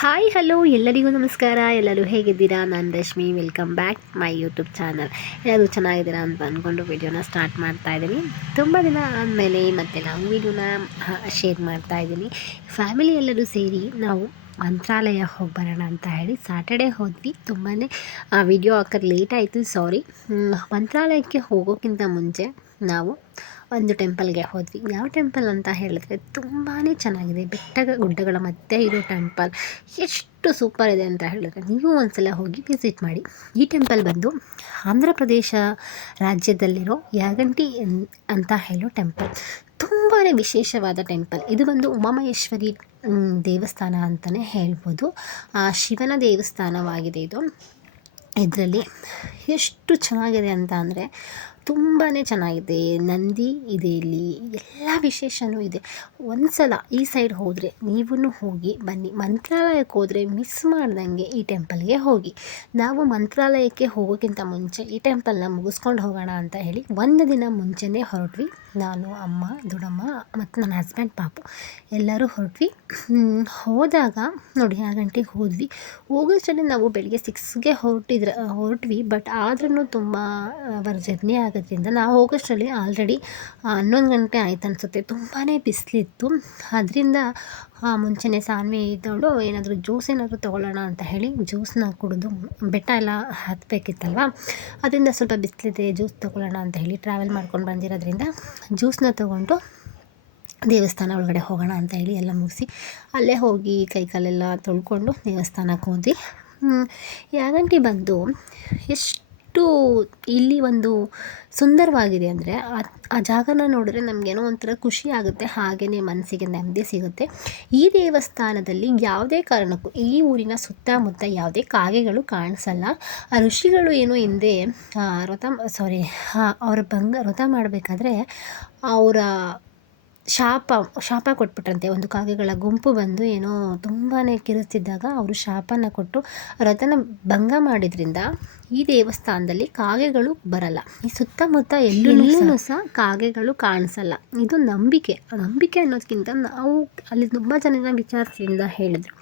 Hi hello ಎಲ್ಲರಿಗೂ ನಮಸ್ಕಾರ. ಎಲ್ಲರೂ ಹೇಗಿದ್ದೀರಾ? ನಾನು Rashmi. Welcome back my YouTube channel. ಎಲ್ಲರೂ ಚೆನ್ನಾಗಿದ್ದೀರಾ ಅಂತ ಅಂದ್ಕೊಂಡು ವಿಡಿಯೋನ ಸ್ಟಾರ್ಟ್ ಮಾಡ್ತಾ ಇದ್ದೀನಿ. ತುಂಬ ದಿನ ಆದಮೇಲೆ ಮತ್ತೆ ನಾವು ವಿಡಿಯೋನ ಶೇರ್ ಮಾಡ್ತಾ ಇದ್ದೀನಿ. ಫ್ಯಾಮಿಲಿ ಎಲ್ಲರೂ ಸೇರಿ ನಾವು ಮಂತ್ರಾಲಯ ಹೋಗಿ ಬರೋಣ ಅಂತ ಹೇಳಿ ಸ್ಯಾಟರ್ಡೇ ಹೋದ್ವಿ. ತುಂಬಾ ವಿಡಿಯೋ ಹಾಕೋದು ಲೇಟ್ ಆಯಿತು, ಸಾರಿ. ಮಂತ್ರಾಲಯಕ್ಕೆ ಹೋಗೋಕ್ಕಿಂತ ಮುಂಚೆ ನಾವು ಒಂದು ಟೆಂಪಲ್ಗೆ ಹೋದ್ವಿ. ಯಾವ ಟೆಂಪಲ್ ಅಂತ ಹೇಳಿದ್ರೆ ತುಂಬಾ ಚೆನ್ನಾಗಿದೆ. ಬೆಟ್ಟ ಗುಡ್ಡಗಳ ಮಧ್ಯೆ ಇರೋ ಟೆಂಪಲ್ ಎಷ್ಟು ಸೂಪರ್ ಇದೆ ಅಂತ ಹೇಳಿದ್ರೆ ನೀವು ಒಂದ್ಸಲ ಹೋಗಿ ವಿಸಿಟ್ ಮಾಡಿ. ಈ ಟೆಂಪಲ್ ಬಂದು ಆಂಧ್ರ ಪ್ರದೇಶ ರಾಜ್ಯದಲ್ಲಿರೋ ಯಾಗಂಟಿ ಅಂತ ಹೇಳೋ ಟೆಂಪಲ್. ತುಂಬಾ ವಿಶೇಷವಾದ ಟೆಂಪಲ್ ಇದು. ಬಂದು ಉಮಾಮಹೇಶ್ವರಿ ದೇವಸ್ಥಾನ ಅಂತಲೇ ಹೇಳ್ಬೋದು. ಶಿವನ ದೇವಸ್ಥಾನವಾಗಿದೆ ಇದು. ಇದರಲ್ಲಿ ಎಷ್ಟು ಚೆನ್ನಾಗಿದೆ ಅಂತ ಅಂದರೆ ತುಂಬಾ ಚೆನ್ನಾಗಿದೆ. ನಂದಿ ಇದೆ, ಇಲ್ಲಿ ಎಲ್ಲ ವಿಶೇಷವೂ ಇದೆ. ಒಂದು ಸಲ ಈ ಸೈಡ್ ಹೋದರೆ ನೀವೂ ಹೋಗಿ ಬನ್ನಿ. ಮಂತ್ರಾಲಯಕ್ಕೆ ಹೋದರೆ ಮಿಸ್ ಮಾಡ್ದಂಗೆ ಈ ಟೆಂಪಲ್ಗೆ ಹೋಗಿ. ನಾವು ಮಂತ್ರಾಲಯಕ್ಕೆ ಹೋಗೋಕ್ಕಿಂತ ಮುಂಚೆ ಈ ಟೆಂಪಲ್ನ ಮುಗಿಸ್ಕೊಂಡು ಹೋಗೋಣ ಅಂತ ಹೇಳಿ ಒಂದು ದಿನ ಮುಂಚೆನೇ ಹೊರಟ್ವಿ. ನಾನು, ಅಮ್ಮ, ದೊಡ್ಡಮ್ಮ ಮತ್ತು ನನ್ನ ಹಸ್ಬೆಂಡ್, ಪಾಪು ಎಲ್ಲರೂ ಹೊರಟ್ವಿ. ಹೋದಾಗ ನೋಡಿ ಆ ಗಂಟೆಗೆ ಹೋದ್ವಿ. ಹೋಗೋಷ್ಟರಲ್ಲಿ ನಾವು ಬೆಳಿಗ್ಗೆ 6ಗೆ ಹೊರಟ್ವಿ. ಬಟ್ ಆದ್ರೂ ತುಂಬ ಅವರ್ ಜರ್ನಿ ಆಗೋದ್ರಿಂದ ನಾವು ಹೋಗೋಷ್ಟರಲ್ಲಿ ಆಲ್ರೆಡಿ 11 ಗಂಟೆ ಆಯ್ತು ಅನಿಸುತ್ತೆ. ತುಂಬಾ ಬಿಸಿಲಿತ್ತು. ಅದರಿಂದ ಮುಂಚೆನೇ ಸಾನ್ವಿ ಇದ್ದವಳು ಏನಾದರೂ ಜ್ಯೂಸ್ ಏನಾದರೂ ತೊಗೊಳ್ಳೋಣ ಅಂತ ಹೇಳಿ ಜ್ಯೂಸನ್ನ ಕುಡಿದು, ಬೆಟ್ಟ ಎಲ್ಲ ಹತ್ತಬೇಕಿತ್ತಲ್ವ, ಅದರಿಂದ ಸ್ವಲ್ಪ ಬಿಸಿಲಿದೆ ಜ್ಯೂಸ್ ತೊಗೊಳ್ಳೋಣ ಅಂತ ಹೇಳಿ ಟ್ರಾವೆಲ್ ಮಾಡ್ಕೊಂಡು ಬಂದಿರೋದ್ರಿಂದ ಜ್ಯೂಸನ್ನ ತೊಗೊಂಡು ದೇವಸ್ಥಾನ ಒಳಗಡೆ ಹೋಗೋಣ ಅಂತ ಹೇಳಿ ಎಲ್ಲ ಮುಗಿಸಿ ಅಲ್ಲೇ ಹೋಗಿ ಕೈಕಾಲೆಲ್ಲ ತೊಳ್ಕೊಂಡು ದೇವಸ್ಥಾನಕ್ಕೆ ಹೋದ್ವಿ. ಯಾಗಂಟಿ ಬಂದು ಎಷ್ಟು ಇಲ್ಲಿ ಒಂದು ಸುಂದರವಾಗಿದೆ ಅಂದರೆ ಆ ಜಾಗನ ನೋಡಿದ್ರೆ ನಮಗೇನೋ ಒಂಥರ ಖುಷಿ ಆಗುತ್ತೆ, ಹಾಗೆಯೇ ಮನಸ್ಸಿಗೆ ನೆಮ್ಮದಿ ಸಿಗುತ್ತೆ. ಈ ದೇವಸ್ಥಾನದಲ್ಲಿ ಯಾವುದೇ ಕಾರಣಕ್ಕೂ ಈ ಊರಿನ ಸುತ್ತಮುತ್ತ ಯಾವುದೇ ಕಾಗೆಗಳು ಕಾಣಿಸಲ್ಲ. ಆ ಋಷಿಗಳು ಏನೋ ಹಿಂದೆ ಅವರ ವ್ರತ ಮಾಡಬೇಕಾದ್ರೆ ಅವರ ಶಾಪ ಕೊಟ್ಬಿಟ್ರಂತೆ. ಒಂದು ಕಾಗೆಗಳ ಗುಂಪು ಬಂದು ಏನೋ ತುಂಬಾ ಕಿರುಸ್ತಿದ್ದಾಗ ಅವರು ಶಾಪನ ಕೊಟ್ಟು ವ್ರತನ ಭಂಗ ಮಾಡಿದ್ರಿಂದ ಈ ದೇವಸ್ಥಾನದಲ್ಲಿ ಕಾಗೆಗಳು ಬರಲ್ಲ. ಈ ಸುತ್ತಮುತ್ತ ಎಲ್ಲೂ ಸಹ ಕಾಗೆಗಳು ಕಾಣಿಸಲ್ಲ. ಇದು ನಂಬಿಕೆ ಅನ್ನೋದಕ್ಕಿಂತ ನಾವು ಅಲ್ಲಿ ತುಂಬ ಜನನ ವಿಚಾರಿಸಿಂದ ಹೇಳಿದ್ರು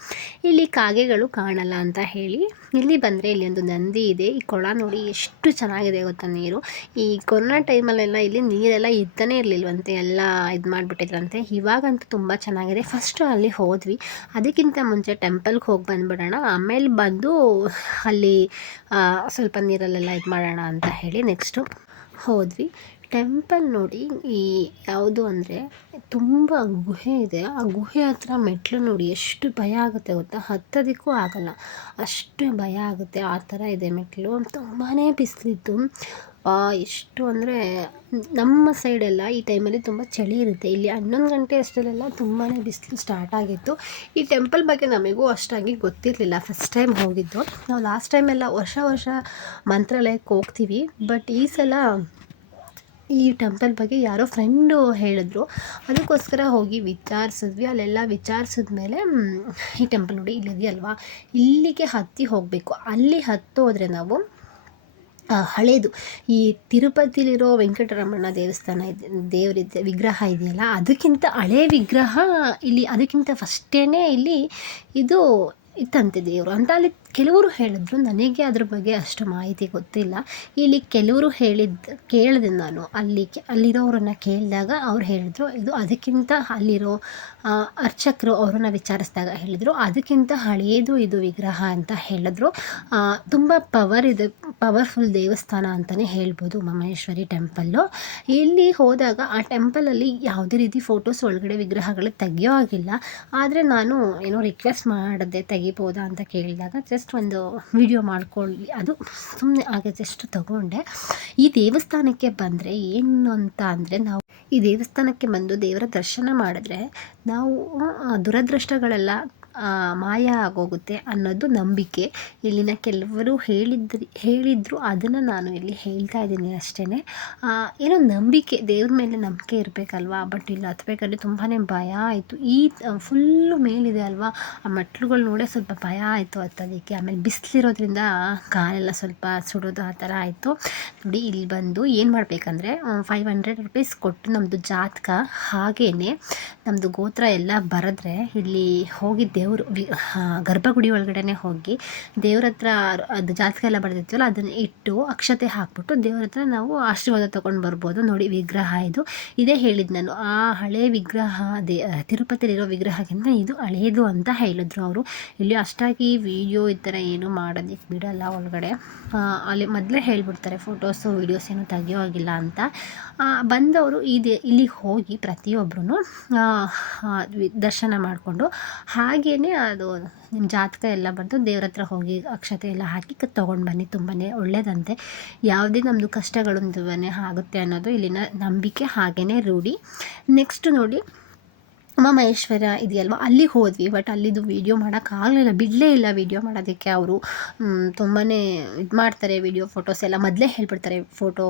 ಇಲ್ಲಿ ಕಾಗೆಗಳು ಕಾಣಲ್ಲ ಅಂತ ಹೇಳಿ. ಇಲ್ಲಿ ಬಂದರೆ ಇಲ್ಲಿ ಒಂದು ನಂದಿ ಇದೆ. ಈ ಕೊಳ ನೋಡಿ ಎಷ್ಟು ಚೆನ್ನಾಗಿದೆ ಗೊತ್ತಾ ನೀರು. ಈ ಕೊರೋನಾ ಟೈಮಲ್ಲೆಲ್ಲ ಇಲ್ಲಿ ನೀರೆಲ್ಲ ಇರ್ತಾನೆ ಇರಲಿಲ್ವಂತೆ, ಎಲ್ಲ ಇದು ಮಾಡಿಬಿಟ್ಟಿದ್ರಂತೆ. ಇವಾಗಂತೂ ತುಂಬ ಚೆನ್ನಾಗಿದೆ. ಫಸ್ಟು ಅಲ್ಲಿ ಹೋದ್ವಿ. ಅದಕ್ಕಿಂತ ಮುಂಚೆ ಟೆಂಪಲ್ಗೆ ಹೋಗಿ ಬಂದುಬಿಡೋಣ, ಆಮೇಲೆ ಬಂದು ಅಲ್ಲಿ ಸ್ವಲ್ಪ ನೀರಲ್ಲೆಲ್ಲ ಇದು ಮಾಡೋಣ ಅಂತ ಹೇಳಿ ನೆಕ್ಸ್ಟು ಹೋದ್ವಿ. ಟೆಂಪಲ್ ನೋಡಿ ಈ ಯಾವುದು ಅಂದರೆ ತುಂಬ ಗುಹೆ ಇದೆ. ಆ ಗುಹೆ ಹತ್ರ ಮೆಟ್ಲು ನೋಡಿ ಎಷ್ಟು ಭಯ ಆಗುತ್ತೆ ಗೊತ್ತಾ. ಹತ್ತೋದಕ್ಕೂ ಆಗಲ್ಲ, ಅಷ್ಟು ಭಯ ಆಗುತ್ತೆ. ಆ ಥರ ಇದೆ ಮೆಟ್ಲು. ತುಂಬಾ ಬಿಸಿಲಿತ್ತು. ಎಷ್ಟು ಅಂದರೆ ನಮ್ಮ ಸೈಡೆಲ್ಲ ಈ ಟೈಮಲ್ಲಿ ತುಂಬ ಚಳಿ ಇರುತ್ತೆ. ಇಲ್ಲಿ 11 ಗಂಟೆ ಅಷ್ಟರಲ್ಲೆಲ್ಲ ತುಂಬಾ ಬಿಸಿಲು ಸ್ಟಾರ್ಟ್ ಆಗಿತ್ತು. ಈ ಟೆಂಪಲ್ ಬಗ್ಗೆ ನಮಗೂ ಅಷ್ಟಾಗಿ ಗೊತ್ತಿರಲಿಲ್ಲ, ಫಸ್ಟ್ ಟೈಮ್ ಹೋಗಿದ್ದು ನಾವು. ಲಾಸ್ಟ್ ಟೈಮೆಲ್ಲ ವರ್ಷ ಮಂತ್ರಾಲಯಕ್ಕೆ ಹೋಗ್ತೀವಿ. ಬಟ್ ಈ ಸಲ ಈ ಟೆಂಪಲ್ ಬಗ್ಗೆ ಯಾರೋ ಫ್ರೆಂಡು ಹೇಳಿದ್ರು, ಅದಕ್ಕೋಸ್ಕರ ಹೋಗಿ ವಿಚಾರಿಸಿದ್ವಿ. ಅಲ್ಲೆಲ್ಲ ವಿಚಾರಿಸಿದ್ಮೇಲೆ ಈ ಟೆಂಪಲ್ ನೋಡಿ ಇಲ್ಲಿದೆಯಲ್ವಾ, ಇಲ್ಲಿಗೆ ಹತ್ತಿ ಹೋಗಬೇಕು. ಅಲ್ಲಿ ಹತ್ತೋದ್ರೆ ನಾವು ಹಳೇದು ಈ ತಿರುಪತಿಲಿರೋ ವೆಂಕಟರಮಣ ದೇವಸ್ಥಾನ ಇದೆ, ದೇವರಿದೆ ವಿಗ್ರಹ ಇದೆಯಲ್ಲ, ಅದಕ್ಕಿಂತ ಹಳೇ ವಿಗ್ರಹ ಇಲ್ಲಿ, ಅದಕ್ಕಿಂತ ಫಸ್ಟೇ ಇಲ್ಲಿ ಇದು ಇತ್ತಂತೆ ದೇವರು ಅಂತ ಅಲ್ಲಿ ಕೆಲವರು ಹೇಳಿದ್ರು. ನನಗೆ ಅದ್ರ ಬಗ್ಗೆ ಅಷ್ಟು ಮಾಹಿತಿ ಗೊತ್ತಿಲ್ಲ. ಇಲ್ಲಿ ಕೆಲವರು ಕೇಳಿದೆ ನಾನು, ಅಲ್ಲಿರೋರನ್ನ ಕೇಳಿದಾಗ ಅವ್ರು ಹೇಳಿದ್ರು ಇದು ಅದಕ್ಕಿಂತ ಅಲ್ಲಿರೋ ಅರ್ಚಕರು ಅವರನ್ನು ವಿಚಾರಿಸಿದಾಗ ಹೇಳಿದರು ಅದಕ್ಕಿಂತ ಹಳೆಯದು ಇದು ವಿಗ್ರಹ ಅಂತ ಹೇಳಿದ್ರು. ತುಂಬ ಪವರ್ಫುಲ್ ದೇವಸ್ಥಾನ ಅಂತಲೇ ಹೇಳ್ಬೋದು ಉಮಾಮಹೇಶ್ವರಿ ಟೆಂಪಲ್ಲು. ಇಲ್ಲಿ ಹೋದಾಗ ಆ ಟೆಂಪಲಲ್ಲಿ ಯಾವುದೇ ರೀತಿ ಫೋಟೋಸ್ ಒಳಗಡೆ ವಿಗ್ರಹಗಳು ತೆಗಿಯೋ ಆಗಿಲ್ಲ. ಆದರೆ ನಾನು ಏನೋ ರಿಕ್ವೆಸ್ಟ್ ಮಾಡಿದೆ ತೆಗಿಬೋದಾ ಅಂತ ಕೇಳಿದಾಗ ಜಸ್ಟ್ ಒಂದು ವಿಡಿಯೋ ಮಾಡ್ಕೊಳ್ಳಿ, ಅದು ಸುಮ್ಮನೆ ಹಾಗೆ ಜಸ್ಟ್ ತಗೊಂಡೆ. ಈ ದೇವಸ್ಥಾನಕ್ಕೆ ಬಂದರೆ ಏನು ಅಂತ ಅಂದರೆ, ನಾವು ಈ ದೇವಸ್ಥಾನಕ್ಕೆ ಬಂದು ದೇವರ ದರ್ಶನ ಮಾಡಿದ್ರೆ ನಾವು ದುರದೃಷ್ಟಗಳೆಲ್ಲ ಮಾಯ ಆಗೋಗುತ್ತೆ ಅನ್ನೋದು ನಂಬಿಕೆ. ಇಲ್ಲಿನ ಕೆಲವರು ಹೇಳಿದ್ರು, ಅದನ್ನು ನಾನು ಇಲ್ಲಿ ಹೇಳ್ತಾ ಇದ್ದೀನಿ ಅಷ್ಟೇ. ಏನೋ ನಂಬಿಕೆ, ದೇವ್ರ ಮೇಲೆ ನಂಬಿಕೆ ಇರಬೇಕಲ್ವಾ. ಬಟ್ ಇಲ್ಲಿ ಹತ್ಬೇಕಾದ್ರೆ ತುಂಬಾ ಭಯ ಆಯಿತು. ಈ ಫುಲ್ಲು ಮೇಲಿದೆ ಅಲ್ವಾ, ಆ ಮೆಟ್ಲುಗಳು ನೋಡೇ ಸ್ವಲ್ಪ ಭಯ ಆಯಿತು ಹತ್ತೋದಕ್ಕೆ. ಆಮೇಲೆ ಬಿಸಿಲಿರೋದ್ರಿಂದ ಕಾಲೆಲ್ಲ ಸ್ವಲ್ಪ ಸುಡೋದು ಆ ಥರ ಆಯಿತು. ನೋಡಿ ಇಲ್ಲಿ ಬಂದು ಏನು ಮಾಡಬೇಕಂದ್ರೆ 500 ರುಪೀಸ್ ಕೊಟ್ಟು ನಮ್ಮದು ಜಾತಕ ಹಾಗೇ ನಮ್ಮದು ಗೋತ್ರ ಎಲ್ಲ ಬರೆದ್ರೆ ಇಲ್ಲಿ ಹೋಗಿದ್ದೆ ದೇವರು ಗರ್ಭಗುಡಿ ಒಳಗಡೆ ಹೋಗಿ ದೇವ್ರ ಹತ್ರ ಅದು ಜಾತಕ ಎಲ್ಲ ಬರೆದಿರ್ತೀವಲ್ಲ ಅದನ್ನು ಇಟ್ಟು ಅಕ್ಷತೆ ಹಾಕ್ಬಿಟ್ಟು ದೇವ್ರ ಹತ್ರ ನಾವು ಆಶೀರ್ವಾದ ತೊಗೊಂಡು ಬರ್ಬೋದು. ನೋಡಿ ವಿಗ್ರಹ ಇದು, ಇದೇ ಹೇಳಿದ್ದು ನಾನು, ಆ ಹಳೆ ವಿಗ್ರಹ ತಿರುಪತಿಲಿರೋ ವಿಗ್ರಹಕ್ಕಿಂತ ಇದು ಹಳೇದು ಅಂತ ಹೇಳಿದ್ರು ಅವರು. ಇಲ್ಲಿ ಅಷ್ಟಾಗಿ ವಿಡಿಯೋ ಈ ಥರ ಏನು ಮಾಡೋದಕ್ಕೆ ಬಿಡಲ್ಲ ಒಳಗಡೆ. ಅಲ್ಲಿ ಮೊದಲೇ ಹೇಳ್ಬಿಡ್ತಾರೆ ಫೋಟೋಸು ವೀಡಿಯೋಸ್ ಏನು ತೆಗಿಯೋ ಆಗಿಲ್ಲ ಅಂತ. ಬಂದವರು ಇಲ್ಲಿಗೆ ಹೋಗಿ ಪ್ರತಿಯೊಬ್ಬರೂ ದರ್ಶನ ಮಾಡಿಕೊಂಡು ಹಾಗೇ ಅದು ನಿಮ್ಮ ಜಾತಕ ಎಲ್ಲ ಬರೆದು ದೇವ್ರ ಹತ್ರ ಹೋಗಿ ಅಕ್ಷತೆ ಎಲ್ಲ ಹಾಕಿ ತೊಗೊಂಡು ಬನ್ನಿ, ತುಂಬಾ ಒಳ್ಳೆಯದಂತೆ. ಯಾವುದೇ ನಮ್ಮದು ಕಷ್ಟಗಳು ಆಗುತ್ತೆ ಅನ್ನೋದು ಇಲ್ಲಿನ ನಂಬಿಕೆ, ಹಾಗೇ ರೂಢಿ. ನೆಕ್ಸ್ಟ್ ನೋಡಿ ಉಮಾಮಹೇಶ್ವರ ಇದೆಯಲ್ವ, ಅಲ್ಲಿಗೆ ಹೋದ್ವಿ. ಬಟ್ ಅಲ್ಲಿದ್ದು ವೀಡಿಯೋ ಮಾಡೋಕ್ಕಾಗಲಿಲ್ಲ, ಬಿಡಲೇ ಇಲ್ಲ ವೀಡಿಯೋ ಮಾಡೋದಕ್ಕೆ. ಅವರು ತುಂಬಾ ಇದು ಮಾಡ್ತಾರೆ, ವೀಡಿಯೋ ಫೋಟೋಸ್ ಎಲ್ಲ ಮೊದಲೇ ಹೇಳ್ಬಿಡ್ತಾರೆ,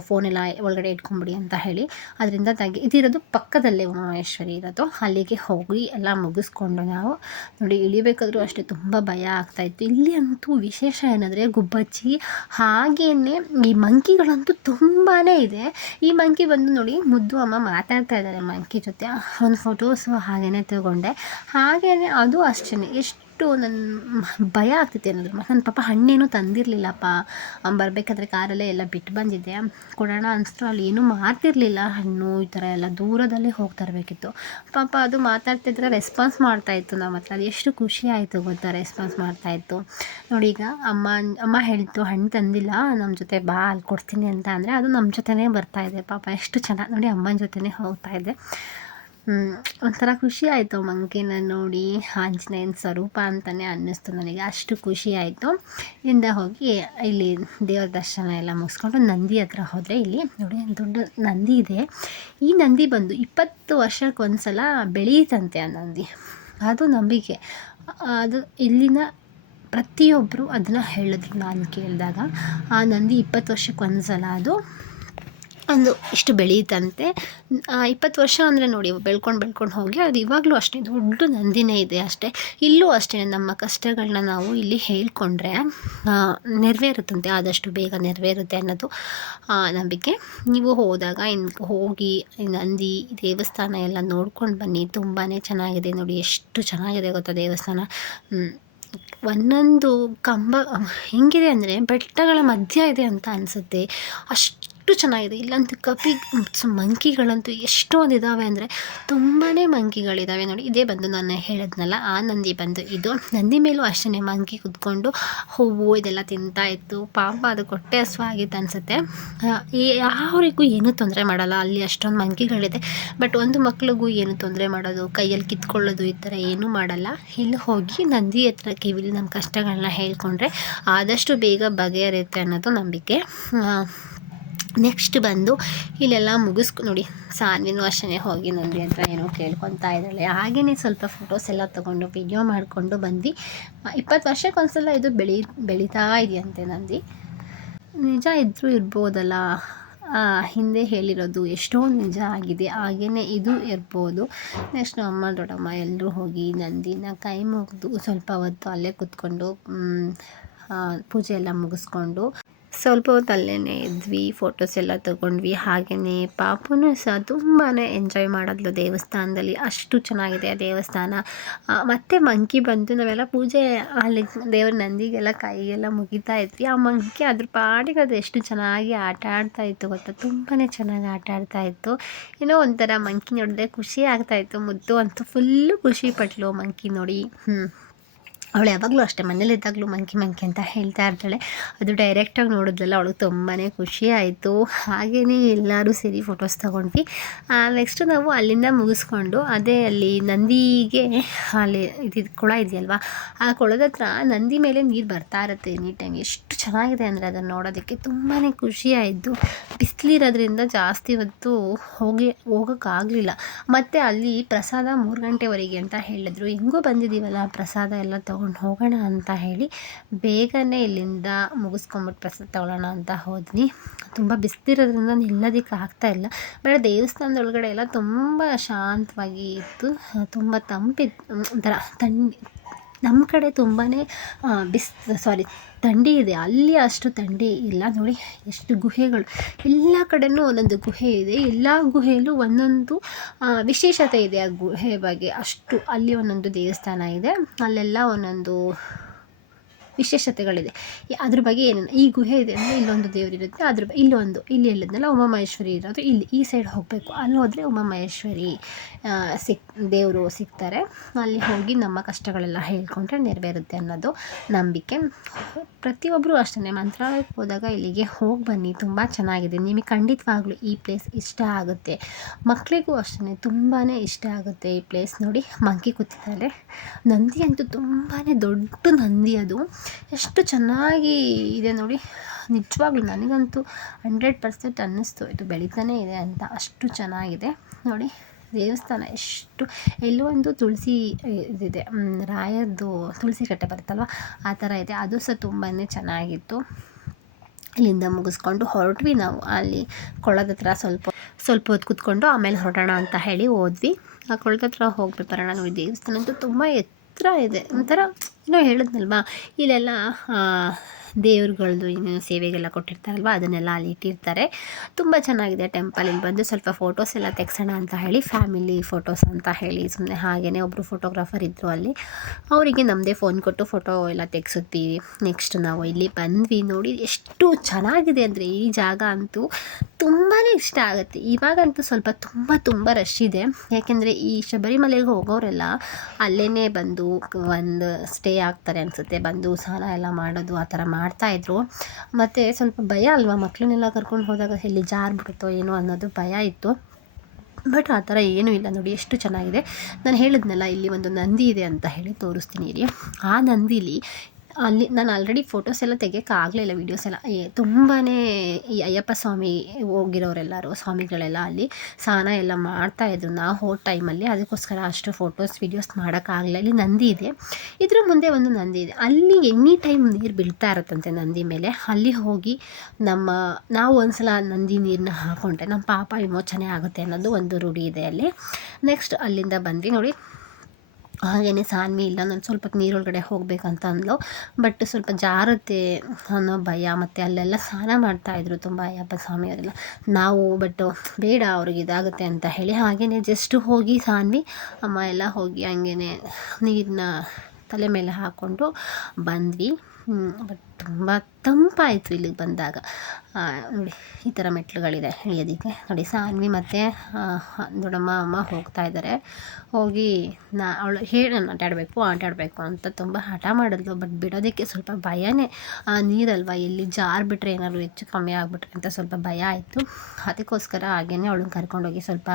ಫೋನೆಲ್ಲ ಒಳಗಡೆ ಇಟ್ಕೊಂಬಿಡಿ ಅಂತ ಹೇಳಿ. ಅದರಿಂದ ಇದಿರೋದು ಪಕ್ಕದಲ್ಲೇ ಉಮಾಮಹೇಶ್ವರಿ ಇರೋದು. ಅಲ್ಲಿಗೆ ಹೋಗಿ ಎಲ್ಲ ಮುಗಿಸ್ಕೊಂಡು ನಾವು ನೋಡಿ ಇಳಿಬೇಕಾದ್ರೂ ಅಷ್ಟೇ ತುಂಬ ಭಯ ಆಗ್ತಾಯಿತ್ತು. ಇಲ್ಲಿ ಅಂತೂ ವಿಶೇಷ ಏನಂದರೆ ಗುಬ್ಬಚ್ಚಿ, ಹಾಗೇ ಈ ಮಂಕಿಗಳಂತೂ ತುಂಬಾ ಇದೆ. ಈ ಮಂಕಿ ಬಂದು ನೋಡಿ ಮುದ್ದು ಅಮ್ಮ ಮಾತಾಡ್ತಾ ಇದ್ದಾರೆ ಮಂಕಿ ಜೊತೆ. ಒಂದು ಫೋಟೋಸು ಹಾಗೇ ತಗೊಂಡೆ. ಹಾಗೆಯೇ ಅದು ಅಷ್ಟೇ, ಎಷ್ಟು ನನ್ನ ಭಯ ಆಗ್ತಿತ್ತು ಏನಾದರೂ. ನನ್ನ ಪಾಪ ಹಣ್ಣೇನು ತಂದಿರಲಿಲ್ಲಪ್ಪ, ಬರಬೇಕಾದ್ರೆ ಕಾರಲ್ಲೇ ಎಲ್ಲ ಬಿಟ್ಟು ಬಂದಿದ್ದೆ. ಕೊಡೋಣ ಅನಿಸ್ತು, ಅಲ್ಲಿ ಏನೂ ಮಾರ್ತಿರ್ಲಿಲ್ಲ ಹಣ್ಣು ಈ ಥರ ಎಲ್ಲ, ದೂರದಲ್ಲೇ ಹೋಗ್ತಾ ಇರಬೇಕಿತ್ತು. ಪಾಪ ಅದು ಮಾತಾಡ್ತಿದ್ರೆ ರೆಸ್ಪಾನ್ಸ್ ಮಾಡ್ತಾಯಿತ್ತು ನಮ್ಮ ಹತ್ರ. ಅದು ಎಷ್ಟು ಖುಷಿ ಆಯಿತು ಗೊತ್ತಾ, ರೆಸ್ಪಾನ್ಸ್ ಮಾಡ್ತಾಯಿತ್ತು. ನೋಡಿ ಈಗ ಅಮ್ಮ ಹೇಳಿತ್ತು ಹಣ್ಣು ತಂದಿಲ್ಲ ನಮ್ಮ ಜೊತೆ ಬಾ ಅಲ್ಲಿ ಕೊಡ್ತೀನಿ ಅಂತ ಅಂದರೆ, ಅದು ನಮ್ಮ ಜೊತೆನೇ ಬರ್ತಾಯಿದೆ. ಪಾಪ ಎಷ್ಟು ಚೆನ್ನಾಗಿ ನೋಡಿ ಅಮ್ಮನ ಜೊತೆನೇ ಹೋಗ್ತಾಯಿದ್ದೆ. ಒಂಥರ ಖುಷಿ ಆಯಿತು ಮಂಕಿನ ನೋಡಿ. ಆಂಜನೇಯನ ಸ್ವರೂಪ ಅಂತಲೇ ಅನ್ನಿಸ್ತು ನನಗೆ, ಅಷ್ಟು ಖುಷಿ ಆಯಿತು. ಇಲ್ಲಿಂದ ಹೋಗಿ ಇಲ್ಲಿ ದೇವರ ದರ್ಶನ ಎಲ್ಲ ಮುಗಿಸ್ಕೊಂಡು ನಂದಿ ಹತ್ರ ಹೋದರೆ, ಇಲ್ಲಿ ನೋಡಿ ದೊಡ್ಡ ನಂದಿ ಇದೆ. ಈ ನಂದಿ ಬಂದು 20 ವರ್ಷಕ್ಕೊಂದ್ಸಲ ಬೆಳೆಯುತ್ತಂತೆ ಆ ನಂದಿ, ಅದು ನಂಬಿಕೆ. ಅದು ಇಲ್ಲಿನ ಪ್ರತಿಯೊಬ್ಬರು ಅದನ್ನು ಹೇಳಿದ್ರು ನಾನು ಕೇಳಿದಾಗ. ಆ ನಂದಿ 20 ವರ್ಷಕ್ಕೊಂದ್ಸಲ ಅದು ಇಷ್ಟು ಬೆಳೆಯುತ್ತಂತೆ. 20 ವರ್ಷ ಅಂದರೆ ನೋಡಿ ಬೆಳ್ಕೊಂಡು ಹೋಗಿ ಅದು ಇವಾಗಲೂ ಅಷ್ಟೇ ದೊಡ್ಡ ನಂದಿನೇ ಇದೆ ಅಷ್ಟೇ. ಇಲ್ಲೂ ಅಷ್ಟೇ ನಮ್ಮ ಕಷ್ಟಗಳನ್ನ ನಾವು ಇಲ್ಲಿ ಹೇಳ್ಕೊಂಡ್ರೆ ನೆರವೇರುತ್ತಂತೆ, ಆದಷ್ಟು ಬೇಗ ನೆರವೇರುತ್ತೆ ಅನ್ನೋದು ನಂಬಿಕೆ. ನೀವು ಹೋದಾಗ ಹೋಗಿ ನಂದಿ ದೇವಸ್ಥಾನ ಎಲ್ಲ ನೋಡ್ಕೊಂಡು ಬನ್ನಿ, ತುಂಬಾ ಚೆನ್ನಾಗಿದೆ. ನೋಡಿ ಎಷ್ಟು ಚೆನ್ನಾಗಿದೆ ಗೊತ್ತಾ ದೇವಸ್ಥಾನ. ಒಂದೊಂದು ಕಂಬ ಹೆಂಗಿದೆ ಅಂದರೆ ಬೆಟ್ಟಗಳ ಮಧ್ಯ ಇದೆ ಅಂತ ಅನಿಸುತ್ತೆ, ಅಷ್ಟು ಚೆನ್ನಾಗಿದೆ. ಇಲ್ಲಂತೂ ಮಂಕಿಗಳಂತೂ ಎಷ್ಟೊಂದು ಇದ್ದಾವೆ ಅಂದರೆ ತುಂಬಾ ಮಂಕಿಗಳಿದ್ದಾವೆ. ನೋಡಿ ಇದೇ ಬಂದು ನಾನು ಹೇಳಿದ್ನಲ್ಲ ಆ ನಂದಿ ಬಂದು ಇದು. ನಂದಿ ಮೇಲೂ ಅಷ್ಟೇ ಮಂಕಿ ಕುತ್ಕೊಂಡು ಹೂವು ಇದೆಲ್ಲ ತಿಂತಾಯಿತ್ತು. ಪಾಪ ಅದು ಹೊಟ್ಟೆ ಹಸಿವಾಗಿತ್ತು ಅನಿಸುತ್ತೆ. ಯಾರಿಗೂ ಏನೂ ತೊಂದರೆ ಮಾಡಲ್ಲ, ಅಲ್ಲಿ ಅಷ್ಟೊಂದು ಮಂಕಿಗಳಿದೆ. ಬಟ್ ಒಂದು ಮಕ್ಳಿಗೂ ಏನು ತೊಂದರೆ ಮಾಡೋದು, ಕೈಯಲ್ಲಿ ಕಿತ್ಕೊಳ್ಳೋದು ಈ ಥರ ಏನೂ ಮಾಡಲ್ಲ. ಇಲ್ಲಿ ಹೋಗಿ ನಂದಿ ಹತ್ರ ಕಿವಿಲಿ ನಮ್ಮ ಕಷ್ಟಗಳನ್ನ ಹೇಳ್ಕೊಂಡ್ರೆ ಆದಷ್ಟು ಬೇಗ ಬಗೆಹರಿಯುತ್ತೆ ಅನ್ನೋದು ನಂಬಿಕೆ. ನೆಕ್ಸ್ಟ್ ಬಂದು ಇಲ್ಲೆಲ್ಲ ನೋಡಿ ಸಾನ್ವಿನೂ ಅಷ್ಟೇ ಹೋಗಿ ನಂದಿ ಹತ್ರ ಏನೋ ಕೇಳ್ಕೊತಾ ಇದ್ದಾಳೆ. ಹಾಗೆಯೇ ಸ್ವಲ್ಪ ಫೋಟೋಸ್ ಎಲ್ಲ ತೊಗೊಂಡು ವಿಡಿಯೋ ಮಾಡಿಕೊಂಡು ಬಂದು 20 ವರ್ಷಕ್ಕೊಂದ್ಸಲ ಇದು ಬೆಳೀತಾ ಇದೆಯಂತೆ ನಂದಿ. ನಿಜ ಇದ್ದರೂ ಇರ್ಬೋದಲ್ಲ, ಹಿಂದೆ ಹೇಳಿರೋದು ಎಷ್ಟೊಂದು ನಿಜ ಆಗಿದೆ, ಹಾಗೆಯೇ ಇದು ಇರ್ಬೋದು. ನೆಕ್ಸ್ಟ್ ಅಮ್ಮ ದೊಡ್ಡಮ್ಮ ಎಲ್ಲರೂ ಹೋಗಿ ನಂದಿನ ಕೈ ಮುಗಿದು ಸ್ವಲ್ಪ ಹೊತ್ತು ಅಲ್ಲೇ ಕೂತ್ಕೊಂಡು ಪೂಜೆ ಎಲ್ಲ ಮುಗಿಸ್ಕೊಂಡು ಸ್ವಲ್ಪ ಹೊತ್ತು ಅಲ್ಲೇ ಇದ್ವಿ, ಫೋಟೋಸ್ ಎಲ್ಲ ತೊಗೊಂಡ್ವಿ. ಹಾಗೆಯೇ ಪಾಪನೂ ಸಹ ತುಂಬಾ ಎಂಜಾಯ್ ಮಾಡಿದ್ಲು ದೇವಸ್ಥಾನದಲ್ಲಿ, ಅಷ್ಟು ಚೆನ್ನಾಗಿದೆ ಆ ದೇವಸ್ಥಾನ. ಮತ್ತು ಮಂಕಿ ಬಂತು, ನಾವೆಲ್ಲ ಪೂಜೆ ಅಲ್ಲಿ ದೇವ್ರ ನಂದಿಗೆಲ್ಲ ಕೈಗೆಲ್ಲ ಮುಗಿತಾ ಇದ್ವಿ. ಆ ಮಂಕಿ ಅದ್ರ ಪಾಡಿಗೆ ಅದು ಎಷ್ಟು ಚೆನ್ನಾಗಿ ಆಟ ಆಡ್ತಾಯಿತ್ತು ಗೊತ್ತಾ, ತುಂಬಾ ಚೆನ್ನಾಗಿ ಆಟ ಆಡ್ತಾಯಿತ್ತು. ಏನೋ ಒಂಥರ ಮಂಕಿ ನೋಡಿದ್ರೆ ಖುಷಿ ಆಗ್ತಾಯಿತ್ತು. ಮುದ್ದು ಅಂತೂ ಫುಲ್ಲು ಖುಷಿ ಪಟ್ಲು ಮಂಕಿ ನೋಡಿ. ಅವಳು ಯಾವಾಗಲೂ ಅಷ್ಟೇ ಮನೇಲಿದ್ದಾಗಲೂ ಮಂಕಿ ಅಂತ ಹೇಳ್ತಾ ಇರ್ತಾಳೆ. ಅದು ಡೈರೆಕ್ಟಾಗಿ ನೋಡಿದ್ರಲ್ಲ ಅವಳಿಗೆ ತುಂಬಾ ಖುಷಿ ಆಯಿತು. ಹಾಗೆಯೇ ಎಲ್ಲರೂ ಸೇರಿ ಫೋಟೋಸ್ ತೊಗೊಂಡ್ವಿ. ನೆಕ್ಸ್ಟು ನಾವು ಅಲ್ಲಿಂದ ಮುಗಿಸ್ಕೊಂಡು ಅದೇ ಅಲ್ಲಿ ನಂದಿಗೆ ಅಲ್ಲಿ ಕೊಳ ಇದೆಯಲ್ವ, ಆ ಕೊಳದ ಹತ್ರ ನಂದಿ ಮೇಲೆ ನೀರು ಬರ್ತಾ ಇರುತ್ತೆ ಎನಿ ಟೈಮ್. ಎಷ್ಟು ಚೆನ್ನಾಗಿದೆ ಅಂದರೆ ಅದನ್ನು ನೋಡೋದಕ್ಕೆ ತುಂಬಾ ಖುಷಿ ಆಯಿತು. ಬಿಸಿಲಿರೋದ್ರಿಂದ ಜಾಸ್ತಿ ಹೊತ್ತು ಹೋಗೋಕ್ಕಾಗಲಿಲ್ಲ. ಮತ್ತು ಅಲ್ಲಿ ಪ್ರಸಾದ 3 ಗಂಟೆವರೆಗೆ ಅಂತ ಹೇಳಿದ್ರು. ಹೆಂಗೋ ಬಂದಿದ್ದೀವಲ್ಲ ಪ್ರಸಾದ ಎಲ್ಲ ತೊಗೊಂಡು ಹೋಗೋಣ ಅಂತ ಹೇಳಿ ಬೇಗನೆ ಇಲ್ಲಿಂದ ಮುಗಿಸ್ಕೊಂಬಿಟ್ಟು ಪ್ರಸಾದ ತಗೊಳ್ಳೋಣ ಅಂತ ಹೋದ್ವಿ. ತುಂಬ ಬಿಸಿಲಿರೋದ್ರಿಂದ ನಿಲ್ಲೋದಕ್ಕೆ ಆಗ್ತಾಯಿಲ್ಲ. ಬಟ್ ದೇವಸ್ಥಾನದೊಳಗಡೆ ಎಲ್ಲ ತುಂಬ ಶಾಂತವಾಗಿ ಇತ್ತು, ತುಂಬ ತಂಪಿತ್ತು, ಒಂಥರ ನಮ್ಮ ಕಡೆ ತುಂಬಾ ಥಂಡಿ ಇದೆ, ಅಲ್ಲಿ ಅಷ್ಟು ಥಂಡಿ ಇಲ್ಲ. ನೋಡಿ ಎಷ್ಟು ಗುಹೆಗಳು, ಎಲ್ಲ ಕಡೆಯೂ ಒಂದೊಂದು ಗುಹೆ ಇದೆ. ಎಲ್ಲ ಗುಹೆಯಲ್ಲೂ ಒಂದೊಂದು ವಿಶೇಷತೆ ಇದೆ ಆ ಗುಹೆ ಬಗ್ಗೆ. ಅಷ್ಟು ಅಲ್ಲಿ ಒಂದೊಂದು ದೇವಸ್ಥಾನ ಇದೆ, ಅಲ್ಲೆಲ್ಲ ಒಂದೊಂದು ವಿಶೇಷತೆಗಳಿದೆ. ಅದ್ರ ಬಗ್ಗೆ ಏನೇನು, ಈ ಗುಹೆ ಇದೆ ಅಂದರೆ ಇಲ್ಲೊಂದು ದೇವರಿರುತ್ತೆ, ಇಲ್ಲಿ ಹೇಳಿದ್ನಲ್ಲ ಉಮಾಮಹೇಶ್ವರಿ ಇರೋದು ಇಲ್ಲಿ ಈ ಸೈಡ್ ಹೋಗಬೇಕು, ಅಲ್ಲಿ ಹೋದರೆ ಉಮಾಮಹೇಶ್ವರಿ ದೇವರು ಸಿಗ್ತಾರೆ. ಅಲ್ಲಿ ಹೋಗಿ ನಮ್ಮ ಕಷ್ಟಗಳೆಲ್ಲ ಹೇಳ್ಕೊಂಡ್ರೆ ನೆರವೇರುತ್ತೆ ಅನ್ನೋದು ನಂಬಿಕೆ. ಪ್ರತಿಯೊಬ್ಬರು ಅಷ್ಟೇ ಮಂತ್ರಾಲಯಕ್ಕೆ ಹೋದಾಗ ಇಲ್ಲಿಗೆ ಹೋಗಿ ಬನ್ನಿ, ತುಂಬ ಚೆನ್ನಾಗಿದೆ. ನಿಮಗೆ ಖಂಡಿತವಾಗ್ಲೂ ಈ ಪ್ಲೇಸ್ ಇಷ್ಟ ಆಗುತ್ತೆ. ಮಕ್ಕಳಿಗೂ ಅಷ್ಟೇ ತುಂಬಾ ಇಷ್ಟ ಆಗುತ್ತೆ ಈ ಪ್ಲೇಸ್. ನೋಡಿ ಮಂಕಿ ಕೂತಿದ್ದಾರೆ, ನಂದಿ ಅಂತೂ ತುಂಬಾ ದೊಡ್ಡ ನಂದಿ, ಅದು ಎಷ್ಟು ಚೆನ್ನಾಗಿ ಇದೆ ನೋಡಿ. ನಿಜವಾಗ್ಲೂ ನನಗಂತೂ 100% ಅನ್ನಿಸ್ತು ಇದು ಬೆಳೀತಾನೆ ಇದೆ ಅಂತ, ಅಷ್ಟು ಚೆನ್ನಾಗಿದೆ. ನೋಡಿ ದೇವಸ್ಥಾನ ಎಷ್ಟು, ಎಲ್ಲೋ ಒಂದು ತುಳಸಿ ಇದಿದೆ, ರಾಯದ್ದು ತುಳಸಿ ಕಟ್ಟೆ ಬರುತ್ತಲ್ವ ಆ ಥರ ಇದೆ, ಅದು ಸಹ ತುಂಬಾ ಚೆನ್ನಾಗಿತ್ತು. ಇಲ್ಲಿಂದ ಮುಗಿಸ್ಕೊಂಡು ಹೊರಟ್ವಿ ನಾವು. ಅಲ್ಲಿ ಕೊಳದ ಹತ್ರ ಸ್ವಲ್ಪ ಹೊತ್ತು ಕೂತ್ಕೊಂಡು ಆಮೇಲೆ ಹೊರಡೋಣ ಅಂತ ಹೇಳಿ ಹೋದ್ವಿ. ಆ ಕೊಳದ ಹತ್ರ ಹೋಗ್ಬಿಟ್ಟು ಬರೋಣ. ನೋಡಿ ದೇವಸ್ಥಾನ ಅಂತೂ ತುಂಬ ಎತ್ತರ ಇದೆ, ಒಂಥರ ಏನೋ ಹೇಳಿದ್ನಲ್ವಾ, ಇಲ್ಲೆಲ್ಲ ದೇವ್ರುಗಳದ್ದು ಇನ್ನೇನು ಸೇವೆಗೆಲ್ಲ ಕೊಟ್ಟಿರ್ತಾರಲ್ವ ಅದನ್ನೆಲ್ಲ ಅಲ್ಲಿ ಇಟ್ಟಿರ್ತಾರೆ. ತುಂಬ ಚೆನ್ನಾಗಿದೆ ಟೆಂಪಲ್. ಇಲ್ಲಿ ಬಂದು ಸ್ವಲ್ಪ ಫೋಟೋಸ್ ಎಲ್ಲ ತೆಗ್ಸೋಣ ಅಂತ ಹೇಳಿ, ಫ್ಯಾಮಿಲಿ ಫೋಟೋಸ್ ಅಂತ ಹೇಳಿ ಸುಮ್ಮನೆ ಹಾಗೆಯೇ ಒಬ್ಬರು ಫೋಟೋಗ್ರಾಫರ್ ಇದ್ದರು ಅಲ್ಲಿ, ಅವರಿಗೆ ನಮ್ಮದೇ ಫೋನ್ ಕೊಟ್ಟು ಫೋಟೋ ಎಲ್ಲ ತೆಗ್ಸಿದ್ವಿ. ನೆಕ್ಸ್ಟ್ ನಾವು ಇಲ್ಲಿ ಬಂದ್ವಿ. ನೋಡಿ ಎಷ್ಟು ಚೆನ್ನಾಗಿದೆ ಅಂದರೆ ಈ ಜಾಗ ಅಂತೂ ತುಂಬಾ ಇಷ್ಟ ಆಗುತ್ತೆ. ಇವಾಗಂತೂ ಸ್ವಲ್ಪ ತುಂಬ ರಶ್ ಇದೆ, ಯಾಕೆಂದರೆ ಈ ಶಬರಿಮಲೆಗೆ ಹೋಗೋರೆಲ್ಲ ಅಲ್ಲೇ ಬಂದು ಒಂದು ಸ್ಟೇ ಆಗ್ತಾರೆ ಅನಿಸುತ್ತೆ, ಬಂದು ಸ್ನಾನ ಎಲ್ಲ ಮಾಡೋದು ಆ ಥರ ಮಾಡ್ತಾಯಿದ್ರು. ಮತ್ತು ಸ್ವಲ್ಪ ಭಯ ಅಲ್ವಾ, ಮಕ್ಕಳನ್ನೆಲ್ಲ ಕರ್ಕೊಂಡು ಹೋದಾಗ ಎಲ್ಲಿ ಜಾರ್ಬಿಡುತ್ತೋ ಏನೋ ಅನ್ನೋದು ಭಯ ಇತ್ತು. ಬಟ್ ಆ ಥರ ಏನೂ ಇಲ್ಲ. ನೋಡಿ ಎಷ್ಟು ಚೆನ್ನಾಗಿದೆ. ನಾನು ಹೇಳಿದ್ನಲ್ಲ ಇಲ್ಲಿ ಒಂದು ನಂದಿ ಇದೆ ಅಂತ ಹೇಳಿ, ತೋರಿಸ್ತೀನಿ ರೀ. ಆ ನಂದಿಲಿ ಅಲ್ಲಿ ನಾನು ಆಲ್ರೆಡಿ ಫೋಟೋಸ್ ಎಲ್ಲ ತೆಗಿಯೋಕ್ಕಾಗಲಿಲ್ಲ, ವೀಡಿಯೋಸ್ ಎಲ್ಲ ತುಂಬಾ ಈ ಅಯ್ಯಪ್ಪ ಸ್ವಾಮಿ ಹೋಗಿರೋರೆಲ್ಲರೂ ಸ್ವಾಮಿಗಳೆಲ್ಲ ಅಲ್ಲಿ ಸ್ನಾನ ಎಲ್ಲ ಮಾಡ್ತಾಯಿದ್ರು ನಾವು ಹೋದ ಟೈಮಲ್ಲಿ, ಅದಕ್ಕೋಸ್ಕರ ಅಷ್ಟು ಫೋಟೋಸ್ ವೀಡಿಯೋಸ್ ಮಾಡೋಕ್ಕಾಗಲಿಲ್ಲ. ಇಲ್ಲಿ ನಂದಿ ಇದೆ, ಇದ್ರ ಮುಂದೆ ಒಂದು ನಂದಿ ಇದೆ, ಅಲ್ಲಿ ಎನಿ ಟೈಮ್ ನೀರು ಬೀಳ್ತಾ ಇರುತ್ತಂತೆ ನಂದಿ ಮೇಲೆ. ಅಲ್ಲಿ ಹೋಗಿ ನಾವು ಒಂದ್ಸಲ ನಂದಿ ನೀರನ್ನ ಹಾಕೊಂಡ್ರೆ ನಮ್ಮ ಪಾಪ ವಿಮೋಚನೆ ಆಗುತ್ತೆ ಅನ್ನೋದು ಒಂದು ರೂಢಿ ಇದೆ ಅಲ್ಲಿ. ನೆಕ್ಸ್ಟ್ ಅಲ್ಲಿಂದ ಬಂದ್ವಿ. ನೋಡಿ ಹಾಗೆಯೇ ಸಾನ್ವಿ ಇಲ್ಲ, ನಾನು ಸ್ವಲ್ಪ ನೀರೊಳಗಡೆ ಹೋಗಬೇಕಂತ ಅಂದ್ಲು, ಬಟ್ ಸ್ವಲ್ಪ ಜಾರುತ್ತೆ ಅನ್ನೋ ಭಯ. ಮತ್ತು ಅಲ್ಲೆಲ್ಲ ಸ್ನಾನ ಮಾಡ್ತಾಯಿದ್ರು ತುಂಬ ಅಯ್ಯಪ್ಪ ಸ್ವಾಮಿಯವರೆಲ್ಲ. ನಾವು ಬಟ್ ಬೇಡ ಅವ್ರಿಗೆ ಇದಾಗುತ್ತೆ ಅಂತ ಹೇಳಿ ಹಾಗೆಯೇ ಜಸ್ಟ್ ಹೋಗಿ ಸಾನ್ವಿ ಅಮ್ಮ ಎಲ್ಲ ಹೋಗಿ ಹಂಗೇ ನೀರನ್ನ ತಲೆ ಮೇಲೆ ಹಾಕ್ಕೊಂಡು ಬಂದ್ವಿ. ಬಟ್ ತುಂಬ ತಂಪಾಯಿತು ಇಲ್ಲಿಗೆ ಬಂದಾಗ. ನೋಡಿ ಈ ಥರ ಮೆಟ್ಲುಗಳಿದೆ ಇಳಿಯೋದಕ್ಕೆ. ನೋಡಿ ಸಾನ್ವಿ ಮತ್ತು ದೊಡ್ಡಮ್ಮ ಅಮ್ಮ ಹೋಗ್ತಾ ಇದ್ದಾರೆ. ಹೋಗಿ ಅವಳು ನಾನು ಆಟಾಡಬೇಕು ಅಂತ ತುಂಬ ಹಠ ಮಾಡಿದ್ಲು, ಬಟ್ ಬಿಡೋದಕ್ಕೆ ಸ್ವಲ್ಪ ಭಯನೇ. ನೀರಲ್ವ, ಎಲ್ಲಿ ಜಾರ್ಬಿಟ್ರೆ ಏನಾದ್ರು ಹೆಚ್ಚು ಕಮ್ಮಿ ಆಗಿಬಿಟ್ರೆ ಅಂತ ಸ್ವಲ್ಪ ಭಯ ಆಯಿತು. ಅದಕ್ಕೋಸ್ಕರ ಹಾಗೇ ಅವಳನ್ನ ಕರ್ಕೊಂಡೋಗಿ ಸ್ವಲ್ಪ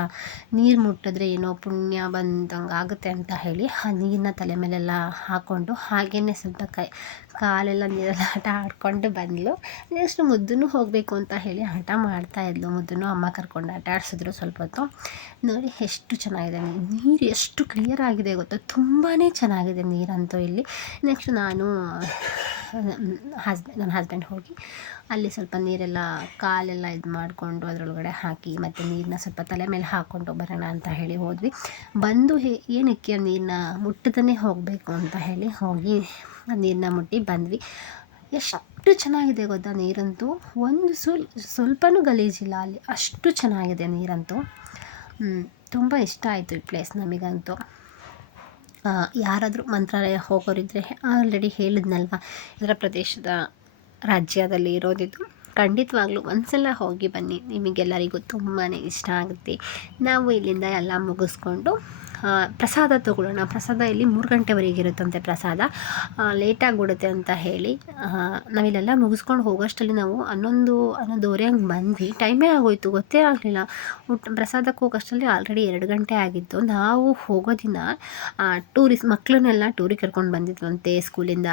ನೀರು ಮುಟ್ಟಿದ್ರೆ ಏನೋ ಪುಣ್ಯ ಬಂದಂಗೆ ಆಗುತ್ತೆ ಅಂತ ಹೇಳಿ ಆ ನೀರನ್ನ ತಲೆ ಮೇಲೆಲ್ಲ ಹಾಕ್ಕೊಂಡು ಹಾಗೇ ಸ್ವಲ್ಪ ಕಾಲೆಲ್ಲ ನೀರೆಲ್ಲ ಆಟ ಆಡ್ಕೊಂಡು ಬಂದಳು. ನೆಕ್ಸ್ಟ್ ಮುದ್ದೂ ಹೋಗಬೇಕು ಅಂತ ಹೇಳಿ ಹಠ ಮಾಡ್ತಾಯಿದ್ಲು. ಮುದ್ದೂ ಅಮ್ಮ ಕರ್ಕೊಂಡು ಆಟ ಆಡಿಸಿದ್ರು ಸ್ವಲ್ಪ ಹೊತ್ತು. ನೋಡಿ ಎಷ್ಟು ಚೆನ್ನಾಗಿದೆ ನೀರು, ಎಷ್ಟು ಕ್ಲಿಯರ್ ಆಗಿದೆ ಗೊತ್ತಾ, ತುಂಬಾ ಚೆನ್ನಾಗಿದೆ ನೀರಂತೂ ಇಲ್ಲಿ. ನೆಕ್ಸ್ಟ್ ನಾನು ನನ್ನ ಹಸ್ಬೆಂಡ್ ಹೋಗಿ ಅಲ್ಲಿ ಸ್ವಲ್ಪ ನೀರೆಲ್ಲ ಕಾಲೆಲ್ಲ ಇದು ಮಾಡಿಕೊಂಡು ಅದರೊಳಗಡೆ ಹಾಕಿ ಮತ್ತು ನೀರನ್ನ ಸ್ವಲ್ಪ ತಲೆ ಮೇಲೆ ಹಾಕ್ಕೊಂಡು ಬರೋಣ ಅಂತ ಹೇಳಿ ಹೋದ್ವಿ. ಬಂದು ಏನಕ್ಕೆ ನೀರನ್ನ ಮುಟ್ಟದೇ ಹೋಗಬೇಕು ಅಂತ ಹೇಳಿ ಹೋಗಿ ನೀರನ್ನ ಮುಟ್ಟಿ ಬಂದ್ವಿ. ಎಷ್ಟು ಚೆನ್ನಾಗಿದೆ ಗೊತ್ತಾ ನೀರಂತೂ, ಒಂದು ಸ್ವಲ್ಪನೂ ಗಲೀಜಿಲ್ಲ ಅಲ್ಲಿ, ಅಷ್ಟು ಚೆನ್ನಾಗಿದೆ ನೀರಂತೂ. ತುಂಬ ಇಷ್ಟ ಆಯಿತು ಈ ಪ್ಲೇಸ್ ನಮಗಂತೂ. ಯಾರಾದರೂ ಮಂತ್ರಾಲಯ ಹೋಗೋರಿದ್ದರೆ ಆಲ್ರೆಡಿ ಹೇಳಿದ್ನಲ್ವ, ಇದರ ಪ್ರದೇಶದ ರಾಜ್ಯದಲ್ಲಿ ಇರೋದಿದ್ದು, ಖಂಡಿತವಾಗ್ಲೂ ಒಂದ್ಸಲ ಹೋಗಿ ಬನ್ನಿ, ನಿಮಗೆಲ್ಲರಿಗೂ ತುಂಬಾ ಇಷ್ಟ ಆಗುತ್ತೆ. ನಾವು ಇಲ್ಲಿಂದ ಎಲ್ಲ ಮುಗಿಸ್ಕೊಂಡು ಪ್ರಸಾದ ತೊಗೊಳ್ಳೋಣ. ಪ್ರಸಾದ ಇಲ್ಲಿ 3 ಗಂಟೆವರೆಗೆ ಇರುತ್ತಂತೆ ಪ್ರಸಾದ, ಲೇಟಾಗಿಬಿಡುತ್ತೆ ಅಂತ ಹೇಳಿ ನಾವಿಲ್ಲೆಲ್ಲ ಮುಗಿಸ್ಕೊಂಡು ಹೋಗೋಷ್ಟರಲ್ಲಿ ನಾವು 11 ಹಂಗೆ ಬಂದ್ವಿ. ಟೈಮೇ ಆಗೋಯ್ತು, ಗೊತ್ತೇ ಆಗಲಿಲ್ಲ. ಪ್ರಸಾದಕ್ಕೆ ಹೋಗೋಷ್ಟರಲ್ಲಿ ಆಲ್ರೆಡಿ 2 ಗಂಟೆ ಆಗಿತ್ತು. ನಾವು ಹೋಗೋ ದಿನ ಮಕ್ಕಳನ್ನೆಲ್ಲ ಟೂರಿಗೆ ಕರ್ಕೊಂಡು ಬಂದಿದ್ವಂತೆ ಸ್ಕೂಲಿಂದ.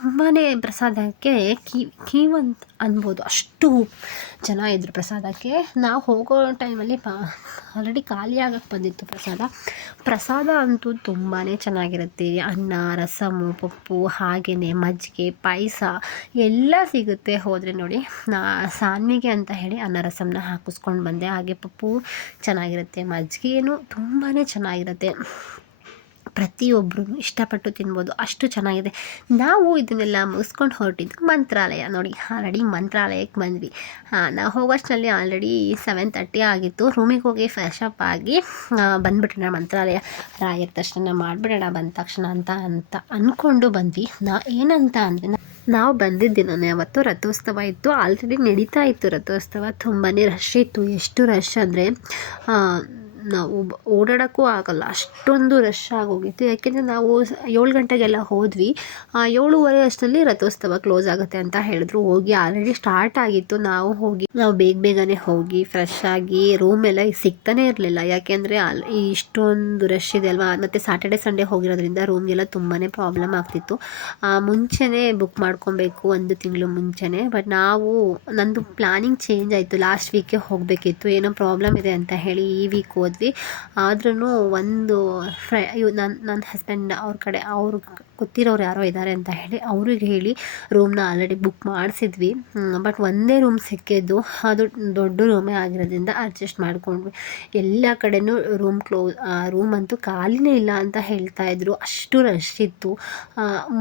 ತುಂಬಾ ಪ್ರಸಾದಕ್ಕೆ ಕ್ಯೂ ಅಂತ ಅನ್ಬೋದು, ಅಷ್ಟು ಜನ ಇದ್ದರು ಪ್ರಸಾದಕ್ಕೆ. ನಾವು ಹೋಗೋ ಟೈಮಲ್ಲಿ ಆಲ್ರೆಡಿ ಖಾಲಿ ಆಗಕ್ಕೆ ಬಂದಿತ್ತು ಪ್ರಸಾದ ಅಂತೂ ತುಂಬಾ ಚೆನ್ನಾಗಿರುತ್ತೆ. ಅನ್ನ, ರಸಮು, ಪಪ್ಪು, ಹಾಗೆಯೇ ಮಜ್ಜಿಗೆ, ಪಾಯಸ ಎಲ್ಲ ಸಿಗುತ್ತೆ ಹೋದರೆ. ನೋಡಿ ಸಾನ್ವಿಗೆ ಅಂತ ಹೇಳಿ ಅನ್ನ ರಸಮನ್ನ ಹಾಕಿಸ್ಕೊಂಡು ಬಂದೆ. ಹಾಗೆ ಪಪ್ಪು ಚೆನ್ನಾಗಿರುತ್ತೆ, ಮಜ್ಜಿಗೆನೂ ತುಂಬಾ ಚೆನ್ನಾಗಿರುತ್ತೆ. ಪ್ರತಿಯೊಬ್ಬರು ಇಷ್ಟಪಟ್ಟು ತಿನ್ಬೋದು, ಅಷ್ಟು ಚೆನ್ನಾಗಿದೆ. ನಾವು ಇದನ್ನೆಲ್ಲ ಮುಗಿಸ್ಕೊಂಡು ಹೊರಟಿದ್ದು ಮಂತ್ರಾಲಯ. ನೋಡಿ ಆಲ್ರೆಡಿ ಮಂತ್ರಾಲಯಕ್ಕೆ ಬಂದ್ವಿ. ನಾವು ಹೋಗೋಷ್ಟರಲ್ಲಿ ಆಲ್ರೆಡಿ 7:30 ಆಗಿತ್ತು. ರೂಮಿಗೆ ಹೋಗಿ ಫ್ರೆಶ್ ಅಪ್ ಆಗಿ ಬಂದುಬಿಟ್ರೆ ಮಂತ್ರಾಲಯ ರಾಯರ ದರ್ಶನ ಮಾಡಿಬಿಡೋಣ ಬಂದ ತಕ್ಷಣ ಅಂತ ಅಂದ್ಕೊಂಡು ಬಂದ್ವಿ. ಏನಂತ ಅಂದರೆ ನಾವು ಬಂದಿದ್ದ ದಿನವೇ ಅವತ್ತು ರಥೋತ್ಸವ ಇತ್ತು. ಆಲ್ರೆಡಿ ನಡೀತಾ ಇತ್ತು ರಥೋತ್ಸವ. ತುಂಬಾ ರಶ್ ಇತ್ತು. ಎಷ್ಟು ರಶ್ ಅಂದರೆ ನಾವು ಓಡಾಡೋಕ್ಕೂ ಆಗಲ್ಲ, ಅಷ್ಟೊಂದು ರಶ್ ಆಗೋಗಿತ್ತು. ಯಾಕೆಂದರೆ ನಾವು 7 ಗಂಟೆಗೆಲ್ಲ ಹೋದ್ವಿ. 7:30 ಅಷ್ಟರಲ್ಲಿ ರಥೋತ್ಸವ ಕ್ಲೋಸ್ ಆಗುತ್ತೆ ಅಂತ ಹೇಳಿದ್ರು. ಹೋಗಿ ಆಲ್ರೆಡಿ ಸ್ಟಾರ್ಟ್ ಆಗಿತ್ತು. ನಾವು ಬೇಗನೆ ಹೋಗಿ ಫ್ರೆಶ್ ಆಗಿ ರೂಮ್ ಎಲ್ಲ ಸಿಗ್ತಾನೆ ಇರಲಿಲ್ಲ. ಯಾಕೆಂದರೆ ಇಷ್ಟೊಂದು ರಶ್ ಇದೆ ಅಲ್ವಾ. ಮತ್ತು ಸ್ಯಾಟರ್ಡೆ ಸಂಡೇ ಹೋಗಿರೋದ್ರಿಂದ ರೂಮ್ಗೆಲ್ಲ ತುಂಬಾ ಪ್ರಾಬ್ಲಮ್ ಆಗ್ತಿತ್ತು. ಮುಂಚೆನೇ ಬುಕ್ ಮಾಡ್ಕೊಬೇಕು, 1 ತಿಂಗಳು ಮುಂಚೆನೇ. ಬಟ್ ನಂದು ಪ್ಲಾನಿಂಗ್ ಚೇಂಜ್ ಆಯಿತು. ಲಾಸ್ಟ್ ವೀಕೆ ಹೋಗಬೇಕಿತ್ತು, ಏನೋ ಪ್ರಾಬ್ಲಮ್ ಇದೆ ಅಂತ ಹೇಳಿ ಈ ವೀಕ್ ಹೋದ್ವಿ. ಆದ್ರೂ ನನ್ನ ಹಸ್ಬೆಂಡ್ ಅವ್ರ ಕಡೆ ಅವರು ಗೊತ್ತಿರೋರು ಯಾರೋ ಇದ್ದಾರೆ ಅಂತ ಹೇಳಿ ಅವ್ರಿಗೆ ಹೇಳಿ ರೂಮ್ನ ಆಲ್ರೆಡಿ ಬುಕ್ ಮಾಡಿಸಿದ್ವಿ. ಬಟ್ ಒಂದೇ ರೂಮ್ ಸಿಕ್ಕಿದ್ದು, ಅದು ದೊಡ್ಡ ರೂಮೇ ಆಗಿರೋದ್ರಿಂದ ಅಡ್ಜಸ್ಟ್ ಮಾಡಿಕೊಂಡ್ವಿ. ಎಲ್ಲ ಕಡೆಯೂ ರೂಮ್ ಅಂತೂ ಖಾಲಿನೇ ಇಲ್ಲ ಅಂತ ಹೇಳ್ತಾಯಿದ್ರು, ಅಷ್ಟು ರಶ್ ಇತ್ತು.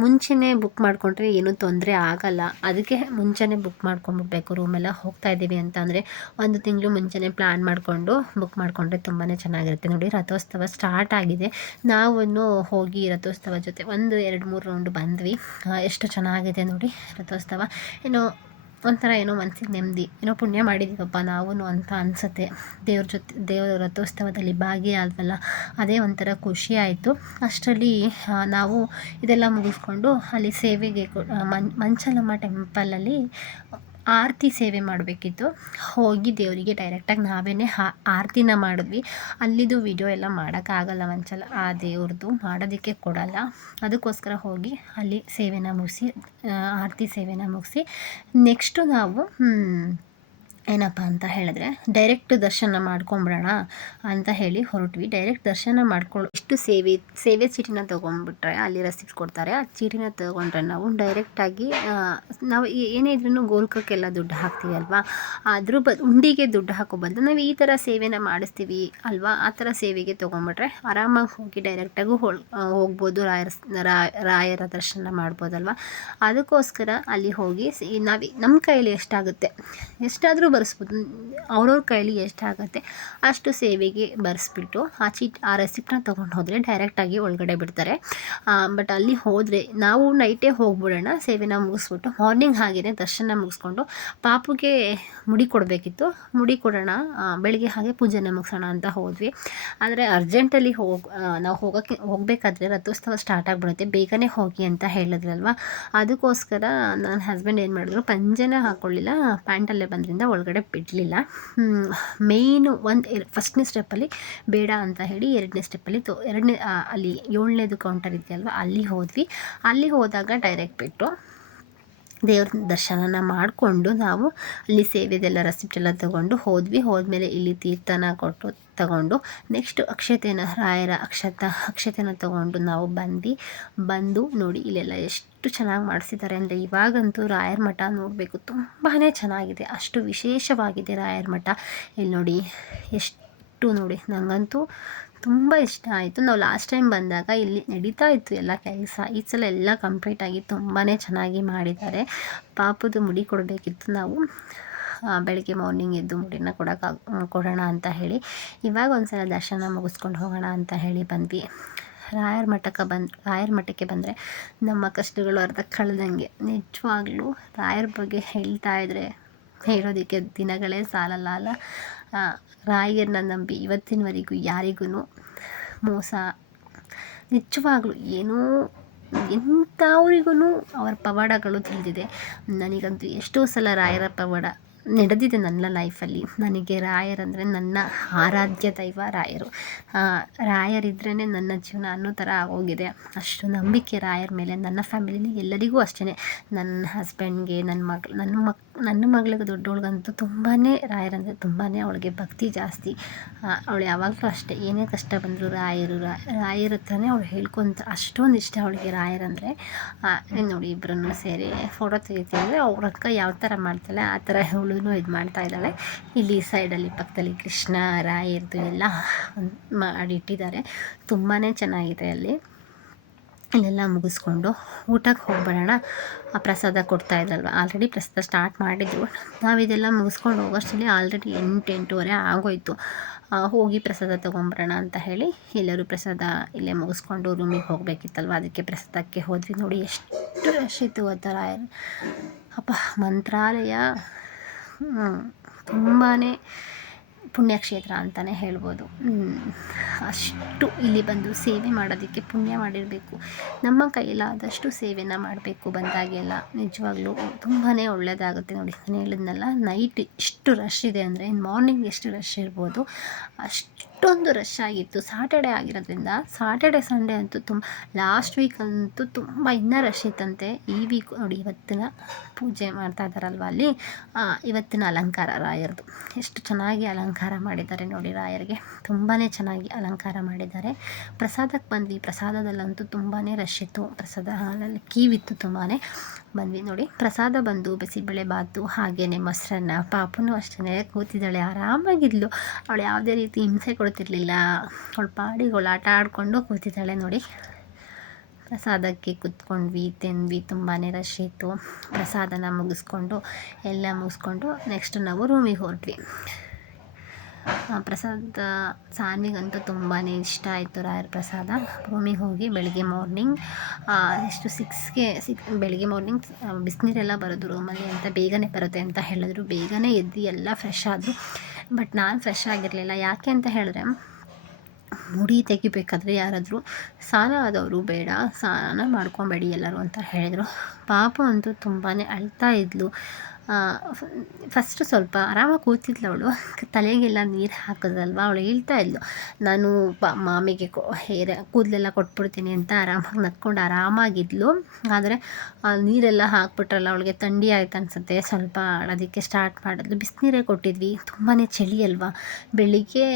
ಮುಂಚೆನೇ ಬುಕ್ ಮಾಡಿಕೊಂಡ್ರೆ ಏನೂ ತೊಂದರೆ ಆಗಲ್ಲ. ಅದಕ್ಕೆ ಮುಂಚೆನೇ ಬುಕ್ ಮಾಡ್ಕೊಂಡ್ಬಿಡ್ಬೇಕು. ರೂಮೆಲ್ಲ ಹೋಗ್ತಾ ಇದ್ದೀವಿ ಅಂತ ಅಂದರೆ 1 ತಿಂಗಳು ಮುಂಚೆನೇ ಪ್ಲ್ಯಾನ್ ಮಾಡಿಕೊಂಡು ಬುಕ್ ಮಾಡಿಕೊಂಡ್ರೆ ತುಂಬಾ ಚೆನ್ನಾಗಿರುತ್ತೆ. ನೋಡಿ ರಥೋತ್ಸವ ಸ್ಟಾರ್ಟ್ ಆಗಿದೆ. ನಾವು ಹೋಗಿ ರಥೋತ್ಸವ ಜೊತೆ 1-2-3 ರೌಂಡ್ ಬಂದ್ವಿ. ಎಷ್ಟು ಚೆನ್ನಾಗಿದೆ ನೋಡಿ ರಥೋತ್ಸವ. ಏನೋ ಮನಸ್ಸಿಗೆ ನೆಮ್ಮದಿ, ಪುಣ್ಯ ಮಾಡಿದ್ದೀವಪ್ಪ ನಾವು ಅಂತ ಅನಿಸುತ್ತೆ. ದೇವ್ರ ರಥೋತ್ಸವದಲ್ಲಿ ಭಾಗಿಯಾದ್ವಲ್ಲ, ಅದೇ ಒಂಥರ ಖುಷಿ ಆಯಿತು. ಅಷ್ಟರಲ್ಲಿ ನಾವು ಇದೆಲ್ಲ ಮುಗಿಸ್ಕೊಂಡು ಅಲ್ಲಿ ಸೇವೆಗೆ ಮಂಚಲಮ್ಮ ಟೆಂಪಲಲ್ಲಿ ಆರತಿ ಸೇವೆ ಮಾಡಬೇಕಿತ್ತು. ಹೋಗಿ ದೇವರಿಗೆ ಡೈರೆಕ್ಟಾಗಿ ನಾವೇ ಆರತಿನ ಮಾಡಿದ್ವಿ. ಅಲ್ಲಿದ್ದು ವಿಡಿಯೋ ಎಲ್ಲ ಮಾಡೋಕ್ಕಾಗಲ್ಲ, ಆ ದೇವ್ರದ್ದು ಮಾಡೋದಕ್ಕೆ ಕೊಡಲ್ಲ. ಅದಕ್ಕೋಸ್ಕರ ಹೋಗಿ ಅಲ್ಲಿ ಸೇವೆನ ಮುಗಿಸಿ, ಆರತಿ ಸೇವೆನ ಮುಗಿಸಿ ನೆಕ್ಸ್ಟು ನಾವು ಏನಪ್ಪ ಅಂತ ಹೇಳಿದ್ರೆ ಡೈರೆಕ್ಟ್ ದರ್ಶನ ಮಾಡ್ಕೊಂಬಿಡೋಣ ಅಂತ ಹೇಳಿ ಹೊರಟ್ವಿ. ಡೈರೆಕ್ಟ್ ದರ್ಶನ ಇಷ್ಟು ಸೇವೆ ಚೀಟಿನ ತೊಗೊಂಡ್ಬಿಟ್ರೆ ಅಲ್ಲಿ ರೆಸಿಪ್ಟ್ ಕೊಡ್ತಾರೆ. ಆ ಚೀಟಿನ ತೊಗೊಂಡ್ರೆ ನಾವು ಡೈರೆಕ್ಟಾಗಿ ನಾವು ಏನೇ ಇದ್ರೂ ಗೋಲ್ಕಕ್ಕೆಲ್ಲ ದುಡ್ಡು ಹಾಕ್ತೀವಿ ಅಲ್ವಾ, ಅದ್ರ ಉಂಡಿಗೆ ದುಡ್ಡು ಹಾಕೋ ಬದಲು ನಾವು ಈ ಥರ ಸೇವೆನ ಮಾಡಿಸ್ತೀವಿ ಅಲ್ವಾ, ಆ ಥರ ಸೇವೆಗೆ ತೊಗೊಂಡ್ಬಿಟ್ರೆ ಆರಾಮಾಗಿ ಹೋಗಿ ಡೈರೆಕ್ಟಾಗೂ ಹೋಗ್ಬೋದು, ರಾಯರ ದರ್ಶನ ಮಾಡ್ಬೋದಲ್ವ. ಅದಕ್ಕೋಸ್ಕರ ಅಲ್ಲಿ ಹೋಗಿ ನಮ್ಮ ಕೈಯಲ್ಲಿ ಎಷ್ಟಾದರೂ ಬರೆಸ್ಬೋದು. ಅವ್ರವ್ರ ಕೈಲಿ ಎಷ್ಟಾಗುತ್ತೆ ಅಷ್ಟು ಸೇವೆಗೆ ಬರೆಸ್ಬಿಟ್ಟು ಆ ರೆಸಿಪ್ಟನ್ನ ತೊಗೊಂಡು ಹೋದರೆ ಡೈರೆಕ್ಟಾಗಿ ಒಳಗಡೆ ಬಿಡ್ತಾರೆ. ಬಟ್ ಅಲ್ಲಿ ಹೋದರೆ ನಾವು ನೈಟೇ ಹೋಗ್ಬಿಡೋಣ, ಸೇವೆನ ಮುಗಿಸ್ಬಿಟ್ಟು ಮಾರ್ನಿಂಗ್ ಹಾಗೆಯೇ ದರ್ಶನ ಮುಗಿಸ್ಕೊಂಡು ಪಾಪುಗೆ ಮುಡಿ ಕೊಡಬೇಕಿತ್ತು. ಮುಡಿ ಕೊಡೋಣ, ಬೆಳಿಗ್ಗೆ ಹಾಗೆ ಪೂಜೆನ ಮುಗಿಸೋಣ ಅಂತ ಹೋದ್ವಿ. ಆದರೆ ಅರ್ಜೆಂಟಲ್ಲಿ ನಾವು ಹೋಗಬೇಕಾದ್ರೆ ರಥೋತ್ಸವ ಸ್ಟಾರ್ಟ್ ಆಗಿಬಿಡುತ್ತೆ, ಬೇಗನೆ ಹೋಗಿ ಅಂತ ಹೇಳಿದ್ರಲ್ವ. ಅದಕ್ಕೋಸ್ಕರ ನನ್ನ ಹಸ್ಬೆಂಡ್ ಏನು ಮಾಡಿದ್ರು, ಪಂಜೆನ ಹಾಕ್ಕೊಳ್ಳಿಲ್ಲ, ಪ್ಯಾಂಟಲ್ಲೇ ಬಂದ್ರಿಂದ ಒಳಗಡೆ ಬಿಡಲಿಲ್ಲ. ಮೇಯ್ನು ಫಸ್ಟ್ನೇ ಸ್ಟೆಪ್ಪಲ್ಲಿ ಬೇಡ ಅಂತ ಹೇಳಿ 2ನೇ ಸ್ಟೆಪ್ಪಲ್ಲಿ ಅಲ್ಲಿ 7ನೇದು ಕೌಂಟರ್ ಇದೆಯಲ್ವ, ಅಲ್ಲಿ ಹೋದ್ವಿ. ಅಲ್ಲಿ ಹೋದಾಗ ಡೈರೆಕ್ಟ್ ಬಿಟ್ಟು ದೇವ್ರ ದರ್ಶನ ಮಾಡಿಕೊಂಡು ನಾವು ಅಲ್ಲಿ ಸೇವೆದೆಲ್ಲ ರೆಸಿಪ್ಟ್ ಎಲ್ಲ ತೊಗೊಂಡು ಹೋದ್ಮೇಲೆ ಇಲ್ಲಿ ತೀರ್ಥನ ಕೊಟ್ಟು ತಗೊಂಡು ನೆಕ್ಸ್ಟ್ ರಾಯರ ಅಕ್ಷತೆನ ತೊಗೊಂಡು ನಾವು ಬಂದು ನೋಡಿ ಇಲ್ಲೆಲ್ಲ ಎಷ್ಟು ಚೆನ್ನಾಗಿ ಮಾಡಿಸಿದ್ದಾರೆ ಅಂದರೆ, ಇವಾಗಂತೂ ರಾಯರ ಮಠ ನೋಡಬೇಕು, ತುಂಬಾ ಚೆನ್ನಾಗಿದೆ, ಅಷ್ಟು ವಿಶೇಷವಾಗಿದೆ ರಾಯರ ಮಠ. ಇಲ್ಲಿ ನೋಡಿ ನೋಡಿ ನನಗಂತೂ ತುಂಬ ಇಷ್ಟ ಆಯಿತು. ನಾವು ಲಾಸ್ಟ್ ಟೈಮ್ ಬಂದಾಗ ಇಲ್ಲಿ ನಡೀತಾ ಇತ್ತು ಎಲ್ಲ ಕೆಲಸ, ಈ ಸಲ ಎಲ್ಲ ಕಂಪ್ಲೀಟಾಗಿ ತುಂಬಾ ಚೆನ್ನಾಗಿ ಮಾಡಿದ್ದಾರೆ. ಪಾಪುದು ಮುಡಿ ಕೊಡಬೇಕಿತ್ತು, ನಾವು ಬೆಳಗ್ಗೆ ಮಾರ್ನಿಂಗ್ ಎದ್ದು ಮುಡಿನ ಕೊಡೋಣ ಅಂತ ಹೇಳಿ ಇವಾಗ ಒಂದ್ಸಲ ದರ್ಶನ ಮುಗಿಸ್ಕೊಂಡು ಹೋಗೋಣ ಅಂತ ಹೇಳಿ ಬಂದ್ವಿ. ರಾಯರ ಮಠಕ್ಕೆ ಬಂದರೆ ನಮ್ಮ ಕಷ್ಟಗಳು ಅರ್ಧ ಕಳೆದಂಗೆ. ನಿಜವಾಗ್ಲೂ ರಾಯರ ಬಗ್ಗೆ ಹೇಳ್ತಾ ಇದ್ದರೆ ಹೇಳೋದಕ್ಕೆ ದಿನಗಳೇ ಸಾಲಲ್ಲ ಅಲ್ಲ. ರಾಯರನ್ನ ನಂಬಿ ಇವತ್ತಿನವರೆಗೂ ಯಾರಿಗೂ ಮೋಸ ನಿಜವಾಗ್ಲೂ ಎಂಥವ್ರಿಗೂ ಅವರ ಪವಾಡಗಳು ತಿಳಿದಿದೆ. ನನಗಂತೂ ಎಷ್ಟೋ ಸಲ ರಾಯರ ಪವಾಡ ನಡೆದಿದೆ ನನ್ನ ಲೈಫಲ್ಲಿ. ನನಗೆ ರಾಯರಂದರೆ ನನ್ನ ಆರಾಧ್ಯ ದೈವ ರಾಯರು. ರಾಯರಿದ್ರೇ ನನ್ನ ಜೀವನ ಅನ್ನೋ ಥರ ಆಗೋಗಿದೆ. ಅಷ್ಟು ನಂಬಿಕೆ ರಾಯರ ಮೇಲೆ. ನನ್ನ ಫ್ಯಾಮಿಲಿಲಿ ಎಲ್ಲರಿಗೂ ಅಷ್ಟೇ, ನನ್ನ ಹಸ್ಬೆಂಡ್ಗೆ, ನನ್ನ ಮಗಳಿಗೆ ದೊಡ್ಡವಳಿಗಂತೂ ತುಂಬಾ ರಾಯರಂದರೆ ತುಂಬಾ ಅವಳಿಗೆ ಭಕ್ತಿ ಜಾಸ್ತಿ. ಅವಳು ಯಾವಾಗಲೂ ಅಷ್ಟೇ, ಏನೇ ಕಷ್ಟ ಬಂದರೂ ರಾಯರ ಹತ್ರನೇ ಅವಳು ಹೇಳ್ಕೊಂತ, ಅಷ್ಟೊಂದು ಇಷ್ಟ ಅವಳಿಗೆ ರಾಯರಂದರೆ. ನೋಡಿ ಇಬ್ಬರನ್ನು ಸೇರಿ ಫೋಟೋ ತೆಗಿತೀವಿ ಅಂದರೆ ಅವ್ರ ಅಕ್ಕ ಯಾವ ಥರ ಮಾಡ್ತಾಳೆ ಆ ಥರ ಅವಳು ಇದು ಮಾಡ್ತಾ ಇದ್ದಾಳೆ. ಇಲ್ಲಿ ಸೈಡಲ್ಲಿ ಪಕ್ಕದಲ್ಲಿ ಕೃಷ್ಣ ರಾಯರದು ಎಲ್ಲ ಮಾಡಿಟ್ಟಿದ್ದಾರೆ, ತುಂಬಾ ಚೆನ್ನಾಗಿದೆ ಅಲ್ಲಿ. ಇಲ್ಲೆಲ್ಲ ಮುಗಿಸ್ಕೊಂಡು ಊಟಕ್ಕೆ ಹೋಗ್ಬರೋಣ. ಪ್ರಸಾದ ಕೊಡ್ತಾಯಿದ್ರಲ್ವ, ಆಲ್ರೆಡಿ ಪ್ರಸಾದ ಸ್ಟಾರ್ಟ್ ಮಾಡಿದ್ರು. ನಾವಿದೆಲ್ಲ ಮುಗಿಸ್ಕೊಂಡು ಹೋಗೋಷ್ಟರಲ್ಲಿ ಆಲ್ರೆಡಿ 8-8:30 ಆಗೋಯಿತು. ಹೋಗಿ ಪ್ರಸಾದ ತೊಗೊಂಬರೋಣ ಅಂತ ಹೇಳಿ ಎಲ್ಲರೂ ಪ್ರಸಾದ ಇಲ್ಲೇ ಮುಗಿಸ್ಕೊಂಡು ರೂಮಿಗೆ ಹೋಗಬೇಕಿತ್ತಲ್ವ, ಅದಕ್ಕೆ ಪ್ರಸಾದಕ್ಕೆ ಹೋದ್ವಿ. ನೋಡಿ ಎಷ್ಟು ರಶ್ ಇತ್ತು ಗೊತ್ತಾ ರಾಯರು. ಅಪ್ಪ, ಮಂತ್ರಾಲಯ ತುಂಬಾ ಪುಣ್ಯಕ್ಷೇತ್ರ ಅಂತಲೇ ಹೇಳ್ಬೋದು. ಅಷ್ಟು ಇಲ್ಲಿ ಬಂದು ಸೇವೆ ಮಾಡೋದಕ್ಕೆ ಪುಣ್ಯ ಮಾಡಿರಬೇಕು. ನಮ್ಮ ಕೈಲಾದಷ್ಟು ಸೇವೆನ ಮಾಡಬೇಕು ಬಂದಾಗೆಲ್ಲ. ನಿಜವಾಗ್ಲೂ ತುಂಬಾ ಒಳ್ಳೆಯದಾಗುತ್ತೆ. ನೋಡಿ, ನಾನು ಹೇಳಿದ್ನಲ್ಲ, ನೈಟ್ ಇಷ್ಟು ರಶ್ ಇದೆ ಅಂದರೆ ಮಾರ್ನಿಂಗ್ ಎಷ್ಟು ರಶ್ ಇರ್ಬೋದು ಅಷ್ಟೊಂದು ರಶ್ ಆಗಿತ್ತು. ಸಾಟರ್ಡೆ ಆಗಿರೋದ್ರಿಂದ ಸಾಟರ್ಡೆ ಸಂಡೇ ಅಂತೂ ಲಾಸ್ಟ್ ವೀಕ್ ಅಂತೂ ತುಂಬ ಇನ್ನೂ ರಶ್ ಇತ್ತಂತೆ. ಈ ವೀಕ್ ನೋಡಿ, ಇವತ್ತಿನ ಪೂಜೆ ಮಾಡ್ತಾ ಇದ್ದಾರಲ್ವ ಅಲ್ಲಿ, ಇವತ್ತಿನ ಅಲಂಕಾರ ರಾಯರದು ಎಷ್ಟು ಚೆನ್ನಾಗಿ ಅಲಂಕಾರ ಮಾಡಿದ್ದಾರೆ ನೋಡಿ. ರಾಯರಿಗೆ ತುಂಬಾ ಚೆನ್ನಾಗಿ ಅಲಂಕಾರ ಮಾಡಿದ್ದಾರೆ. ಪ್ರಸಾದಕ್ಕೆ ಬಂದ್ವಿ. ಪ್ರಸಾದದಲ್ಲಂತೂ ತುಂಬಾ ರಶ್ ಇತ್ತು. ಪ್ರಸಾದ ಹಾಲಲ್ಲಿ ಕೀವಿತ್ತು, ತುಂಬಾ ಬಂದ್ವಿ. ನೋಡಿ, ಪ್ರಸಾದ ಬಂದು ಬಿಸಿಬೇಳೆ ಬಾತು, ಹಾಗೆಯೇ ಮೊಸರನ್ನ. ಪಾಪನೂ ಅಷ್ಟೇ ಕೂತಿದ್ದಾಳೆ, ಆರಾಮಾಗಿದ್ಲು. ಅವಳು ಯಾವುದೇ ರೀತಿ ಹಿಂಸೆ ಕೊಡ್ತಿರ್ಲಿಲ್ಲ. ಅವಳು ಪಾಡಿಗಳು ಆಟ ಆಡಿಕೊಂಡು ಕೂತಿದ್ದಾಳೆ ನೋಡಿ. ಪ್ರಸಾದಕ್ಕೆ ಕೂತ್ಕೊಂಡ್ವಿ, ತಿಂದ್ವಿ. ತುಂಬಾ ರಶ್ ಇತ್ತು. ಪ್ರಸಾದನ ಮುಗಿಸ್ಕೊಂಡು ನೆಕ್ಸ್ಟ್ ನಾವು ರೂಮಿಗೆ ಹೊರಟ್ವಿ. ಪ್ರಸಾದ ಸಾನ್ವಿಗಂತೂ ತುಂಬಾ ಇಷ್ಟ ಆಯಿತು ರಾಯರ ಪ್ರಸಾದ. ರೂಮಿಗೆ ಹೋಗಿ ಬೆಳಗ್ಗೆ ಮಾರ್ನಿಂಗ್ ಬೆಳಗ್ಗೆ ಮಾರ್ನಿಂಗ್ ಬಿಸಿನೀರೆಲ್ಲ ಬರೋದು ರೂಮಲ್ಲಿ ಅಂತ, ಬೇಗನೆ ಬರುತ್ತೆ ಅಂತ ಹೇಳಿದ್ರು. ಬೇಗನೆ ಎದ್ದು ಎಲ್ಲ ಫ್ರೆಶ್ ಆದರು. ಬಟ್ ನಾನು ಫ್ರೆಶ್ ಆಗಿರಲಿಲ್ಲ. ಯಾಕೆ ಅಂತ ಹೇಳಿದ್ರೆ, ಮುಡಿ ತೆಗಿಬೇಕಾದ್ರೆ ಯಾರಾದರೂ ಸ್ನಾನ ಆದವರು ಬೇಡ, ಸ್ನಾನ ಮಾಡ್ಕೊಬೇಡಿ ಎಲ್ಲರೂ ಅಂತ ಹೇಳಿದರು. ಪಾಪ ಅಂತೂ ತುಂಬಾ ಅಳ್ತಾ ಇದ್ಲು. ಫಸ್ಟು ಸ್ವಲ್ಪ ಆರಾಮಾಗಿ ಕೂತಿದ್ಲು ಅವಳು. ತಲೆಗೆಲ್ಲ ನೀರು ಹಾಕೋದಲ್ವ, ಅವಳು ಹೇಳ್ತಾ ಇದ್ಲು, ನಾನು ಮಾಮಿಗೆ ಕೂದಲೆಲ್ಲ ಕೊಟ್ಬಿಡ್ತೀನಿ ಅಂತ ಆರಾಮಾಗಿ ನಕ್ಕೊಂಡು ಆರಾಮಾಗಿದ್ಲು. ಆದರೆ ನೀರೆಲ್ಲ ಹಾಕ್ಬಿಟ್ರಲ್ಲ, ಅವಳಿಗೆ ಥಂಡಿ ಆಯ್ತು ಅನಿಸುತ್ತೆ. ಸ್ವಲ್ಪ ಅಳೋದಕ್ಕೆ ಸ್ಟಾರ್ಟ್ ಮಾಡಿದ್ಲು. ಬಿಸಿನೀರೇ ಕೊಟ್ಟಿದ್ವಿ, ತುಂಬಾ ಚಳಿ ಅಲ್ವಾ, ಬೆಳಿಗ್ಗೆ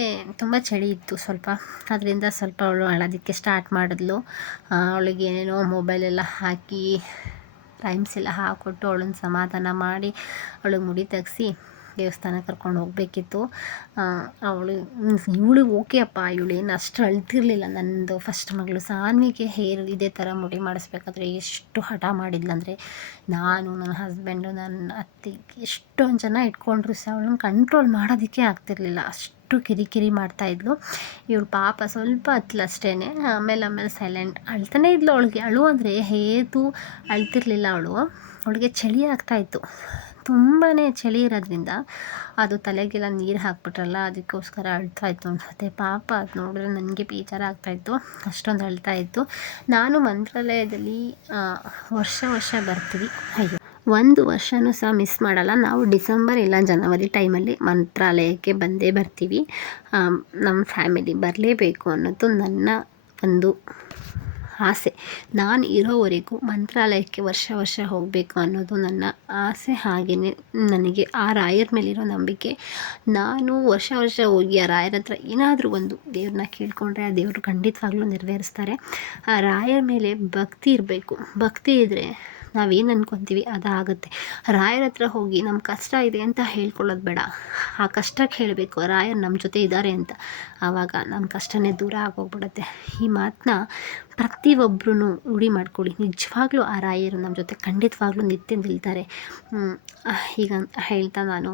ತುಂಬ ಚಳಿ ಇತ್ತು ಸ್ವಲ್ಪ. ಅದರಿಂದ ಸ್ವಲ್ಪ ಅವಳು ಅಳೋದಕ್ಕೆ ಸ್ಟಾರ್ಟ್ ಮಾಡಿದ್ಲು. ಅವಳಿಗೆ ಏನೇನೋ ಮೊಬೈಲೆಲ್ಲ ಹಾಕಿ ರೈಮ್ಸ್ ಎಲ್ಲ ಹಾಕ್ಕೊಟ್ಟು ಅವಳನ್ನ ಸಮಾಧಾನ ಮಾಡಿ ಅವಳಿಗೆ ಮುಡಿ ತೆಗೆಸಿ ದೇವಸ್ಥಾನಕ್ಕೆ ಕರ್ಕೊಂಡು ಹೋಗಬೇಕಿತ್ತು. ಇವಳು ಓಕೆ ಅಪ್ಪ, ಇವಳೇನು ಅಷ್ಟು ಅಳ್ತಿರ್ಲಿಲ್ಲ. ನನ್ನದು ಫಸ್ಟ್ ಮಗಳು ಸಾನ್ವಿಗೆ ಇದೇ ಥರ ಮುಡಿ ಮಾಡಿಸ್ಬೇಕಾದ್ರೆ ಎಷ್ಟು ಹಠ ಮಾಡಿದ್ಲಂದರೆ, ನಾನು, ನನ್ನ ಹಸ್ಬೆಂಡು, ನನ್ನ ಅತ್ತೆ ಎಷ್ಟೊಂದು ಜನ ಇಟ್ಕೊಂಡ್ರು ಸಹ ಅವಳನ್ನ ಕಂಟ್ರೋಲ್ ಮಾಡೋದಕ್ಕೆ ಆಗ್ತಿರ್ಲಿಲ್ಲ. ಅಷ್ಟು ಕಿರಿಕಿರಿ ಮಾಡ್ತಾಯಿದ್ಲು. ಇವಳು ಪಾಪ ಸ್ವಲ್ಪ ಅಷ್ಟೇ. ಆಮೇಲೆ ಸೈಲೆಂಟ್ ಅಳ್ತಾನೆ ಇದ್ಲು. ಅವಳಿಗೆ ಅಳು ಅಂದರೆ ಹೇತು ಅಳ್ತಿರ್ಲಿಲ್ಲ. ಅವಳಿಗೆ ಚಳಿ ಆಗ್ತಾಯಿತ್ತು. ತುಂಬಾ ಚಳಿ ಇರೋದ್ರಿಂದ ಅದು ತಲೆಗೆಲ್ಲ ನೀರು ಹಾಕ್ಬಿಟ್ರಲ್ಲ, ಅದಕ್ಕೋಸ್ಕರ ಅಳ್ತಾಯಿತ್ತು ಅನ್ಸುತ್ತೆ. ಪಾಪ ಅದು ನೋಡಿದ್ರೆ ನನಗೆ ಬೇಜಾರಾಗ್ತಾಯಿತ್ತು, ಅಷ್ಟೊಂದು ಅಳ್ತಾಯಿತ್ತು. ನಾನು ಮಂತ್ರಾಲಯದಲ್ಲಿ ವರ್ಷ ಬರ್ತೀವಿ. ಒಂದು ವರ್ಷವೂ ಸಹ ಮಿಸ್ ಮಾಡಲ್ಲ. ನಾವು ಡಿಸೆಂಬರ್ ಇಲ್ಲ ಜನವರಿ ಟೈಮಲ್ಲಿ ಮಂತ್ರಾಲಯಕ್ಕೆ ಬಂದೇ ಬರ್ತೀವಿ. ನಮ್ಮ ಫ್ಯಾಮಿಲಿ ಬರಲೇಬೇಕು ಅನ್ನೋದು ನನ್ನ ಒಂದು ಆಸೆ. ನಾನು ಇರೋವರೆಗೂ ಮಂತ್ರಾಲಯಕ್ಕೆ ವರ್ಷ ಹೋಗಬೇಕು ಅನ್ನೋದು ನನ್ನ ಆಸೆ. ಹಾಗೆಯೇ ನನಗೆ ಆ ರಾಯರ ಮೇಲಿರೋ ನಂಬಿಕೆ. ನಾನು ವರ್ಷ ಹೋಗಿ ಆ ರಾಯರ ಹತ್ರ ಏನಾದರೂ ಒಂದು ದೇವ್ರನ್ನ ಕೇಳಿಕೊಂಡ್ರೆ ಆ ದೇವರು ಖಂಡಿತವಾಗ್ಲೂ ನೆರವೇರಿಸ್ತಾರೆ. ಆ ರಾಯರ ಮೇಲೆ ಭಕ್ತಿ ಇರಬೇಕು. ಭಕ್ತಿ ಇದ್ದರೆ ನಾವೇನು ಅಂದ್ಕೊತೀವಿ ಅದಾಗುತ್ತೆ. ರಾಯರ ಹತ್ರ ಹೋಗಿ ನಮ್ಮ ಕಷ್ಟ ಇದೆ ಅಂತ ಹೇಳ್ಕೊಳ್ಳೋದು ಬೇಡ. ಆ ಕಷ್ಟಕ್ಕೆ ಹೇಳಬೇಕು, ರಾಯರು ನಮ್ಮ ಜೊತೆ ಇದ್ದಾರೆ ಅಂತ. ಆವಾಗ ನಮ್ಮ ಕಷ್ಟನೇ ದೂರ ಆಗೋಗ್ಬಿಡುತ್ತೆ. ಈ ಮಾತನ್ನ ಪ್ರತಿಯೊಬ್ಬರೂ ರೂಢಿ ಮಾಡ್ಕೊಳ್ಳಿ. ನಿಜವಾಗ್ಲೂ ಆ ರಾಯರು ನಮ್ಮ ಜೊತೆ ಖಂಡಿತವಾಗ್ಲೂ ನಿತ್ಯ ನಿಲ್ತಾರೆ. ಈಗ ಹೇಳ್ತಾ ನಾನು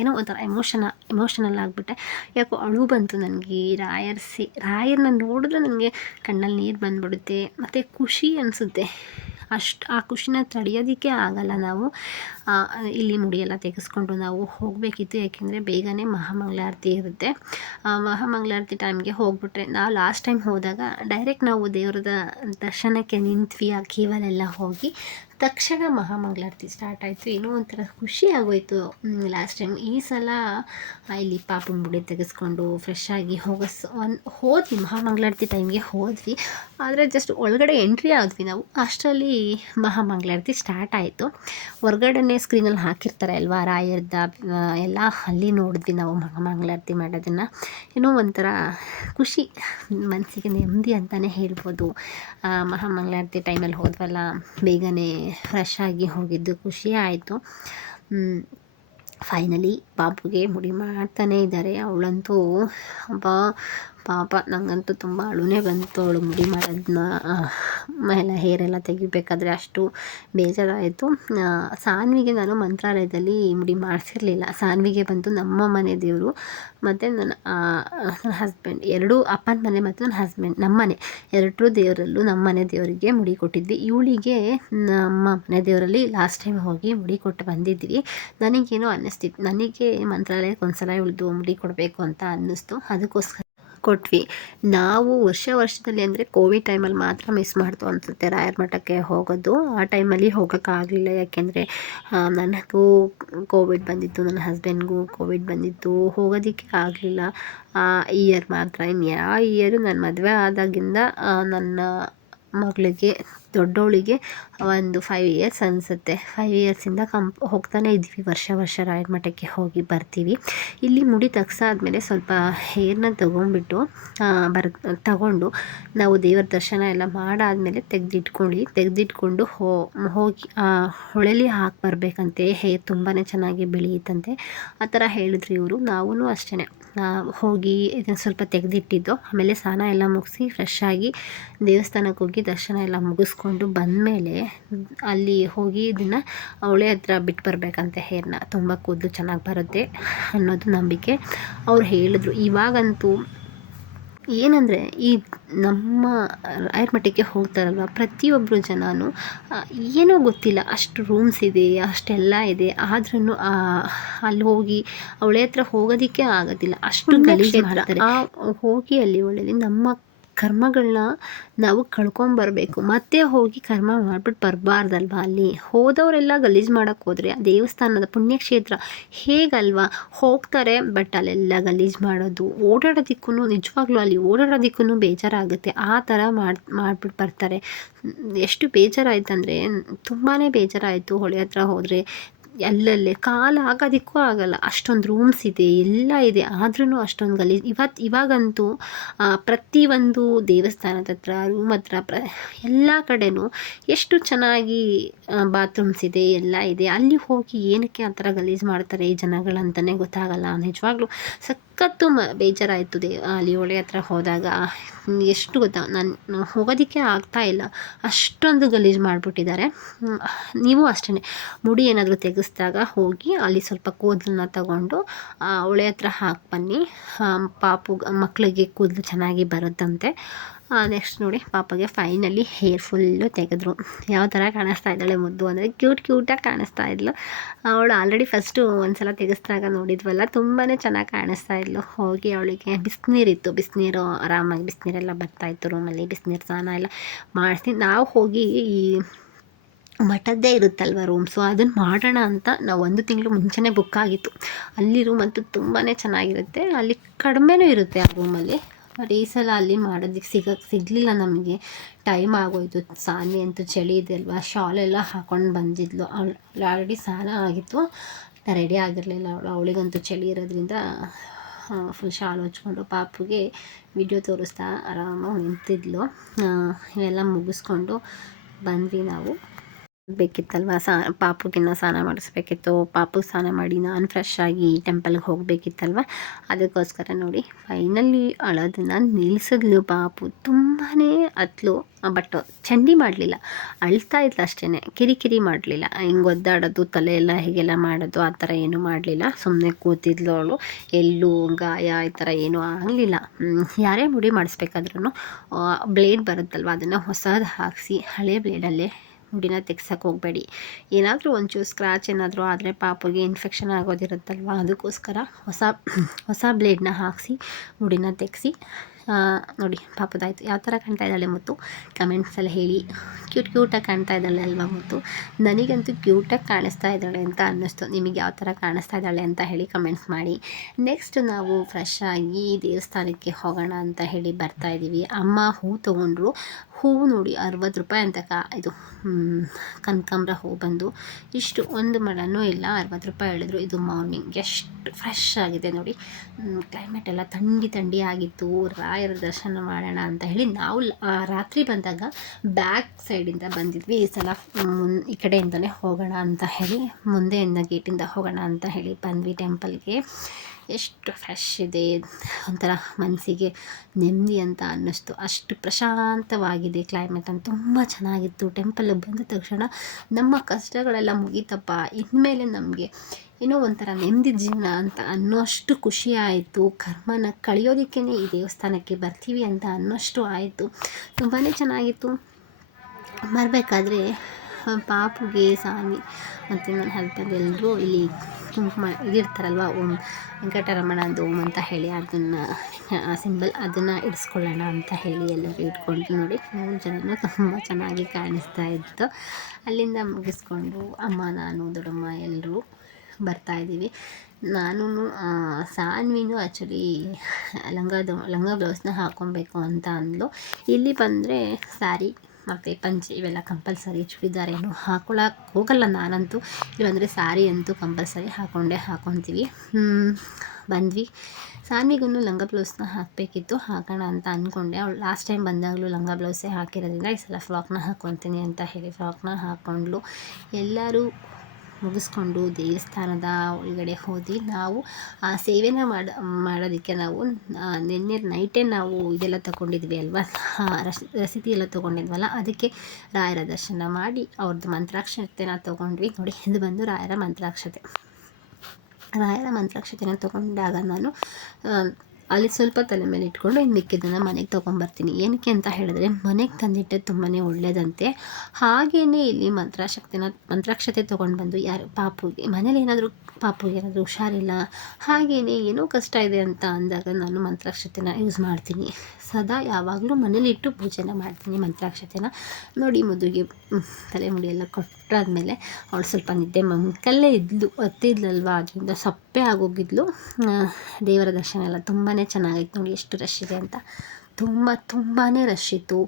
ಏನೋ ಒಂಥರ ಎಮೋಷನಲ್ ಆಗಿಬಿಟ್ಟೆ. ಯಾಕೋ ಅಳು ಬಂತು ನನಗೆ. ರಾಯರನ್ನ ನೋಡಿದ್ರೆ ನನಗೆ ಕಣ್ಣಲ್ಲಿ ನೀರು ಬಂದುಬಿಡುತ್ತೆ. ಮತ್ತು ಖುಷಿ ಅನಿಸುತ್ತೆ. ಆ ಖುಷಿನ ತಡೆಯೋದಕ್ಕೆ ಆಗಲ್ಲ. ನಾವು ಇಲ್ಲಿ ಮುಡಿಯೆಲ್ಲ ತೆಗೆಸ್ಕೊಂಡು ನಾವು ಹೋಗಬೇಕಿತ್ತು. ಯಾಕೆಂದರೆ ಬೇಗನೆ ಮಹಾಮಂಗಳಾರತಿ ಇರುತ್ತೆ. ಮಹಾಮಂಗಳಾರತಿ ಟೈಮ್ಗೆ ಹೋಗ್ಬಿಟ್ರೆ, ನಾವು ಲಾಸ್ಟ್ ಟೈಮ್ ಹೋದಾಗ ಡೈರೆಕ್ಟ್ ನಾವು ದೇವ್ರದ ದರ್ಶನಕ್ಕೆ ನಿಂತ್ವಿ. ಆ ಕ್ಯೂವಲ್ಲೆಲ್ಲ ಹೋಗಿ ತಕ್ಷಣ ಮಹಾಮಂಗಳಾರತಿ ಸ್ಟಾರ್ಟ್ ಆಯಿತು. ಏನೋ ಒಂಥರ ಖುಷಿ ಆಗೋಯಿತು ಲಾಸ್ಟ್ ಟೈಮ್. ಈ ಸಲ ಇಲ್ಲಿ ಪಾಪನ ಮುಡಿ ತೆಗೆಸ್ಕೊಂಡು ಫ್ರೆಶ್ ಆಗಿ ಹೋದ್ವಿ. ಮಹಾಮಂಗಳಾರತಿ ಟೈಮ್ಗೆ ಹೋದ್ವಿ. ಆದರೆ ಜಸ್ಟ್ ಒಳಗಡೆ ಎಂಟ್ರಿ ಆದ್ವಿ ನಾವು. ಅಷ್ಟರಲ್ಲಿ ಮಹಾಮಂಗಳಾರತಿ ಸ್ಟಾರ್ಟ್ ಆಯಿತು. ಹೊರ್ಗಡೆನೇ ಸ್ಕ್ರೀನಲ್ಲಿ ಹಾಕಿರ್ತಾರೆ ಅಲ್ವಾ ರಾಯರ್ದ ಎಲ್ಲ, ಅಲ್ಲಿ ನೋಡಿದ್ವಿ ನಾವು ಮಹಾಮಂಗಳಾರತಿ ಮಾಡೋದನ್ನು. ಏನೋ ಒಂಥರ ಖುಷಿ, ಮನಸ್ಸಿಗೆ ನೆಮ್ಮದಿ ಅಂತಲೇ ಹೇಳ್ಬೋದು. ಮಹಾಮಂಗಳಾರತಿ ಟೈಮಲ್ಲಿ ಹೋದ್ವಲ್ಲ, ಬೇಗನೆ ಫ್ರೆಶ್ ಆಗಿ ಹೋಗಿದ್ದು ಖುಷಿ ಆಯಿತು. ಫೈನಲಿ ಪಾಪುಗೆ ಮುಡಿ ಮಾಡ್ತಾನೇ ಇದ್ದಾರೆ. ಅವಳಂತೂ ಪಾಪ ನನಗಂತೂ ತುಂಬ ಅಳುನೇ ಬಂತು ಅವಳು ಮುಡಿ ಮಾಡೋದನ್ನ ಎಲ್ಲ ಹೇರೆಲ್ಲ ತೆಗಿಬೇಕಾದ್ರೆ ಅಷ್ಟು ಬೇಜಾರಾಯಿತು. ಸಾನ್ವಿಗೆ ನಾನು ಮಂತ್ರಾಲಯದಲ್ಲಿ ಮುಡಿ ಮಾಡಿಸಿರಲಿಲ್ಲ. ಸಾನ್ವಿಗೆ ಬಂತು ನಮ್ಮ ಮನೆ ದೇವರು ಮತ್ತು ನನ್ನ ಹಸ್ಬೆಂಡ್ ಎರಡೂ ಅಪ್ಪನ ಮನೆ ಮತ್ತು ನನ್ನ ಹಸ್ಬೆಂಡ್ ನಮ್ಮ ಮನೆ ಎರಡೂ ದೇವರಲ್ಲೂ ನಮ್ಮ ಮನೆ ದೇವರಿಗೆ ಮುಡಿ ಕೊಟ್ಟಿದ್ವಿ. ಇವಳಿಗೆ ನಮ್ಮ ಮನೆ ದೇವರಲ್ಲಿ ಲಾಸ್ಟ್ ಟೈಮ್ ಹೋಗಿ ಮುಡಿ ಕೊಟ್ಟು ಬಂದಿದ್ವಿ. ನನಗೇನೋ ಅನ್ನಿಸ್ತಿತ್ತು, ನನಗೆ ಮಂತ್ರಾಲಯಕ್ಕೆ ಒಂದ್ಸಲ ಇವಳ್ದು ಮುಡಿ ಕೊಡಬೇಕು ಅಂತ ಅನ್ನಿಸ್ತು. ಅದಕ್ಕೋಸ್ಕರ ಕೊಟ್ವಿ. ನಾವು ವರ್ಷದಲ್ಲಿ ಅಂದರೆ ಕೋವಿಡ್ ಟೈಮಲ್ಲಿ ಮಾತ್ರ ಮಿಸ್ ಮಾಡ್ತು ಅನಿಸುತ್ತೆ ರಾಯರ ಮಠಕ್ಕೆ ಹೋಗೋದು. ಆ ಟೈಮಲ್ಲಿ ಹೋಗೋಕ್ಕಾಗಲಿಲ್ಲ, ಯಾಕೆಂದರೆ ನನಗೂ ಕೋವಿಡ್ ಬಂದಿತ್ತು, ನನ್ನ ಹಸ್ಬೆಂಡ್ಗೂ ಕೋವಿಡ್ ಬಂದಿತ್ತು, ಹೋಗೋದಕ್ಕೆ ಆಗಲಿಲ್ಲ. ಆ ಇಯರ್ ಮಾತ್ರ. ಇನ್ನು ಯಾವ ಇಯರು ನನ್ನ ಮದುವೆ ಆದಾಗಿಂದ ನನ್ನ ಮಗಳಿಗೆ ದೊಡ್ಡವಳಿಗೆ ಒಂದು 5 ಇಯರ್ಸ್ ಅನಿಸುತ್ತೆ. 5 ಇಯರ್ಸಿಂದ ಹೋಗ್ತಾನೆ ಇದ್ವಿ. ವರ್ಷ ರಾಯರ ಮಠಕ್ಕೆ ಹೋಗಿ ಬರ್ತೀವಿ. ಇಲ್ಲಿ ಮುಡಿ ತೆಗ್ಸಾದ್ಮೇಲೆ ಸ್ವಲ್ಪ ಹೇರನ್ನ ತಗೊಂಡ್ಬಿಟ್ಟು ತಗೊಂಡು ನಾವು ದೇವರ ದರ್ಶನ ಎಲ್ಲ ಮಾಡಾದಮೇಲೆ ತೆಗೆದಿಟ್ಕೊಂಡು ಹೋಗಿ ಹೊಳೆಲಿ ಹಾಕಿ ಬರಬೇಕಂತೆ. ಹೇರ್ ತುಂಬಾ ಚೆನ್ನಾಗಿ ಬೆಳೆಯುತ್ತಂತೆ ಆ ಥರ ಹೇಳಿದ್ರು ಇವರು. ನಾವೂ ಅಷ್ಟೇ ಹೋಗಿ ಇದನ್ನು ಸ್ವಲ್ಪ ತೆಗೆದಿಟ್ಟಿದ್ದು. ಆಮೇಲೆ ಸ್ನಾನ ಎಲ್ಲ ಮುಗಿಸಿ ಫ್ರೆಶ್ ಆಗಿ ದೇವಸ್ಥಾನಕ್ಕೆ ಹೋಗಿ ದರ್ಶನ ಎಲ್ಲ ಮುಗಿಸ್ಕೊಂಡು ಬಂದಮೇಲೆ ಅಲ್ಲಿ ಹೋಗಿ ಇದನ್ನು ಅವಳೆ ಹತ್ರ ಬಿಟ್ಟು ಬರಬೇಕಂತೆ ಹೇರನ್ನ. ತುಂಬ ಕೂದಲು ಚೆನ್ನಾಗಿ ಬರುತ್ತೆ ಅನ್ನೋದು ನಂಬಿಕೆ. ಅವ್ರು ಹೇಳಿದ್ರು. ಇವಾಗಂತೂ ಏನಂದರೆ ಈ ನಮ್ಮ ರಾಯರ ಮಠಕ್ಕೆ ಹೋಗ್ತಾರಲ್ವ ಪ್ರತಿಯೊಬ್ಬರು ಜನನೂ ಏನೋ ಗೊತ್ತಿಲ್ಲ, ಅಷ್ಟು ರೂಮ್ಸ್ ಇದೆ, ಅಷ್ಟೆಲ್ಲ ಇದೆ, ಆದ್ರೂ ಅಲ್ಲಿ ಹೋಗಿ ಅವಳೆ ಹತ್ರ ಹೋಗೋದಕ್ಕೆ ಆಗೋದಿಲ್ಲ, ಅಷ್ಟು ಗಲೀಜು ಮಾಡ್ತಾರೆ. ಹೋಗಿ ಅಲ್ಲಿ ಒಳ್ಳೆಯದು ನಮ್ಮ ಕರ್ಮಗಳನ್ನ ನಾವು ಕಳ್ಕೊಂಬರ್ಬೇಕು, ಮತ್ತೆ ಹೋಗಿ ಕರ್ಮ ಮಾಡಿಬಿಟ್ಟು ಬರಬಾರ್ದಲ್ವ. ಅಲ್ಲಿ ಹೋದವರೆಲ್ಲ ಗಲೀಜು ಮಾಡೋಕ್ಕೆ ಹೋದರೆ ಆ ದೇವಸ್ಥಾನದ ಪುಣ್ಯಕ್ಷೇತ್ರ ಹೇಗಲ್ವಾ ಹೋಗ್ತಾರೆ, ಬಟ್ ಅಲ್ಲೆಲ್ಲ ಗಲೀಜು ಮಾಡೋದು, ಓಡಾಡೋದಕ್ಕೂ ನಿಜವಾಗ್ಲೂ ಅಲ್ಲಿ ಓಡಾಡೋದಕ್ಕೂ ಬೇಜಾರಾಗುತ್ತೆ. ಆ ಥರ ಮಾಡಿಬಿಟ್ಟು ಬರ್ತಾರೆ. ಎಷ್ಟು ಬೇಜಾರಾಯ್ತಂದರೆ ತುಂಬಾ ಬೇಜಾರಾಯಿತು. ಹೊಳೆ ಹತ್ರ ಹೋದರೆ ಅಲ್ಲಲ್ಲೇ ಕಾಲು ಹಾಕೋದಕ್ಕೂ ಆಗಲ್ಲ, ಅಷ್ಟೊಂದು ರೂಮ್ಸ್ ಇದೆ, ಎಲ್ಲ ಇದೆ, ಆದ್ರೂ ಅಷ್ಟೊಂದು ಗಲೀಜು. ಇವಾಗಂತೂ ಪ್ರತಿಯೊಂದು ದೇವಸ್ಥಾನದ ಹತ್ರ ರೂಮ್ ಹತ್ರ ಎಲ್ಲ ಕಡೆನೂ ಎಷ್ಟು ಚೆನ್ನಾಗಿ ಬಾತ್ರೂಮ್ಸ್ ಇದೆ, ಎಲ್ಲ ಇದೆ. ಅಲ್ಲಿ ಹೋಗಿ ಏನಕ್ಕೆ ಆ ಥರ ಗಲೀಜು ಮಾಡ್ತಾರೆ ಈ ಜನಗಳಂತಲೇ ಗೊತ್ತಾಗಲ್ಲ. ನಿಜವಾಗ್ಲೂ ಸಖತ್ತು ಬೇಜಾರಾಯಿತು ಅಲ್ಲಿ ಹೊಳೆ ಹತ್ರ ಹೋದಾಗ. ಎಷ್ಟು ಗೊತ್ತಾ, ನಾನು ಹೋಗೋದಕ್ಕೆ ಆಗ್ತಾಯಿಲ್ಲ, ಅಷ್ಟೊಂದು ಗಲೀಜು ಮಾಡಿಬಿಟ್ಟಿದ್ದಾರೆ. ನೀವು ಅಷ್ಟೇ ಮುಡಿ ಏನಾದರೂ ತೆಗೆಸಿದಾಗ ಹೋಗಿ ಅಲ್ಲಿ ಸ್ವಲ್ಪ ಕೂದಲನ್ನ ತಗೊಂಡು ಹೊಳೆ ಹತ್ರ ಹಾಕಿ ಬನ್ನಿ. ಮಕ್ಕಳಿಗೆ ಕೂದಲು ಚೆನ್ನಾಗಿ ಬರುತ್ತಂತೆ. ನೆಕ್ಸ್ಟ್ ನೋಡಿ ಪಾಪಗೆ ಫೈನಲಿ ಹೇರ್ ಫುಲ್ಲು ತೆಗೆದ್ರು. ಯಾವ ಥರ ಕಾಣಿಸ್ತಾ ಇದ್ದಾಳೆ ಮುದ್ದು ಅಂದರೆ ಕ್ಯೂಟಾಗಿ ಕಾಣಿಸ್ತಾ ಇದ್ಲು. ಅವಳು ಆಲ್ರೆಡಿ ಫಸ್ಟು ಒಂದ್ಸಲ ತೆಗೆಸಿದಾಗ ನೋಡಿದ್ವಲ್ಲ, ತುಂಬಾ ಚೆನ್ನಾಗಿ ಕಾಣಿಸ್ತಾ ಇದ್ಲು. ಹೋಗಿ ಅವಳಿಗೆ ಬಿಸಿನೀರು ಆರಾಮಾಗಿ ಬಿಸಿನೀರೆಲ್ಲ ಬರ್ತಾಯಿತ್ತು ರೂಮಲ್ಲಿ. ಬಿಸಿನೀರು ಸ್ನಾನ ಎಲ್ಲ ಮಾಡಿಸಿ ನಾವು ಹೋಗಿ ಈ ಮಠದ್ದೇ ಇರುತ್ತಲ್ವ ರೂಮ್ಸು, ಅದನ್ನು ಮಾಡೋಣ ಅಂತ ನಾವು 1 ತಿಂಗಳು ಮುಂಚೆನೇ ಬುಕ್ ಆಗಿತ್ತು. ಅಲ್ಲಿ ರೂಮ್ ಅಂತೂ ತುಂಬಾ ಚೆನ್ನಾಗಿರುತ್ತೆ, ಅಲ್ಲಿ ಕಡಿಮೆನೂ ಇರುತ್ತೆ ಆ ರೂಮಲ್ಲಿ. ಬಟ್ ಈ ಸಲ ಅಲ್ಲಿ ಮಾಡೋದಕ್ಕೆ ಸಿಗಲಿಲ್ಲ ನಮಗೆ, ಟೈಮ್ ಆಗೋಯ್ತು. ಸಾನ್ವಿ ಅಂತೂ ಚಳಿ ಇದೆ ಅಲ್ವಾ, ಶಾಲೆಲ್ಲ ಹಾಕ್ಕೊಂಡು ಬಂದಿದ್ಲು. ಆಲ್ರೆಡಿ ಸ್ನಾನ ಆಗಿತ್ತು, ರೆಡಿ ಆಗಿರಲಿಲ್ಲ ಅವಳಿಗಂತೂ ಚಳಿ ಇರೋದ್ರಿಂದ ಫುಲ್ ಶಾಲು ಹಚ್ಕೊಂಡು ಪಾಪುಗೆ ವಿಡಿಯೋ ತೋರಿಸ್ತಾ ಆರಾಮಾಗಿ ನಿಂತಿದ್ಲು. ಇವೆಲ್ಲ ಮುಗಿಸ್ಕೊಂಡು ಬಂದ್ವಿ ನಾವು. ಬೇಕಿತ್ತಲ್ವ ಪಾಪುಗಿನ್ನ ಸ್ನಾನ ಮಾಡಿಸ್ಬೇಕಿತ್ತು. ಪಾಪು ಸ್ನಾನ ಮಾಡಿ ನಾನು ಫ್ರೆಶ್ ಆಗಿ ಟೆಂಪಲ್ಗೆ ಹೋಗಬೇಕಿತ್ತಲ್ವ, ಅದಕ್ಕೋಸ್ಕರ ನೋಡಿ ಫೈನಲಿ ಅಳೋದನ್ನು ನಿಲ್ಲಿಸಿದ್ಲು ಪಾಪು. ತುಂಬಾ ಅತ್ಲು, ಬಟ್ ಚಂಡಿ ಮಾಡಲಿಲ್ಲ, ಅಳ್ತಾ ಇದ್ಲು ಅಷ್ಟೇ, ಕಿರಿಕಿರಿ ಮಾಡಲಿಲ್ಲ. ಹಿಂಗೆ ಒದ್ದಾಡೋದು ತಲೆ ಎಲ್ಲ ಹೀಗೆಲ್ಲ ಮಾಡೋದು ಆ ಥರ ಏನೂ ಮಾಡಲಿಲ್ಲ. ಸುಮ್ಮನೆ ಕೂತಿದ್ಲು ಅವಳು. ಎಲ್ಲೂ ಗಾಯ ಈ ಥರ ಏನೂ ಆಗಲಿಲ್ಲ. ಯಾರೇ ಮುಡಿ ಮಾಡಿಸ್ಬೇಕಾದ್ರೂ ಬ್ಲೇಡ್ ಬರುತ್ತಲ್ವ, ಅದನ್ನು ಹೊಸದು ಹಾಕಿಸಿ ಹಳೆ ಬ್ಲೇಡಲ್ಲೇ ಮುಡಿನ ತೆಗ್ಸಕ್ಕೆ ಹೋಗಬೇಡಿ. ಏನಾದರೂ ಒಂಚೂರು ಸ್ಕ್ರ್ಯಾಚ್ ಏನಾದರೂ ಆದರೆ ಪಾಪುಗೆ ಇನ್ಫೆಕ್ಷನ್ ಆಗೋದಿರುತ್ತಲ್ವ, ಅದಕ್ಕೋಸ್ಕರ ಹೊಸ ಬ್ಲೇಡ್ನ ಹಾಕಿಸಿ ಮುಡಿನ ತೆಗೆಸಿ ನೋಡಿ ಪಾಪದಾಯಿತು. ಯಾವ ಥರ ಕಾಣ್ತಾ ಇದ್ದಾಳೆ ಮುತ್ತು ಕಮೆಂಟ್ಸಲ್ಲಿ ಹೇಳಿ. ಕ್ಯೂಟಾಗಿ ಕಾಣ್ತಾ ಇದ್ದಾಳೆ ಅಲ್ವಾ ಮುತ್ತು? ನನಗಂತೂ ಕ್ಯೂಟಾಗಿ ಕಾಣಿಸ್ತಾ ಇದ್ದಾಳೆ ಅಂತ ಅನ್ನಿಸ್ತು. ನಿಮಗೆ ಯಾವ ಥರ ಕಾಣಿಸ್ತಾ ಇದ್ದಾಳೆ ಅಂತ ಹೇಳಿ ಕಮೆಂಟ್ಸ್ ಮಾಡಿ. ನೆಕ್ಸ್ಟ್ ನಾವು ಫ್ರೆಶ್ ಆಗಿ ದೇವಸ್ಥಾನಕ್ಕೆ ಹೋಗೋಣ ಅಂತ ಹೇಳಿ ಬರ್ತಾಯಿದ್ದೀವಿ. ಅಮ್ಮ ಹೂ ತೊಗೊಂಡ್ರು. ಹೂವು ನೋಡಿ 60 ರೂಪಾಯಿ ಅಂತ ಇದು ಕನಕಾಂಬರ ಹೂ ಬಂದು ಇಷ್ಟು ಒಂದು ಮಳನೂ ಇಲ್ಲ, 60 ರೂಪಾಯಿ ಹೇಳಿದ್ರು. ಇದು ಮಾರ್ನಿಂಗ್ ಎಷ್ಟು ಫ್ರೆಶ್ ಆಗಿದೆ ನೋಡಿ. ಕ್ಲೈಮೇಟ್ ಎಲ್ಲ ಥಂಡಿ ಆಗಿತ್ತು. ರಾಯರ ದರ್ಶನ ಮಾಡೋಣ ಅಂತ ಹೇಳಿ ನಾವು ರಾತ್ರಿ ಬಂದಾಗ ಬ್ಯಾಕ್ ಸೈಡಿಂದ ಬಂದಿದ್ವಿ. ಈ ಸಲ ಈ ಕಡೆಯಿಂದಲೇ ಹೋಗೋಣ ಅಂತ ಹೇಳಿ, ಮುಂದೆಯಿಂದ ಗೇಟಿಂದ ಹೋಗೋಣ ಅಂತ ಹೇಳಿ ಬಂದ್ವಿ ಟೆಂಪಲ್ಗೆ. ಎಷ್ಟು ಫ್ರೆಶ್ ಇದೆ, ಒಂಥರ ಮನಸ್ಸಿಗೆ ನೆಮ್ಮದಿ ಅಂತ ಅನ್ನಿಸ್ತು. ಅಷ್ಟು ಪ್ರಶಾಂತವಾಗಿದೆ ಕ್ಲೈಮೇಟ್ ಅಂತ, ತುಂಬ ಚೆನ್ನಾಗಿತ್ತು. ಟೆಂಪಲ್ಗೆ ಬಂದ ತಕ್ಷಣ ನಮ್ಮ ಕಷ್ಟಗಳೆಲ್ಲ ಮುಗೀತಪ್ಪ, ಇನ್ಮೇಲೆ ನಮಗೆ ಏನೋ ಒಂಥರ ನೆಮ್ಮದಿ ಜೀವನ ಅಂತ ಅನ್ನೋಷ್ಟು ಖುಷಿ ಆಯಿತು. ಕರ್ಮನ ಕಳೆಯೋದಕ್ಕೇ ಈ ದೇವಸ್ಥಾನಕ್ಕೆ ಬರ್ತೀವಿ ಅಂತ ಅನ್ನೋಷ್ಟು ಆಯಿತು. ತುಂಬಾ ಚೆನ್ನಾಗಿತ್ತು. ಬರಬೇಕಾದ್ರೆ ಪಾಪುಗೆ, ಸಾನ್ವಿ ಮತ್ತು ನನ್ನ ಹಸ್ಬೆಂಡ್ ಎಲ್ಲರೂ ಇಲ್ಲಿ ಕುಂಕುಮ ಇದಿರ್ತಾರಲ್ವ, ಓಂ ವೆಂಕಟರಮಣದು ಓಂ ಅಂತ ಹೇಳಿ ಅದನ್ನು ಸಿಂಬಲ್ ಅದನ್ನು ಇಡಿಸ್ಕೊಳ್ಳೋಣ ಅಂತ ಹೇಳಿ ಎಲ್ಲರೂ ಇಟ್ಕೊಂಡು ನೋಡಿ 3 ಜನನೂ ತುಂಬ ಚೆನ್ನಾಗಿ ಕಾಣಿಸ್ತಾ ಇತ್ತು. ಅಲ್ಲಿಂದ ಮುಗಿಸ್ಕೊಂಡು ಅಮ್ಮ, ನಾನು, ದೊಡ್ಡಮ್ಮ ಎಲ್ಲರೂ ಬರ್ತಾಯಿದ್ದೀವಿ. ನಾನು ಸಾನ್ವಿನೂ ಆ್ಯಕ್ಚುಲಿ ಲಂಗ ಬ್ಲೌಸ್ನ ಹಾಕ್ಕೊಬೇಕು ಅಂತ ಅಂದ್ಲು. ಇಲ್ಲಿ ಬಂದರೆ ಸ್ಯಾರಿ ಮತ್ತು ಪಂಚೆ ಇವೆಲ್ಲ ಕಂಪಲ್ಸರಿ, ಚೂಡಿದಾರ್ ಏನು ಹಾಕ್ಕೊಳಕ್ಕೆ ಹೋಗಲ್ಲ ನಾನಂತೂ. ಇಲ್ಲಿ ಬಂದರೆ ಸ್ಯಾರಿ ಅಂತೂ ಕಂಪಲ್ಸರಿ ಹಾಕ್ಕೊತೀವಿ. ಬಂದ್ವಿ. ಸಾನ್ವಿಗೂ ಲಂಗ ಬ್ಲೌಸ್ನ ಹಾಕಬೇಕಿತ್ತು, ಹಾಕೋಣ ಅಂತ ಅಂದ್ಕೊಂಡೆ. ಅವಳು ಲಾಸ್ಟ್ ಟೈಮ್ ಬಂದಾಗಲೂ ಲಂಗ ಬ್ಲೌಸೇ ಹಾಕಿರೋದ್ರಿಂದ ಈ ಸಲ ಫ್ರಾಕ್ನ ಹಾಕ್ಕೊತೀನಿ ಅಂತ ಹೇಳಿ ಫ್ರಾಕ್ನ ಹಾಕ್ಕೊಂಡ್ಲು. ಎಲ್ಲರೂ ಮುಗಿಸ್ಕೊಂಡು ದೇವಸ್ಥಾನದ ಒಳಗಡೆ ಹೋದ್ವಿ. ನಾವು ಆ ಸೇವೆನ ಮಾಡೋದಕ್ಕೆ ನಾವು ನಿನ್ನೆ ನೈಟೇ ನಾವು ಇದೆಲ್ಲ ತೊಗೊಂಡಿದ್ವಿ ಅಲ್ವಾ, ರಸೀದಿ ಎಲ್ಲ ತೊಗೊಂಡಿದ್ವಲ್ಲ, ಅದಕ್ಕೆ ರಾಯರ ದರ್ಶನ ಮಾಡಿ ಅವ್ರದ್ದು ಮಂತ್ರಾಕ್ಷತೆನ ತೊಗೊಂಡ್ವಿ. ನೋಡಿ, ಇದು ಬಂದು ರಾಯರ ಮಂತ್ರಾಕ್ಷತೆನ ತೊಗೊಂಡಾಗ ನಾನು ಅಲ್ಲಿ ಸ್ವಲ್ಪ ತಲೆ ಮೇಲೆ ಇಟ್ಕೊಂಡು ಇನ್ನು ಮಿಕ್ಕಿದ್ದನ್ನು ಮನೆಗೆ ತೊಗೊಂಬರ್ತೀನಿ. ಏನಕ್ಕೆ ಅಂತ ಹೇಳಿದ್ರೆ ಮನೆಗೆ ತಂದಿಟ್ಟೆ ತುಂಬಾ ಒಳ್ಳೆಯದಂತೆ. ಹಾಗೆಯೇ ಇಲ್ಲಿ ಮಂತ್ರಾಕ್ಷತೆ ತೊಗೊಂಡು ಬಂದು ಪಾಪುಗೆ ಮನೇಲಿ ಪಾಪುಗೆ ಏನಾದರೂ ಹುಷಾರಿಲ್ಲ, ಹಾಗೆಯೇ ಏನೋ ಕಷ್ಟ ಇದೆ ಅಂತ ಅಂದಾಗ ನಾನು ಮಂತ್ರಾಕ್ಷತೆನ ಯೂಸ್ ಮಾಡ್ತೀನಿ. ಸದಾ ಯಾವಾಗಲೂ ಮನೇಲಿಟ್ಟು ಪೂಜೆನ ಮಾಡ್ತೀನಿ ಮಂತ್ರಾಕ್ಷತೆನ. ನೋಡಿ, ಮದುವೆಗೆ ತಲೆ ಮುಡಿ ಎಲ್ಲ ಕೊಟ್ಟಾದ್ಮೇಲೆ ಅವಳು ಸ್ವಲ್ಪ ನಿದ್ದೆ ಮಂಕಲ್ಲೇ ಹತ್ತಿದ್ಲಲ್ವ, ಅದರಿಂದ ಸಪ್ಪೆ ಆಗೋಗಿದ್ಲು. ದೇವರ ದರ್ಶನ ಎಲ್ಲ ತುಂಬಾ ಚೆನ್ನಾಗಿತ್ತು. ನೋಡಿ ಎಷ್ಟು ರಶ್ ಇದೆ ಅಂತ, ತುಂಬಾ ರಶ್ ಇತ್ತು.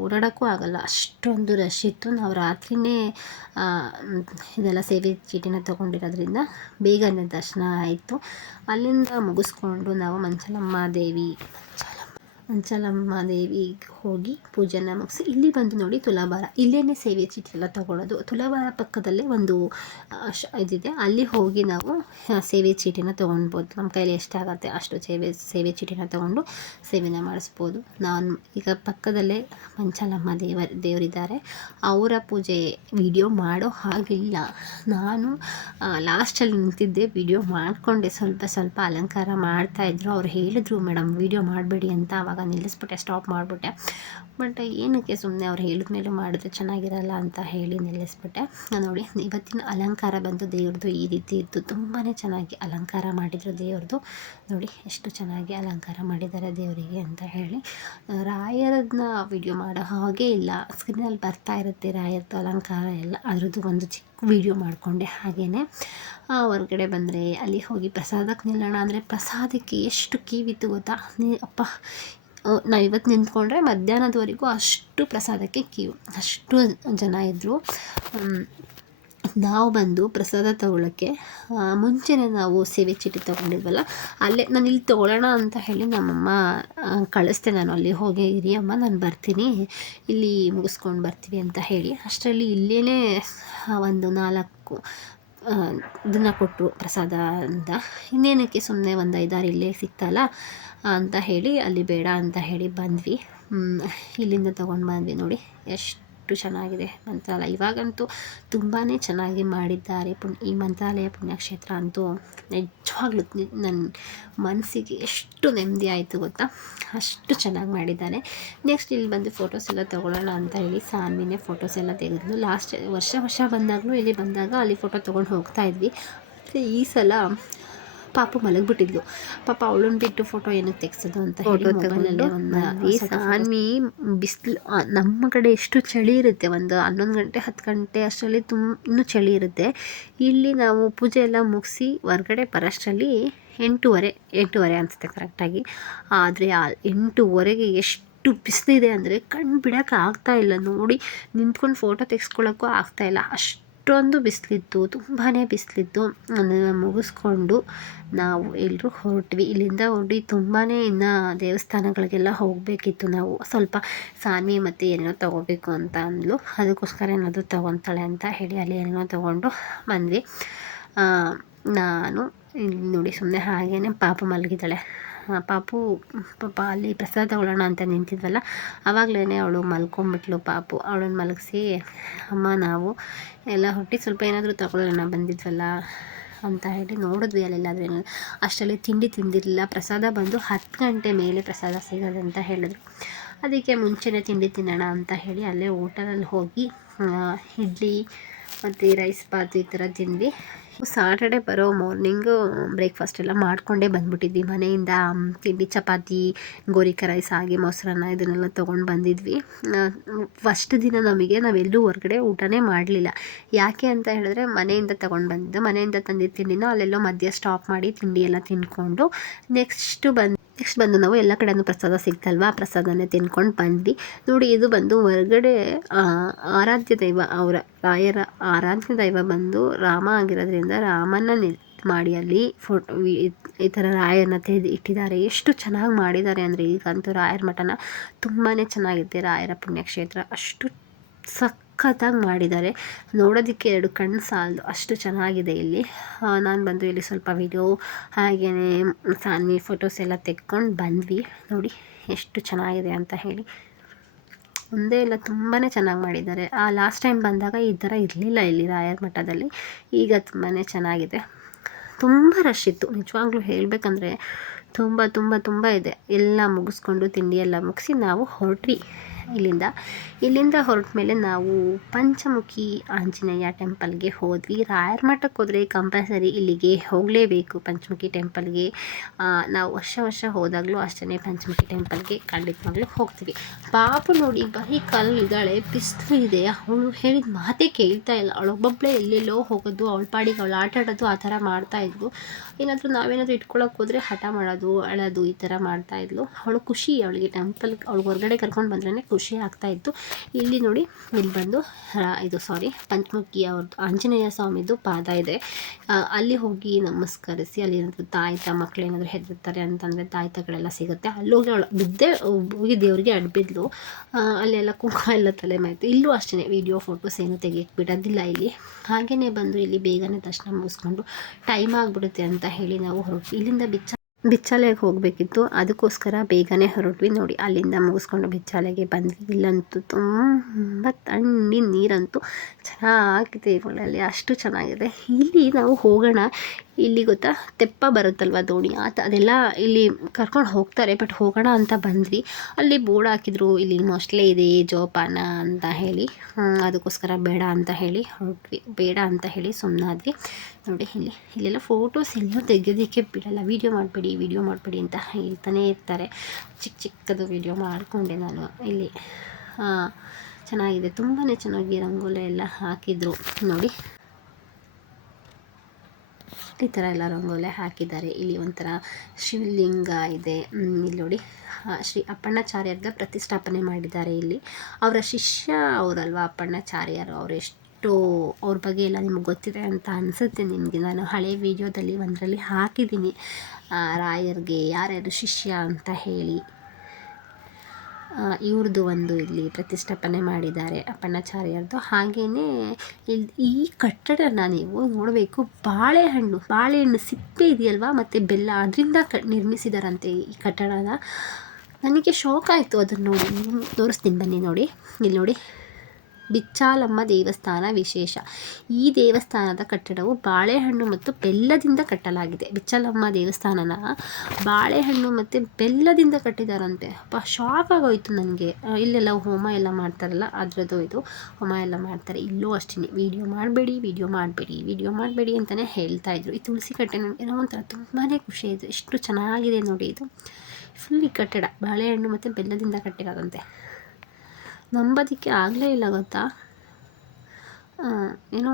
ಓಡಾಡೋಕ್ಕೂ ಆಗಲ್ಲ, ಅಷ್ಟೊಂದು ರಶ್ ಇತ್ತು. ನಾವು ರಾತ್ರಿಯೇ ಇದೆಲ್ಲ ಸೇವೆ ಚೀಟಿನ ತೊಗೊಂಡಿರೋದ್ರಿಂದ ಬೇಗನೆ ದರ್ಶನ ಆಯಿತು. ಅಲ್ಲಿಂದ ಮುಗಿಸ್ಕೊಂಡು ನಾವು ಮಂಚಲಮ್ಮ ದೇವಿಗೆ ಹೋಗಿ ಪೂಜೆನ ಮುಗಿಸಿ ಇಲ್ಲಿ ಬಂದು ನೋಡಿ ತುಲಾಭಾರ, ಇಲ್ಲೇ ಸೇವೆ ಚೀಟಿ ಎಲ್ಲ ತೊಗೊಳೋದು. ತುಲಾಭಾರ ಪಕ್ಕದಲ್ಲೇ ಒಂದು ಇದಿದೆ, ಅಲ್ಲಿ ಹೋಗಿ ನಾವು ಸೇವೆ ಚೀಟಿನ ತೊಗೊಳ್ಬೋದು. ನಮ್ಮ ಕೈಲಿ ಎಷ್ಟಾಗತ್ತೆ ಅಷ್ಟು ಸೇವೆ ಚೀಟಿನ ತೊಗೊಂಡು ಸೇವೆನ ಮಾಡಿಸ್ಬೋದು. ನಾನು ಈಗ ಪಕ್ಕದಲ್ಲೇ ಮಂಚಲಮ್ಮ ದೇವರಿದ್ದಾರೆ, ಅವರ ಪೂಜೆ ವಿಡಿಯೋ ಮಾಡೋ ಹಾಗಿಲ್ಲ. ನಾನು ಲಾಸ್ಟಲ್ಲಿ ನಿಂತಿದ್ದೆ, ವಿಡಿಯೋ ಮಾಡಿಕೊಂಡೆ. ಸ್ವಲ್ಪ ಅಲಂಕಾರ ಮಾಡ್ತಾಯಿದ್ರು. ಅವ್ರು ಹೇಳಿದ್ರು ಮೇಡಮ್ ವಿಡಿಯೋ ಮಾಡಬೇಡಿ ಅಂತ, ಆವಾಗ ನಿಲ್ಲಿಸ್ಬಿಟ್ಟೆ, ಸ್ಟಾಪ್ ಮಾಡಿಬಿಟ್ಟೆ. ಬಟ್ ಏನಕ್ಕೆ ಸುಮ್ಮನೆ ಅವ್ರು ಹೇಳಿದ ಮೇಲೆ ಮಾಡಿದ್ರೆ ಚೆನ್ನಾಗಿರಲ್ಲ ಅಂತ ಹೇಳಿ ನಿಲ್ಲಿಸ್ಬಿಟ್ಟೆ. ನೋಡಿ, ಇವತ್ತಿನ ಅಲಂಕಾರ ಬಂದು ದೇವ್ರದ್ದು ಈ ರೀತಿ ಇತ್ತು. ತುಂಬಾ ಚೆನ್ನಾಗಿ ಅಲಂಕಾರ ಮಾಡಿದರು ದೇವ್ರದ್ದು. ನೋಡಿ ಎಷ್ಟು ಚೆನ್ನಾಗಿ ಅಲಂಕಾರ ಮಾಡಿದ್ದಾರೆ ದೇವರಿಗೆ ಅಂತ ಹೇಳಿ. ರಾಯರದನ್ನ ವಿಡಿಯೋ ಮಾಡೋ ಹಾಗೇ ಇಲ್ಲ, ಸ್ಕ್ರೀನಲ್ಲಿ ಬರ್ತಾ ಇರುತ್ತೆ ರಾಯರದ್ದು ಅಲಂಕಾರ ಎಲ್ಲ, ಅದರದ್ದು ಒಂದು ಚಿಕ್ಕ ವಿಡಿಯೋ ಮಾಡಿಕೊಂಡೆ. ಹಾಗೆಯೇ ಹೊರಗಡೆ ಬಂದರೆ ಅಲ್ಲಿ ಹೋಗಿ ಪ್ರಸಾದಕ್ಕೆ ನಿಲ್ಲೋಣ ಅಂದರೆ ಪ್ರಸಾದಕ್ಕೆ ಎಷ್ಟು ಕ್ಯೂ ಗೊತ್ತಾ ಅಪ್ಪ. ನಾವು ಇವತ್ತು ನಿಂತ್ಕೊಂಡ್ರೆ ಮಧ್ಯಾಹ್ನದವರೆಗೂ ಅಷ್ಟು ಪ್ರಸಾದಕ್ಕೆ ಕ್ಯೂ, ಅಷ್ಟು ಜನ ಇದ್ದರು. ನಾವು ಬಂದು ಪ್ರಸಾದ ತೊಗೊಳ್ಳೋಕ್ಕೆ ಮುಂಚೆನೇ ನಾವು ಸೇವೆ ಚೀಟಿ ತೊಗೊಂಡಿದ್ವಲ್ಲ, ಅಲ್ಲೇ ನಾನು ಇಲ್ಲಿ ತೊಗೊಳ್ಳೋಣ ಅಂತ ಹೇಳಿ ನಮ್ಮಮ್ಮ ಕಳಿಸ್ದೆ. ನಾನು ಅಲ್ಲಿ ಹೋಗಿ ಇರಿ ಅಮ್ಮ, ನಾನು ಬರ್ತೀನಿ, ಇಲ್ಲಿ ಮುಗಿಸ್ಕೊಂಡು ಬರ್ತೀವಿ ಅಂತ ಹೇಳಿ. ಅಷ್ಟರಲ್ಲಿ ಇಲ್ಲೇ ಒಂದು 4 ಇದನ್ನು ಕೊಟ್ಟರು ಪ್ರಸಾದ ಅಂತ. ಇನ್ನೇನಕ್ಕೆ ಸುಮ್ಮನೆ ಒಂದು 5-6 ಇಲ್ಲೇ ಸಿಗ್ತಲ್ಲ ಅಂತ ಹೇಳಿ ಅಲ್ಲಿ ಬೇಡ ಅಂತ ಹೇಳಿ ಬಂದ್ವಿ. ಇಲ್ಲಿಂದ ತೊಗೊಂಡು ಬಂದ್ವಿ. ನೋಡಿ ಎಷ್ಟು ಚೆನ್ನಾಗಿದೆ ಮಂತ್ರಾಲಯ. ಇವಾಗಂತೂ ತುಂಬಾ ಚೆನ್ನಾಗಿ ಮಾಡಿದ್ದಾರೆ. ಈ ಮಂತ್ರಾಲಯ ಪುಣ್ಯಕ್ಷೇತ್ರ ಅಂತೂ ನಿಜವಾಗ್ಲೂ ನನ್ನ ಮನಸ್ಸಿಗೆ ಎಷ್ಟು ನೆಮ್ಮದಿ ಆಯಿತು ಗೊತ್ತಾ, ಅಷ್ಟು ಚೆನ್ನಾಗಿ ಮಾಡಿದ್ದಾರೆ. ನೆಕ್ಸ್ಟ್ ಇಲ್ಲಿ ಬಂದು ಫೋಟೋಸ್ ಎಲ್ಲ ತೊಗೊಳ್ಳೋಣ ಅಂತ ಹೇಳಿ ಸಾನ್ವಿನೇ ಫೋಟೋಸ್ ಎಲ್ಲ ತೆಗೆದ್ಲು. ಲಾಸ್ಟ್ ವರ್ಷ ಬಂದಾಗಲೂ ಇಲ್ಲಿ ಬಂದಾಗ ಅಲ್ಲಿ ಫೋಟೋ ತೊಗೊಂಡು ಹೋಗ್ತಾಯಿದ್ವಿ. ಆದರೆ ಈ ಸಲ ಪಾಪು ಮಲಗಿಬಿಟ್ಟಿದ್ಲು. ಪಾಪ ಅವಳನ್ನ ಬಿಟ್ಟು ಫೋಟೋ ಏನಕ್ಕೆ ತೆಗ್ಸೋದು ಅಂತ ಹೇಳಿ ಮೊಬೈಲಲ್ಲೇ ಸಾನ್ವಿ ಬಿಸಿಲು, ನಮ್ಮ ಕಡೆ ಎಷ್ಟು ಚಳಿ ಇರುತ್ತೆ, ಒಂದು 11 ಗಂಟೆ 10 ಗಂಟೆ ಅಷ್ಟರಲ್ಲಿ ಇನ್ನೂ ಚಳಿ ಇರುತ್ತೆ. ಇಲ್ಲಿ ನಾವು ಪೂಜೆ ಎಲ್ಲ ಮುಗಿಸಿ ಹೊರ್ಗಡೆ ಬರೋಷ್ಟರಲ್ಲಿ 8:30 ಅನಿಸುತ್ತೆ ಕರೆಕ್ಟಾಗಿ. ಆದರೆ ಆ 8:30ಗೆ ಎಷ್ಟು ಬಿಸಿಲಿದೆ ಅಂದರೆ ಕಣ್ಣು ಬಿಡೋಕೆ ಆಗ್ತಾಯಿಲ್ಲ. ನೋಡಿ, ನಿಂತ್ಕೊಂಡು ಫೋಟೋ ತೆಗೆಸ್ಕೊಳ್ಳೋಕ್ಕೂ ಆಗ್ತಾಯಿಲ್ಲ, ಅಷ್ಟೊಂದು ಬಿಸಿಲಿತ್ತು, ತುಂಬಾ ಬಿಸಿಲಿತ್ತು. ಅದನ್ನು ಮುಗಿಸ್ಕೊಂಡು ನಾವು ಎಲ್ಲರೂ ಹೊರಟ್ವಿ. ಇಲ್ಲಿಂದ ತುಂಬಾ ಇನ್ನು ದೇವಸ್ಥಾನಗಳಿಗೆಲ್ಲ ಹೋಗಬೇಕಿತ್ತು. ನಾವು ಸ್ವಲ್ಪ ಸಾನ್ವಿ ಮತ್ತು ಏನೇನೋ ತೊಗೋಬೇಕು ಅಂತ ಅಂದ್ಲು, ಅದಕ್ಕೋಸ್ಕರ ಏನಾದರೂ ತೊಗೊತಾಳೆ ಅಂತ ಹೇಳಿ ಅಲ್ಲಿ ಏನೇನೋ ತೊಗೊಂಡು ಬಂದ್ವಿ. ನಾನು ಇಲ್ಲಿ ನೋಡಿ ಸುಮ್ಮನೆ ಹಾಗೇ ಪಾಪು ಮಲಗಿದ್ದಾಳೆ. ಪಾಪು ಪಾಪ ಅಲ್ಲಿ ಪ್ರಸಾದ ತಗೊಳ್ಳೋಣ ಅಂತ ನಿಂತಿದ್ವಲ್ಲ, ಆವಾಗಲೇ ಅವಳು ಮಲ್ಕೊಂಬಿಟ್ಲು. ಪಾಪು ಅವಳನ್ನು ಮಲಗಿಸಿ, ಅಮ್ಮ ನಾವು ಎಲ್ಲ ಹೊಟ್ಟೆ ಸ್ವಲ್ಪ ಏನಾದರೂ ತಗೊಳ್ಳೋಣ ಬಂದಿದ್ವಲ್ಲ ಅಂತ ಹೇಳಿ ನೋಡಿದ್ವಿ ಅಲ್ಲೆಲ್ಲಾದ್ರೂ ಏನಾದ್ರು. ಅಷ್ಟರಲ್ಲಿ ತಿಂಡಿ ತಿಂದಿರಲಿಲ್ಲ. ಪ್ರಸಾದ ಬಂದು 10 ಗಂಟೆ ಮೇಲೆ ಪ್ರಸಾದ ಸಿಗೋದು ಅಂತ ಹೇಳಿದ್ರು. ಅದಕ್ಕೆ ಮುಂಚೆನೇ ತಿಂಡಿ ತಿನ್ನೋಣ ಅಂತ ಹೇಳಿ ಅಲ್ಲೇ ಹೋಟೆಲಲ್ಲಿ ಹೋಗಿ ಇಡ್ಲಿ ಮತ್ತು ರೈಸ್ ಬಾತು ಈ ಥರ ತಿಂದ್ವಿ. ಸಾಟರ್ಡೆ ಬರೋ ಮಾರ್ನಿಂಗು ಬ್ರೇಕ್ಫಾಸ್ಟ್ ಎಲ್ಲ ಮಾಡಿಕೊಂಡೇ ಬಂದ್ಬಿಟ್ಟಿದ್ವಿ ಮನೆಯಿಂದ. ತಿಂಡಿ ಚಪಾತಿ, ಗೋರಿಕ ರೈಸ್ ಆಗಿ ಮೊಸರನ್ನ ಇದನ್ನೆಲ್ಲ ತೊಗೊಂಡು ಬಂದಿದ್ವಿ. ಫಸ್ಟ್ ದಿನ ನಾವೆಲ್ಲೂ ಹೊರಗಡೆ ಊಟನೇ ಮಾಡಲಿಲ್ಲ. ಯಾಕೆ ಅಂತ ಹೇಳಿದ್ರೆ ಮನೆಯಿಂದ ತೊಗೊಂಡು ಬಂದಿದ್ದು, ಮನೆಯಿಂದ ತಂದಿದ್ದ ತಿಂಡಿನ ಅಲ್ಲೆಲ್ಲೋ ಮಧ್ಯ ಸ್ಟಾಪ್ ಮಾಡಿ ತಿಂಡಿ ಎಲ್ಲ ತಿಂದ್ಕೊಂಡು ನೆಕ್ಸ್ಟ್ ಬಂದು ನಾವು ಎಲ್ಲ ಕಡೆಯೂ ಪ್ರಸಾದ ಸಿಗ್ತಲ್ವ, ಪ್ರಸಾದನೇ ತಿನ್ಕೊಂಡು ಬಂದ್ವಿ. ನೋಡಿ ಇದು ಬಂದು ಹೊರಗಡೆ ಆರಾಧ್ಯ ದೈವ, ಅವರ ರಾಯರ ಆರಾಧ್ಯ ದೈವ ಬಂದು ರಾಮ ಆಗಿರೋದ್ರಿಂದ ರಾಮನ ಮಾಡಿ ಅಲ್ಲಿ ಫೋಟೋ ಈ ಥರ ರಾಯರನ್ನ ತೆಗೆದು ಇಟ್ಟಿದ್ದಾರೆ. ಎಷ್ಟು ಚೆನ್ನಾಗಿ ಮಾಡಿದ್ದಾರೆ ಅಂದರೆ, ಈಗಂತೂ ರಾಯರ ಮಠನ ತುಂಬಾ ಚೆನ್ನಾಗಿದೆ. ರಾಯರ ಪುಣ್ಯಕ್ಷೇತ್ರ ಅಷ್ಟು ಸಖತ್ತಾಗಿ ಮಾಡಿದ್ದಾರೆ. ನೋಡೋದಕ್ಕೆ 2 ಕಣ್ಣು ಸಾಲದು, ಅಷ್ಟು ಚೆನ್ನಾಗಿದೆ ಇಲ್ಲಿ. ನಾನು ಬಂದು ಇಲ್ಲಿ ಸ್ವಲ್ಪ ವಿಡಿಯೋ ಹಾಗೆಯೇ ಫ್ಯಾಮಿಲಿ ಫೋಟೋಸ್ ಎಲ್ಲ ತೆಕ್ಕೊಂಡು ಬಂದ್ವಿ. ನೋಡಿ ಎಷ್ಟು ಚೆನ್ನಾಗಿದೆ ಅಂತ ಹೇಳಿ. ಒಂದೇ ಇಲ್ಲ, ತುಂಬಾ ಚೆನ್ನಾಗಿ ಮಾಡಿದ್ದಾರೆ. ಲಾಸ್ಟ್ ಟೈಮ್ ಬಂದಾಗ ಈ ಥರ ಇರಲಿಲ್ಲ ಇಲ್ಲಿ ರಾಯರ ಮಠದಲ್ಲಿ. ಈಗ ತುಂಬಾ ಚೆನ್ನಾಗಿದೆ. ತುಂಬ ರಶ್ ಇತ್ತು ನಿಜವಾಗ್ಲೂ ಹೇಳಬೇಕಂದ್ರೆ. ತುಂಬ ತುಂಬ ತುಂಬ ಇದೆ. ಎಲ್ಲ ಮುಗಿಸ್ಕೊಂಡು ತಿಂಡಿ ಎಲ್ಲ ಮುಗಿಸಿ ನಾವು ಹೊರಟ್ವಿ ಇಲ್ಲಿಂದ ಹೊರಟ ಮೇಲೆ ನಾವು ಪಂಚಮುಖಿ ಆಂಜನೇಯ ಟೆಂಪಲ್ಗೆ ಹೋದ್ವಿ. ರಾಯರ ಮಠಕ್ಕೆ ಹೋದರೆ ಕಂಪಲ್ಸರಿ ಇಲ್ಲಿಗೆ ಹೋಗಲೇಬೇಕು, ಪಂಚಮುಖಿ ಟೆಂಪಲ್ಗೆ. ನಾವು ವರ್ಷ ಹೋದಾಗಲೂ ಅಷ್ಟೇ ಪಂಚಮುಖಿ ಟೆಂಪಲ್ಗೆ ಖಂಡಿತವಾಗ್ಲೂ ಹೋಗ್ತೀವಿ. ಪಾಪು ನೋಡಿ ಬರೀ ಕಲ್ಲಿದ್ದಾಳೆ, ಬಿಸಿಲು ಇದೆ, ಅವಳು ಹೇಳಿದ ಮಾತೇ ಕೇಳ್ತಾ ಇಲ್ಲ. ಅವಳೊಬ್ಬೊಬ್ಬಳೇ ಎಲ್ಲೆಲ್ಲೋ ಹೋಗೋದು, ಅವಳ ಪಾಡಿಗೆ ಅವಳು ಆಟ ಆಡೋದು, ಆ ಥರ ಮಾಡ್ತಾಯಿದ್ಲು. ನಾವೇನಾದರೂ ಇಟ್ಕೊಳಕ್ಕೆ ಹೋದರೆ ಹಠ ಮಾಡೋದು, ಅಳೋದು ಈ ಥರ ಮಾಡ್ತಾಯಿದ್ಲು. ಅವಳು ಖುಷಿ, ಅವಳಿಗೆ ಅವಳಿಗೆ ಹೊರಗಡೆ ಕರ್ಕೊಂಡು ಬಂದ್ರೇ ಖುಷಿ ಆಗ್ತಾಯಿತ್ತು. ಇಲ್ಲಿ ನೋಡಿ, ಇಲ್ಲಿ ಬಂದು ಪಂಚಮುಖಿ ಅವ್ರದ್ದು ಆಂಜನೇಯ ಸ್ವಾಮಿದು ಪಾದ ಇದೆ. ಅಲ್ಲಿ ಹೋಗಿ ನಮಸ್ಕರಿಸಿ, ಅಲ್ಲಿ ಏನಾದರೂ ತಾಯ್ತ ಮಕ್ಕಳು ಏನಾದರೂ ಹೆದರ್ತಾರೆ ಅಂತಂದರೆ ತಾಯ್ತಗಳೆಲ್ಲ ಸಿಗುತ್ತೆ. ಅಲ್ಲೋಗಿ ಅವಳು ಬಿದ್ದೆ ಹೋಗಿ ದೇವರಿಗೆ ಅಡ್ಬಿದ್ಲು. ಅಲ್ಲೆಲ್ಲ ಕುಂಕುಮ ಎಲ್ಲ ತಲೆ ಮಾಯಿತು. ಇಲ್ಲೂ ಅಷ್ಟೇ ವಿಡಿಯೋ ಫೋಟೋಸ್ ಏನು ತೆಗಿಯಕ್ಕೆ ಬಿಡೋದಿಲ್ಲ ಇಲ್ಲಿ. ಹಾಗೆಯೇ ಬಂದು ಇಲ್ಲಿ ಬೇಗನೆ ದರ್ಶನ ಮುಗಿಸ್ಕೊಂಡು ಟೈಮ್ ಆಗಿಬಿಡುತ್ತೆ ಅಂತ ಹೇಳಿ ನಾವು ಹೊರಟ್ವಿ. ಇಲ್ಲಿಂದ ಬಿಚ್ಚಾಲೆಗೆ ಹೋಗಬೇಕಿತ್ತು, ಅದಕ್ಕೋಸ್ಕರ ಬೇಗನೆ ಹೊರಟ್ವಿ. ನೋಡಿ ಅಲ್ಲಿಂದ ಮುಗಿಸ್ಕೊಂಡು ಬಿಚ್ಚಾಲೆಗೆ ಬಂದ್ವಿ. ಇಲ್ಲಂತೂ ತುಂಬ ತಣ್ಣೀರು ನೀರಂತೂ ಚೆನ್ನಾಗಿದೆ ಇವಳಲ್ಲಿ, ಅಷ್ಟು ಚೆನ್ನಾಗಿದೆ. ಇಲ್ಲಿ ನಾವು ಹೋಗೋಣ, ಇಲ್ಲಿ ಗೊತ್ತಾ ತೆಪ್ಪ ಬರುತ್ತಲ್ವ ದೋಣಿ, ಅದೆಲ್ಲ ಇಲ್ಲಿ ಕರ್ಕೊಂಡು ಹೋಗ್ತಾರೆ. ಬಟ್ ಹೋಗೋಣ ಅಂತ ಬಂದ್ವಿ. ಅಲ್ಲಿ ಬೋರ್ಡ್ ಹಾಕಿದ್ರು, ಇಲ್ಲಿ ಮೊಸಳೆ ಇದೆ ಜೋಪಾನ ಅಂತ ಹೇಳಿ. ಅದಕ್ಕೋಸ್ಕರ ಬೇಡ ಅಂತ ಹೇಳಿ ಹೊರಟ್ವಿ. ಬೇಡ ಅಂತ ಹೇಳಿ ಸುಮ್ಮನಾದ್ವಿ. ನೋಡಿ ಇಲ್ಲೆಲ್ಲ ಫೋಟೋಸ್ ಎಲ್ಲೂ ತೆಗೆಯೋದಕ್ಕೆ ಬಿಡಲ್ಲ. ವೀಡಿಯೋ ಮಾಡಬೇಡಿ ಅಂತ ಹೇಳ್ತಾನೆ ಇರ್ತಾರೆ. ಚಿಕ್ಕದು ವೀಡಿಯೋ ಮಾಡಿಕೊಂಡೆ ನಾನು ಇಲ್ಲಿ. ಚೆನ್ನಾಗಿದೆ, ತುಂಬಾ ಚೆನ್ನಾಗಿ ರಂಗೋಲಿ ಎಲ್ಲ ಹಾಕಿದ್ರು. ನೋಡಿ ಈ ಥರ ಎಲ್ಲ ರಂಗೋಲೆ ಹಾಕಿದ್ದಾರೆ. ಇಲ್ಲಿ ಒಂಥರ ಶಿವಲಿಂಗ ಇದೆ. ಇಲ್ಲಿ ನೋಡಿ ಶ್ರೀ ಅಪ್ಪಣ್ಣಾಚಾರ್ಯರ್ದ ಪ್ರತಿಷ್ಠಾಪನೆ ಮಾಡಿದ್ದಾರೆ. ಇಲ್ಲಿ ಅವರ ಶಿಷ್ಯ ಅವರಲ್ವ ಅಪ್ಪಣ್ಣಾಚಾರ್ಯರು. ಅವ್ರ ಬಗ್ಗೆ ಎಲ್ಲ ನಿಮಗೆ ಗೊತ್ತಿದೆ ಅಂತ ಅನಿಸುತ್ತೆ ನಿಮಗೆ. ನಾನು ಹಳೆ ವಿಡಿಯೋದಲ್ಲಿ ಒಂದರಲ್ಲಿ ಹಾಕಿದ್ದೀನಿ ರಾಯರ್ಗೆ ಯಾರ್ಯಾರು ಶಿಷ್ಯ ಅಂತ ಹೇಳಿ. ಇವ್ರದ್ದು ಒಂದು ಇಲ್ಲಿ ಪ್ರತಿಷ್ಠಾಪನೆ ಮಾಡಿದ್ದಾರೆ ಅಪ್ಪಣ್ಣಾಚಾರ್ಯರದು. ಹಾಗೆಯೇ ಈ ಕಟ್ಟಡನ ನೀವು ನೋಡಬೇಕು. ಬಾಳೆಹಣ್ಣು ಸಿಪ್ಪೆ ಇದೆಯಲ್ವ ಮತ್ತು ಬೆಲ್ಲ, ಅದರಿಂದ ನಿರ್ಮಿಸಿದಾರಂತೆ ಈ ಕಟ್ಟಡನ. ನನಗೆ ಶಾಕ್ ಆಯಿತು ಅದನ್ನು ನೋಡಿ. ತೋರಿಸ್ತೀನಿ ಬನ್ನಿ. ನೋಡಿ ಇಲ್ಲಿ ನೋಡಿ, ಬಿಚ್ಚಾಲಮ್ಮ ದೇವಸ್ಥಾನ ವಿಶೇಷ. ಈ ದೇವಸ್ಥಾನದ ಕಟ್ಟಡವು ಬಾಳೆಹಣ್ಣು ಮತ್ತು ಬೆಲ್ಲದಿಂದ ಕಟ್ಟಲಾಗಿದೆ. ಬಿಚ್ಚಾಲಮ್ಮ ದೇವಸ್ಥಾನನ ಬಾಳೆಹಣ್ಣು ಮತ್ತು ಬೆಲ್ಲದಿಂದ ಕಟ್ಟಿದಾರಂತೆ. ಶಾಕ್ ಆಗೋಯ್ತು ನನಗೆ. ಇಲ್ಲೆಲ್ಲ ಹೋಮ ಎಲ್ಲ ಮಾಡ್ತಾರಲ್ಲ ಅದರದ್ದು ಇದು ಹೋಮ ಎಲ್ಲ ಮಾಡ್ತಾರೆ. ಇಲ್ಲೂ ಅಷ್ಟೇ ವೀಡಿಯೋ ಮಾಡಬೇಡಿ ಅಂತಲೇ ಹೇಳ್ತಾಯಿದ್ರು. ಈ ತುಳಸಿ ಕಟ್ಟೆ ನನಗೆ ಏನೋ ಒಂಥರ ತುಂಬಾ ಖುಷಿ ಆಯಿತು. ಎಷ್ಟು ಚೆನ್ನಾಗಿದೆ ನೋಡಿ. ಇದು ಫುಲ್ ಈ ಕಟ್ಟಡ ಬಾಳೆಹಣ್ಣು ಮತ್ತು ಬೆಲ್ಲದಿಂದ ಕಟ್ಟಿರೋದಂತೆ. ನಂಬೋದಕ್ಕೆ ಆಗಲೇ ಇಲ್ಲ ಗೊತ್ತಾ. ಏನೋ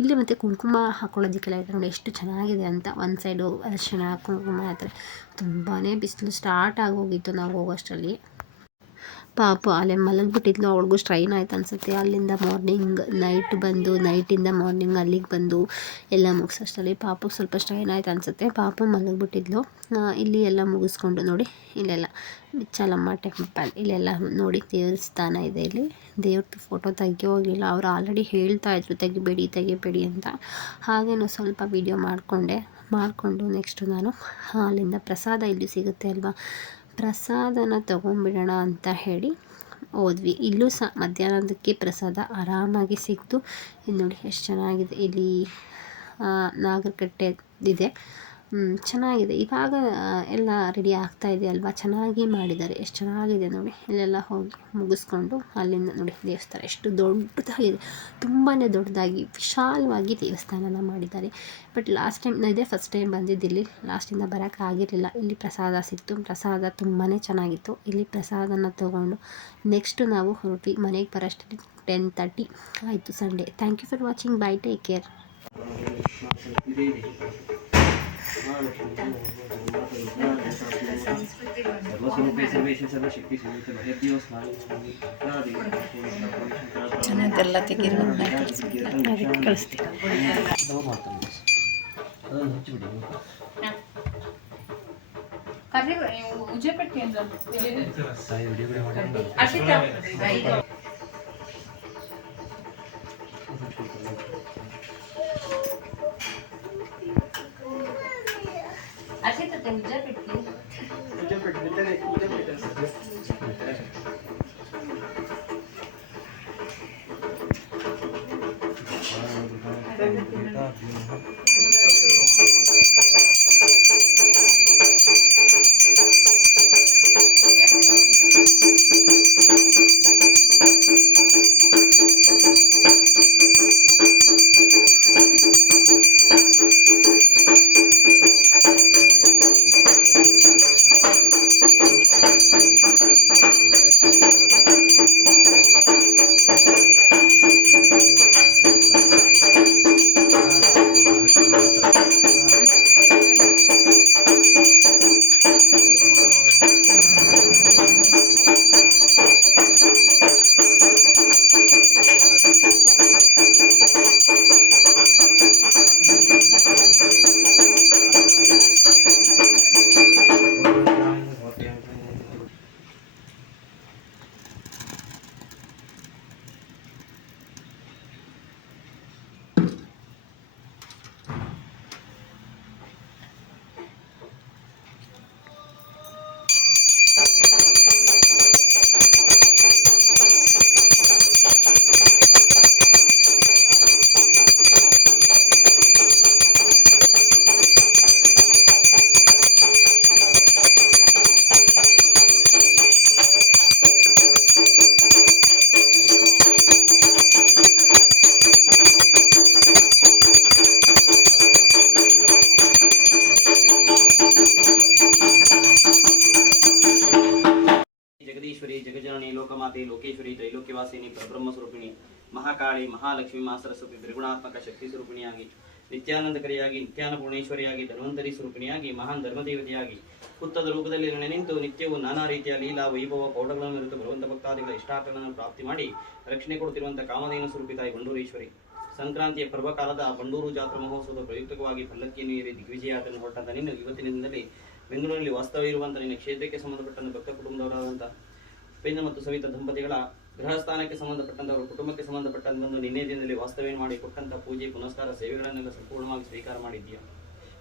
ಇಲ್ಲಿ ಮತ್ತು ಕುಂಕುಮ ಹಾಕ್ಕೊಳ್ಳೋದಕ್ಕೆಲ್ಲ ಇದೆ ನೋಡಿ, ಎಷ್ಟು ಚೆನ್ನಾಗಿದೆ ಅಂತ. ಒಂದು ಸೈಡು ಅರಿಶಿಣ ಕುಂಕುಮ ಆದರೆ ತುಂಬಾ ಬಿಸಿಲು ಸ್ಟಾರ್ಟ್ ಆಗೋಗಿತ್ತು ನಾವು ಹೋಗೋಷ್ಟರಲ್ಲಿ. ಪಾಪ ಅಲ್ಲೇ ಮಲಗಿಬಿಟ್ಟಿದ್ಲು. ಅವಳಿಗೂ ಸ್ಟ್ರೈನ್ ಆಯ್ತು ಅನಿಸುತ್ತೆ. ಅಲ್ಲಿಂದ ನೈಟಿಂದ ಮಾರ್ನಿಂಗ್ ಅಲ್ಲಿಗೆ ಬಂದು ಎಲ್ಲ ಮುಗಿಸೋಷ್ಟರಲ್ಲಿ ಪಾಪು ಸ್ವಲ್ಪ ಸ್ಟ್ರೈನ್ ಆಯ್ತು ಅನಿಸುತ್ತೆ. ಪಾಪು ಮಲಗಿಬಿಟ್ಟಿದ್ಲು. ಇಲ್ಲಿ ಎಲ್ಲ ಮುಗಿಸ್ಕೊಂಡು ನೋಡಿ, ಇಲ್ಲೆಲ್ಲ ಬಿಚ್ಚಾಲಮ್ಮ ಟೆಂಪಲ್, ಇಲ್ಲೆಲ್ಲ ನೋಡಿ ದೇವಸ್ಥಾನ ಇದೆ. ಇಲ್ಲಿ ದೇವ್ರದ್ದು ಫೋಟೋ ತೆಗಿಯೋಗಿಲ್ಲ, ಅವರು ಆಲ್ರೆಡಿ ಹೇಳ್ತಾಯಿದ್ರು ತೆಗಿಬೇಡಿ ಅಂತ. ಹಾಗೇನು ಸ್ವಲ್ಪ ವೀಡಿಯೋ ಮಾಡಿಕೊಂಡೆ. ಮಾಡಿಕೊಂಡು ನೆಕ್ಸ್ಟು ನಾನು ಅಲ್ಲಿಂದ ಪ್ರಸಾದ ಇಲ್ಲಿ ಸಿಗುತ್ತೆ ಅಲ್ವಾ, ಪ್ರಸಾದನ ತೊಗೊಂಡ್ಬಿಡೋಣ ಅಂತ ಹೇಳಿ ಹೋದ್ವಿ. ಇಲ್ಲೂ ಸಹ ಮಧ್ಯಾಹ್ನದಕ್ಕೆ ಪ್ರಸಾದ ಆರಾಮಾಗಿ ಸಿಕ್ತು. ಇದು ನೋಡಿ ಎಷ್ಟು ಚೆನ್ನಾಗಿದೆ. ಇಲ್ಲಿ ನಾಗರಕಟ್ಟೆ ಇದೆ, ಚೆನ್ನಾಗಿದೆ. ಇವಾಗ ಎಲ್ಲ ರೆಡಿ ಆಗ್ತಾ ಇದೆ ಅಲ್ವಾ, ಚೆನ್ನಾಗಿ ಮಾಡಿದ್ದಾರೆ. ಎಷ್ಟು ಚೆನ್ನಾಗಿದೆ ನೋಡಿ. ಇಲ್ಲೆಲ್ಲ ಹೋಗಿ ಮುಗಿಸ್ಕೊಂಡು ಅಲ್ಲಿಂದ ನೋಡಿ ದೇವಸ್ಥಾನ ಎಷ್ಟು ದೊಡ್ಡದಾಗಿದೆ, ತುಂಬಾ ದೊಡ್ಡದಾಗಿ ವಿಶಾಲವಾಗಿ ದೇವಸ್ಥಾನನ ಮಾಡಿದ್ದಾರೆ. ಬಟ್ ಲಾಸ್ಟ್ ಟೈಮ್ ಇದೇ ಫಸ್ಟ್ ಟೈಮ್ ಬಂದಿದ್ದಿಲ್ಲಿ, ಲಾಸ್ಟಿಂದ ಬರೋಕ್ಕಾಗಿರಲಿಲ್ಲ. ಇಲ್ಲಿ ಪ್ರಸಾದ ಸಿಕ್ತು, ಪ್ರಸಾದ ತುಂಬಾ ಚೆನ್ನಾಗಿತ್ತು. ಇಲ್ಲಿ ಪ್ರಸಾದನ ತೊಗೊಂಡು ನೆಕ್ಸ್ಟು ನಾವು ಹೊರಟ್ವಿ. ಮನೆಗೆ ಬರೋಷ್ಟರಲ್ಲಿ 10:30 ಆಯಿತು. Sunday. Thank you for watching. Bye, take care. ಚೆನ್ನಾಗೆಲ್ಲ ತೆಗೀರಿ, ಅದಕ್ಕೆ ಕಳಿಸ್ತೀವಿ. जगजननी लोकमाते लोकेश्वरी त्रैलोक्यवासिनी परब्रह्म स्वरूपिणी महाकाली महालक्ष्मी मां सरस्वती त्रिगुणात्मक शक्ति स्वरूपिणियागी ನಿತ್ಯಾನಂದಕರಿಯಾಗಿ ನಿತ್ಯಾನಪೂರ್ಣೇಶ್ವರಿಯಾಗಿ ಧನ್ವಂತರಿ ಸ್ವರೂಪಿಣಿಯಾಗಿ ಮಹಾನ್ ಧರ್ಮದೇವತೆಯಾಗಿ ಹುತ್ತದ ರೂಪದಲ್ಲಿ ನಿಂತು ನಿತ್ಯವೂ ನಾನಾ ರೀತಿಯ ಲೀಲಾ ವೈಭವ ಪೌಢಗಳನ್ನು ಇರುತ್ತ ಬರುವಂತ ಭಕ್ತಾದಿಗಳ ಇಷ್ಟಾರ್ಥಗಳನ್ನು ಪ್ರಾಪ್ತಿ ಮಾಡಿ ರಕ್ಷಣೆ ಕೊಡುತ್ತಿರುವಂತಹ ಕಾಮಧೇನು ಸ್ವರೂಪಿತಾಯಿ ಬಂಡೂರೇಶ್ವರಿ. ಸಂಕ್ರಾಂತಿಯ ಪರ್ವಕಾಲದ ಬಂಡೂರು ಜಾತ್ರಾ ಮಹೋತ್ಸವದ ಪ್ರಯುಕ್ತವಾಗಿ ಪಲ್ಲಕ್ಕಿಯನ್ನು ಏರಿ ದಿಗ್ವಿಜಯಾತ್ರೆ ಹೊರಟಂತ ನಿನ್ನ ಇವತ್ತಿನಿಂದಲೇ ಬೆಂಗಳೂರಿನಲ್ಲಿ ವಾಸ್ತವ ಇರುವಂತಹ ನಿನ್ನ ಕ್ಷೇತ್ರಕ್ಕೆ ಸಂಬಂಧಪಟ್ಟಂತ ಭಕ್ತ ಕುಟುಂಬದವರಾದಂತಹ ಉಪೇಂದ್ರ ಮತ್ತು ಸವಿತಾ ದಂಪತಿಗಳ ಗೃಹಸ್ಥಾನಕ್ಕೆ ಸಂಬಂಧಪಟ್ಟಂತವರು ಕುಟುಂಬಕ್ಕೆ ಸಂಬಂಧಪಟ್ಟಂತ ನಿನ್ನೆ ದಿನದಲ್ಲಿ ವಾಸ್ತವ್ಯ ಮಾಡಿ ಕೊಟ್ಟಂತ ಪೂಜೆ ಪುನಸ್ಕಾರ ಸೇವೆಗಳನ್ನೆಲ್ಲ ಸಂಪೂರ್ಣವಾಗಿ ಸ್ವೀಕಾರ ಮಾಡಿದ್ದೀಯ.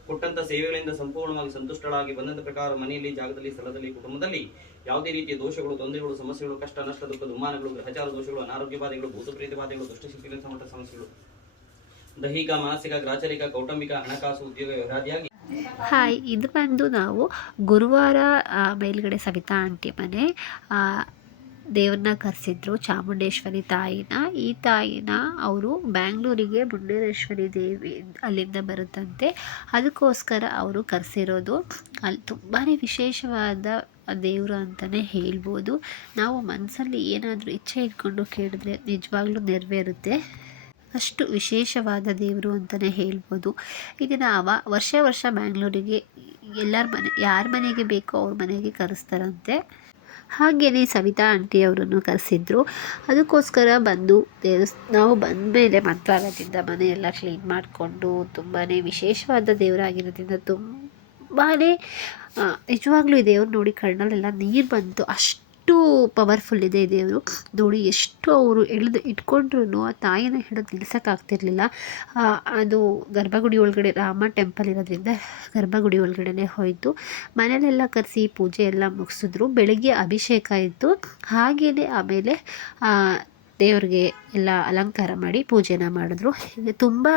ಕೊಟ್ಟಂತ ಸೇವೆಗಳಿಂದ ಸಂಪೂರ್ಣವಾಗಿ ಸಂತುಷ್ಟಳಾಗಿ ಬಂದಂತ ಪ್ರಕಾರ ಮನೆಯಲ್ಲಿ, ಜಾಗದಲ್ಲಿ, ಸ್ಥಳದಲ್ಲಿ, ಕುಟುಂಬದಲ್ಲಿ ಯಾವುದೇ ರೀತಿಯ ದೋಷಗಳು, ತೊಂದರೆಗಳು, ಸಮಸ್ಯೆಗಳು, ಕಷ್ಟ, ನಷ್ಟ, ದುಃಖ, ದುಮ್ಮಾನಗಳು, ಗ್ರಹಚಾರ ದೋಷಗಳು, ಅನಾರೋಗ್ಯ ಬಾಧೆಗಳು, ಭೂತಪ್ರೇತ ಬಾಧೆಗಳು, ದುಷ್ಟಶಕ್ತಿಗಳ ಸಂಬಂಧ ಸಮಸ್ಯೆಗಳು, ದೈಹಿಕ, ಮಾನಸಿಕ, ಗ್ರಾಚಾರಿಕ, ಕೌಟುಂಬಿಕ, ಹಣಕಾಸು, ಉದ್ಯೋಗ ವ್ಯವಹಾರಿಯಾಗಿ. ಹಾಯ್, ಇದು ಬಂದು ನಾವು ಗುರುವಾರ ಮೇಲ್ಗಡೆ ಸವಿತಾ ಆಂಟಿ ಮನೆ ದೇವ್ರನ್ನ ಕರೆಸಿದ್ರು, ಚಾಮುಂಡೇಶ್ವರಿ ತಾಯಿನ. ಈ ತಾಯಿನ ಅವರು ಬ್ಯಾಂಗ್ಳೂರಿಗೆ ಮುರುಡೇಶ್ವರಿ ದೇವಿ ಅಲ್ಲಿಂದ ಬರುತ್ತಂತೆ, ಅದಕ್ಕೋಸ್ಕರ ಅವರು ಕರೆಸಿರೋದು. ಅಲ್ಲಿ ತುಂಬಾ ವಿಶೇಷವಾದ ದೇವರು ಅಂತಲೇ ಹೇಳ್ಬೋದು. ನಾವು ಮನಸ್ಸಲ್ಲಿ ಏನಾದರೂ ಇಚ್ಛೆ ಇಟ್ಕೊಂಡು ಕೇಳಿದ್ರೆ ನಿಜವಾಗ್ಲೂ ನೆರವೇರುತ್ತೆ. ಅಷ್ಟು ವಿಶೇಷವಾದ ದೇವರು ಅಂತಲೇ ಹೇಳ್ಬೋದು. ಇದನ್ನು ವರ್ಷ ಬ್ಯಾಂಗ್ಳೂರಿಗೆ ಎಲ್ಲರ ಮನೆ, ಯಾರ ಮನೆಗೆ ಬೇಕೋ ಅವ್ರ ಮನೆಗೆ ಕರೆಸ್ತಾರಂತೆ. ಹಾಗೆಯೇ ಸವಿತಾ ಆಂಟಿಯವರನ್ನು ಕರೆಸಿದ್ರು. ಅದಕ್ಕೋಸ್ಕರ ಬಂದು ನಾವು ಬಂದ ಮೇಲೆ ಮಂತ್ರಾಲಯದಿಂದ ಮನೆಯೆಲ್ಲ ಕ್ಲೀನ್ ಮಾಡಿಕೊಂಡು, ತುಂಬಾ ವಿಶೇಷವಾದ ದೇವರಾಗಿರೋದ್ರಿಂದ ತುಂಬಾ ನಿಜವಾಗ್ಲೂ ಈ ದೇವ್ರು ನೋಡಿ ಕಣ್ಣಲ್ಲೆಲ್ಲ ನೀರು ಬಂತು. ಅಷ್ಟು ಪವರ್ಫುಲ್ ಇದೆ ಈ ದೇವರು. ನೋಡಿ ಎಷ್ಟು ಅವರು ಎಳೆದು ಇಟ್ಕೊಂಡ್ರು ಆ ತಾಯಿನ ಹಿಡಿದು ನಿಲ್ಸೋಕ್ಕಾಗ್ತಿರ್ಲಿಲ್ಲ. ಅದು ಗರ್ಭಗುಡಿ ಒಳಗಡೆ ರಾಮ ಟೆಂಪಲ್ ಇರೋದ್ರಿಂದ ಗರ್ಭಗುಡಿ ಒಳಗಡೆನೇ ಹೋಯಿತು. ಮನೇಲೆಲ್ಲ ಕರೆಸಿ ಪೂಜೆ ಎಲ್ಲ ಮುಗಿಸಿದ್ರು. ಬೆಳಗ್ಗೆ ಅಭಿಷೇಕ ಇತ್ತು. ಹಾಗೆಯೇ ಆಮೇಲೆ ದೇವ್ರಿಗೆ ಎಲ್ಲ ಅಲಂಕಾರ ಮಾಡಿ ಪೂಜೆನ ಮಾಡಿದ್ರು. ತುಂಬ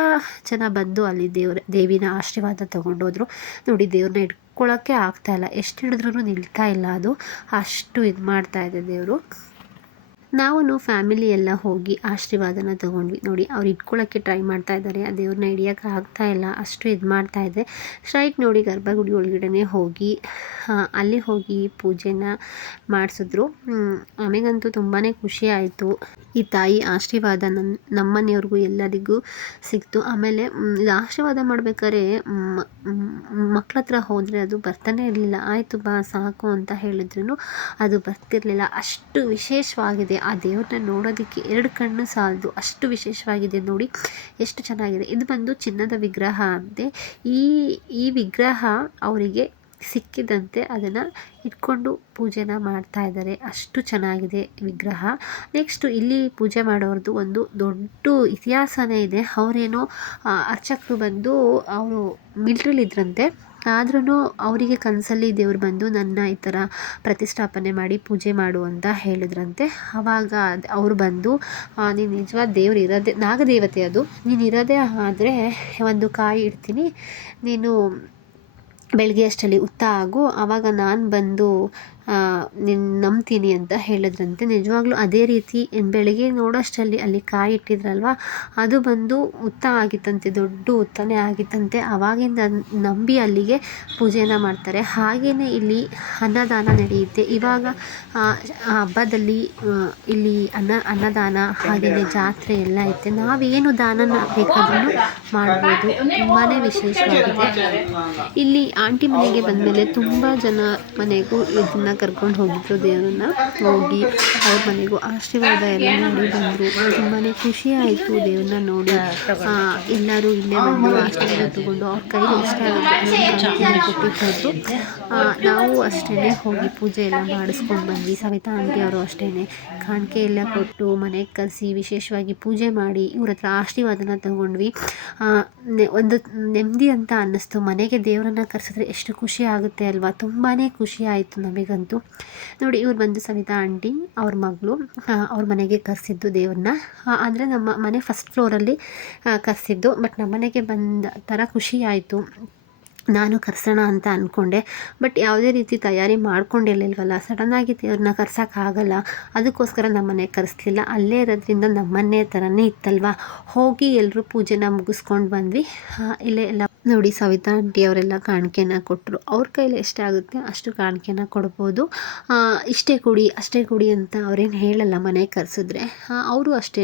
ಜನ ಬಂದು ಅಲ್ಲಿ ದೇವಿನ ಆಶೀರ್ವಾದ ತೊಗೊಂಡೋದ್ರು. ನೋಡಿ ದೇವ್ರನ್ನ ಇಟ್ಕೊಳ್ಳೋಕ್ಕೆ ಆಗ್ತಾಯಿಲ್ಲ, ಎಷ್ಟು ಹಿಡಿದ್ರೂ ನಿಲ್ತಾ ಇಲ್ಲ, ಅದು ಅಷ್ಟು ಇದು ಮಾಡ್ತಾಯಿದೆ ದೇವರು. ನಾವು ಫ್ಯಾಮಿಲಿ ಎಲ್ಲ ಹೋಗಿ ಆಶೀರ್ವಾದನ ತೊಗೊಂಡ್ವಿ. ನೋಡಿ ಅವ್ರು ಇಟ್ಕೊಳ್ಳೋಕ್ಕೆ ಟ್ರೈ ಮಾಡ್ತಾ ಇದ್ದಾರೆ, ಆ ದೇವ್ರನ್ನ ಹಿಡಿಯೋಕ್ಕೆ ಆಗ್ತಾಯಿಲ್ಲ, ಅಷ್ಟು ಇದು ಮಾಡ್ತಾಯಿದ್ದೆ. ಸ್ಟ್ರೈಟ್ ನೋಡಿ ಗರ್ಭಗುಡಿ ಒಳಗಡೆ ಹೋಗಿ ಅಲ್ಲಿ ಹೋಗಿ ಪೂಜೆನ ಮಾಡಿಸಿದ್ರು. ಆಮೇಗಂತೂ ತುಂಬಾ ಖುಷಿ ಆಯಿತು. ಈ ತಾಯಿ ಆಶೀರ್ವಾದ ನಮ್ಮನೆಯವ್ರಿಗೂ ಎಲ್ಲರಿಗೂ ಸಿಕ್ತು. ಆಮೇಲೆ ಇದು ಆಶೀರ್ವಾದ ಮಾಡ್ಬೇಕಾದ್ರೆ ಮಕ್ಳ ಹತ್ರ ಹೋದರೆ ಅದು ಬರ್ತಾನೆ ಇರಲಿಲ್ಲ. ಆಯಿತು ಬಾ ಸಾಕು ಅಂತ ಹೇಳಿದ್ರು ಅದು ಬರ್ತಿರ್ಲಿಲ್ಲ. ಅಷ್ಟು ವಿಶೇಷವಾಗಿದೆ ಆ ದೇವ್ರನ್ನ ನೋಡೋದಕ್ಕೆ 2 ಕಣ್ಣು ಸಾಲದು, ಅಷ್ಟು ವಿಶೇಷವಾಗಿದೆ. ನೋಡಿ ಎಷ್ಟು ಚೆನ್ನಾಗಿದೆ. ಇದು ಬಂದು ಚಿನ್ನದ ವಿಗ್ರಹ ಅಂತೆ. ಈ ವಿಗ್ರಹ ಅವರಿಗೆ ಸಿಕ್ಕಿದಂತೆ ಅದನ್ನು ಇಟ್ಕೊಂಡು ಪೂಜೆನ ಮಾಡ್ತಾ ಇದ್ದಾರೆ. ಅಷ್ಟು ಚೆನ್ನಾಗಿದೆ ವಿಗ್ರಹ. ನೆಕ್ಸ್ಟು ಇಲ್ಲಿ ಪೂಜೆ ಮಾಡೋರದ್ದು ಒಂದು ದೊಡ್ಡ ಇತಿಹಾಸನೇ ಇದೆ. ಅವರೇನೋ ಅರ್ಚಕರು ಬಂದು ಅವರು ಮಿಲ್ಟ್ರಿಲಿದ್ರಂತೆ. ಆದ್ರೂ ಅವರಿಗೆ ಕನಸಲ್ಲಿ ದೇವ್ರು ಬಂದು ನನ್ನ ಈ ಥರ ಪ್ರತಿಷ್ಠಾಪನೆ ಮಾಡಿ ಪೂಜೆ ಮಾಡು ಅಂತ ಹೇಳಿದ್ರಂತೆ. ಆವಾಗ ಅವರು ಬಂದು ನೀನು ನಿಜವಾದ ದೇವ್ರು ಇರೋದೇ ನಾಗದೇವತೆ, ಅದು ನೀನು ಇರೋದೇ ಆದರೆ ಒಂದು ಕಾಯಿ ಇಡ್ತೀನಿ, ನೀನು ಬೆಳಗ್ಗೆ ಅಷ್ಟರಲ್ಲಿ ಹುತ್ತ ಆಗು, ಆವಾಗ ನಾನು ಬಂದು ನಿನ್ನ ನಂಬ್ತೀನಿ ಅಂತ ಹೇಳಿದ್ರಂತೆ. ನಿಜವಾಗ್ಲೂ ಅದೇ ರೀತಿ ಬೆಳಗ್ಗೆ ನೋಡೋಷ್ಟರಲ್ಲಿ ಅಲ್ಲಿ ಕಾಯಿ ಇಟ್ಟಿದ್ರಲ್ವ, ಅದು ಬಂದು ಹುತ್ತ ಆಗಿತ್ತಂತೆ, ದೊಡ್ಡ ಹುತ್ತನೇ ಆಗಿತ್ತಂತೆ. ಆವಾಗಿಂದ ನಂಬಿ ಅಲ್ಲಿಗೆ ಪೂಜೆನ ಮಾಡ್ತಾರೆ. ಹಾಗೆಯೇ ಇಲ್ಲಿ ಅನ್ನದಾನ ನಡೆಯುತ್ತೆ. ಇವಾಗ ಹಬ್ಬದಲ್ಲಿ ಇಲ್ಲಿ ಅನ್ನದಾನ ಹಾಗೆಯೇ ಜಾತ್ರೆ ಎಲ್ಲ ಐತೆ. ನಾವೇನು ದಾನನ ಬೇಕಾದ್ರೂ ಮಾಡ್ಬೋದು. ತುಂಬಾ ವಿಶೇಷವಾಗಿದೆ. ಇಲ್ಲಿ ಆಂಟಿ ಮನೆಗೆ ಬಂದಮೇಲೆ ತುಂಬ ಜನ ಮನೆಗೂ ಇದನ್ನು ಕರ್ಕೊಂಡು ಹೋಗಿದ್ರು. ದೇವರನ್ನ ಹೋಗಿ ಅವ್ರ ಮನೆಗೂ ಆಶೀರ್ವಾದ ಎಲ್ಲ ಮಾಡಿ ಬಂದರು. ತುಂಬಾ ಖುಷಿ ಆಯಿತು ದೇವ್ರನ್ನ ನೋಡಿ. ಎಲ್ಲರೂ ಇಲ್ಲೇ ಬಂದು ಆಶೀರ್ವಾದ ತಗೊಂಡು ಅವ್ರ ಕೈಲಿ ಇಷ್ಟ ಆಗುತ್ತೆ ಕೊಟ್ಟಿದ್ದು. ನಾವು ಅಷ್ಟೇ ಹೋಗಿ ಪೂಜೆ ಎಲ್ಲ ಮಾಡಿಸ್ಕೊಂಡು ಬಂದ್ವಿ. ಸವಿತಾ ಆಂಟಿ ಅವರು ಅಷ್ಟೇ ಕಾಣಿಕೆ ಎಲ್ಲ ಕೊಟ್ಟು ಮನೆಗೆ ಕರೆಸಿ ವಿಶೇಷವಾಗಿ ಪೂಜೆ ಮಾಡಿ ಇವ್ರ ಹತ್ರ ಆಶೀರ್ವಾದನ ತಗೊಂಡ್ವಿ. ಒಂದು ನೆಮ್ಮದಿ ಅಂತ ಅನ್ನಿಸ್ತು. ಮನೆಗೆ ದೇವರನ್ನ ಕರೆಸಿದ್ರೆ ಎಷ್ಟು ಖುಷಿ ಆಗುತ್ತೆ ಅಲ್ವಾ. ತುಂಬಾ ಖುಷಿ ಆಯಿತು ನಮಗಂತೂ. ನೋಡಿ ಇವ್ರು ಬಂದು ಸವಿತಾ ಆಂಟಿ ಅವ್ರ ಮಗಳು, ಅವ್ರ ಮನೆಗೆ ಕರೆಸಿದ್ದು ದೇವ್ರನ್ನ. ಅಂದರೆ ನಮ್ಮ ಮನೆ ಫಸ್ಟ್ ಫ್ಲೋರಲ್ಲಿ ಕರೆಸಿದ್ದು. ಬಟ್ ನಮ್ಮ ಮನೆಗೆ ಬಂದ ಥರ ಖುಷಿ ಆಯಿತು. ನಾನು ಕರ್ಸೋಣ ಅಂತ ಅಂದ್ಕೊಂಡೆ, ಬಟ್ ಯಾವುದೇ ರೀತಿ ತಯಾರಿ ಮಾಡ್ಕೊಂಡಿರಲಿಲ್ವಲ್ಲ. ಸಡನ್ನಾಗಿ ದೇವ್ರನ್ನ ಕರ್ಸೋಕ್ಕಾಗಲ್ಲ. ಅದಕ್ಕೋಸ್ಕರ ನಮ್ಮ ಮನೆಗೆ ಕರೆಸ್ಲಿಲ್ಲ. ಅಲ್ಲೇ ಇರೋದ್ರಿಂದ ನಮ್ಮನೆ ಥರನೇ ಇತ್ತಲ್ವ. ಹೋಗಿ ಎಲ್ಲರೂ ಪೂಜೆನ ಮುಗಿಸ್ಕೊಂಡು ಬಂದ್ವಿ. ಇಲ್ಲೇ ಎಲ್ಲ ನೋಡಿ ಸವಿತಾ ಆಂಟಿ ಅವರೆಲ್ಲ ಕಾಣಿಕೆನ ಕೊಟ್ಟರು. ಅವ್ರ ಕೈಲಿ ಎಷ್ಟಾಗುತ್ತೆ ಅಷ್ಟು ಕಾಣಿಕೆನ ಕೊಡ್ಬೋದು. ಇಷ್ಟೇ ಕೊಡಿ ಅಷ್ಟೇ ಕೊಡಿ ಅಂತ ಅವ್ರೇನು ಹೇಳಲ್ಲ ಮನೆಗೆ ಕರೆಸಿದ್ರೆ. ಅವರು ಅಷ್ಟೇ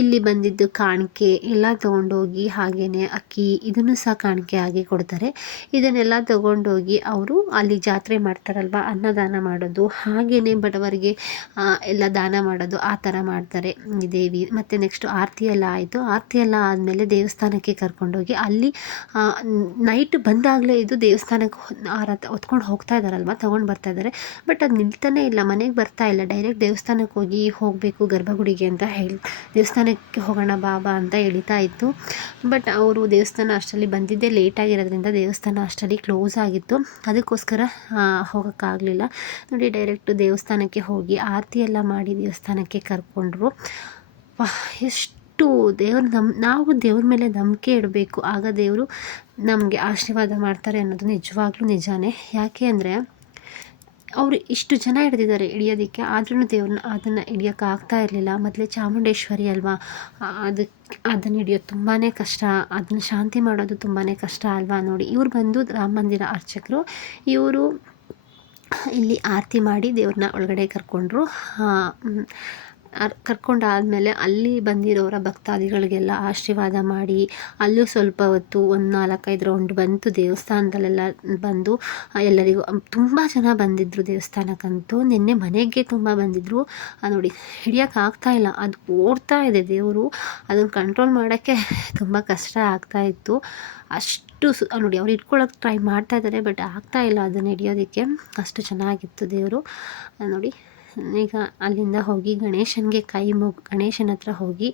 ಇಲ್ಲಿ ಬಂದಿದ್ದು ಕಾಣಿಕೆ ಎಲ್ಲ ತೊಗೊಂಡೋಗಿ ಹಾಗೆಯೇ ಅಕ್ಕಿ ಇದನ್ನು ಸಹ ಕಾಣಿಕೆ ಆಗಿ ಕೊಡ್ತಾರೆ. ಇದನ್ನೆಲ್ಲ ತೊಗೊಂಡೋಗಿ ಅವರು ಅಲ್ಲಿ ಜಾತ್ರೆ ಮಾಡ್ತಾರಲ್ವ, ಅನ್ನದಾನ ಮಾಡೋದು, ಹಾಗೆಯೇ ಬಡವರಿಗೆ ಎಲ್ಲ ದಾನ ಮಾಡೋದು, ಆ ಥರ ಮಾಡ್ತಾರೆ ದೇವಿ. ಮತ್ತು ನೆಕ್ಸ್ಟು ಆರತಿ ಎಲ್ಲ ಆಯಿತು. ಆರತಿ ಎಲ್ಲ ಆದಮೇಲೆ ದೇವಸ್ಥಾನಕ್ಕೆ ಕರ್ಕೊಂಡೋಗಿ ಅಲ್ಲಿ ನೈಟ್ ಬಂದಾಗಲೇ ಇದು ದೇವಸ್ಥಾನಕ್ಕೆ ಹೊತ್ಕೊಂಡು ಹೋಗ್ತಾ ಇದ್ದಾರಲ್ವ, ತೊಗೊಂಡು ಬರ್ತಾ ಇದ್ದಾರೆ. ಬಟ್ ಅದು ನಿಲ್ತಾನೇ ಇಲ್ಲ, ಮನೆಗೆ ಬರ್ತಾ ಇಲ್ಲ. ಡೈರೆಕ್ಟ್ ದೇವಸ್ಥಾನಕ್ಕೆ ಹೋಗಬೇಕು ಗರ್ಭಗುಡಿಗೆ ಅಂತ ಹೇಳಿ ದೇವಸ್ಥಾನಕ್ಕೆ ಹೋಗೋಣ ಬಾಬಾ ಅಂತ ಎಳಿತಾ ಇತ್ತು. ಬಟ್ ಅವರು ದೇವಸ್ಥಾನ ಅಷ್ಟರಲ್ಲಿ ಬಂದಿದ್ದೇ ಲೇಟಾಗಿರೋದ್ರಿಂದ ದೇವಸ್ಥಾನ ಅಷ್ಟರಲ್ಲಿ ಕ್ಲೋಸ್ ಆಗಿತ್ತು. ಅದಕ್ಕೋಸ್ಕರ ಹೋಗೋಕ್ಕಾಗಲಿಲ್ಲ. ನೋಡಿ ಡೈರೆಕ್ಟು ದೇವಸ್ಥಾನಕ್ಕೆ ಹೋಗಿ ಆರತಿ ಎಲ್ಲ ಮಾಡಿ ದೇವಸ್ಥಾನಕ್ಕೆ ಕರ್ಕೊಂಡ್ರು. ಎಷ್ಟು ನಾವು ದೇವ್ರ ಮೇಲೆ ನಂಬಿಕೆ ಇಡಬೇಕು, ಆಗ ದೇವರು ನಮಗೆ ಆಶೀರ್ವಾದ ಮಾಡ್ತಾರೆ ಅನ್ನೋದು ನಿಜವಾಗ್ಲೂ ನಿಜಾನೇ. ಯಾಕೆ ಅಂದರೆ ಅವರು ಇಷ್ಟು ಜನ ಹಿಡ್ದಿದ್ದಾರೆ ಹಿಡಿಯೋದಕ್ಕೆ, ಆದ್ರೂ ದೇವ್ರನ್ನ ಅದನ್ನು ಹಿಡಿಯೋಕ್ಕಾಗ್ತಾ ಇರಲಿಲ್ಲ. ಮೊದಲೇ ಚಾಮುಂಡೇಶ್ವರಿ ಅಲ್ವಾ, ಅದನ್ನು ಹಿಡಿಯೋದು ತುಂಬಾ ಕಷ್ಟ, ಅದನ್ನು ಶಾಂತಿ ಮಾಡೋದು ತುಂಬಾ ಕಷ್ಟ ಅಲ್ವಾ. ನೋಡಿ ಇವ್ರು ಬಂದು ರಾಮ ಮಂದಿರ ಅರ್ಚಕರು. ಇವರು ಇಲ್ಲಿ ಆರತಿ ಮಾಡಿ ದೇವ್ರನ್ನ ಒಳಗಡೆ ಕರ್ಕೊಂಡ್ರು. ಕರ್ಕೊಂಡಾದಮೇಲೆ ಅಲ್ಲಿ ಬಂದಿರೋರ ಭಕ್ತಾದಿಗಳಿಗೆಲ್ಲ ಆಶೀರ್ವಾದ ಮಾಡಿ ಅಲ್ಲೂ ಸ್ವಲ್ಪ ಹೊತ್ತು ಒಂದು 4-5 ರೌಂಡ್ ಬಂತು ದೇವಸ್ಥಾನದಲ್ಲೆಲ್ಲ ಬಂದು ಎಲ್ಲರಿಗೂ. ತುಂಬ ಜನ ಬಂದಿದ್ದರು ದೇವಸ್ಥಾನಕ್ಕಂತೂ. ನಿನ್ನೆ ಮನೆಗೆ ತುಂಬ ಬಂದಿದ್ದರು. ನೋಡಿ ಹಿಡಿಯೋಕ್ಕಾಗ್ತಾಯಿಲ್ಲ, ಅದು ಓಡ್ತಾ ಇದೆ ದೇವರು. ಅದನ್ನು ಕಂಟ್ರೋಲ್ ಮಾಡೋಕ್ಕೆ ತುಂಬ ಕಷ್ಟ ಆಗ್ತಾಯಿತ್ತು. ಅಷ್ಟು ನೋಡಿ ಅವ್ರು ಇಟ್ಕೊಳ್ಳೋಕೆ ಟ್ರೈ ಮಾಡ್ತಾಯಿದ್ದಾರೆ, ಬಟ್ ಆಗ್ತಾಯಿಲ್ಲ ಅದನ್ನು ಹಿಡಿಯೋದಕ್ಕೆ. ಅಷ್ಟು ಚೆನ್ನಾಗಿತ್ತು ದೇವರು. ನೋಡಿ ಈಗ ಅಲ್ಲಿಂದ ಹೋಗಿ ಗಣೇಶನ ಹತ್ರ ಹೋಗಿ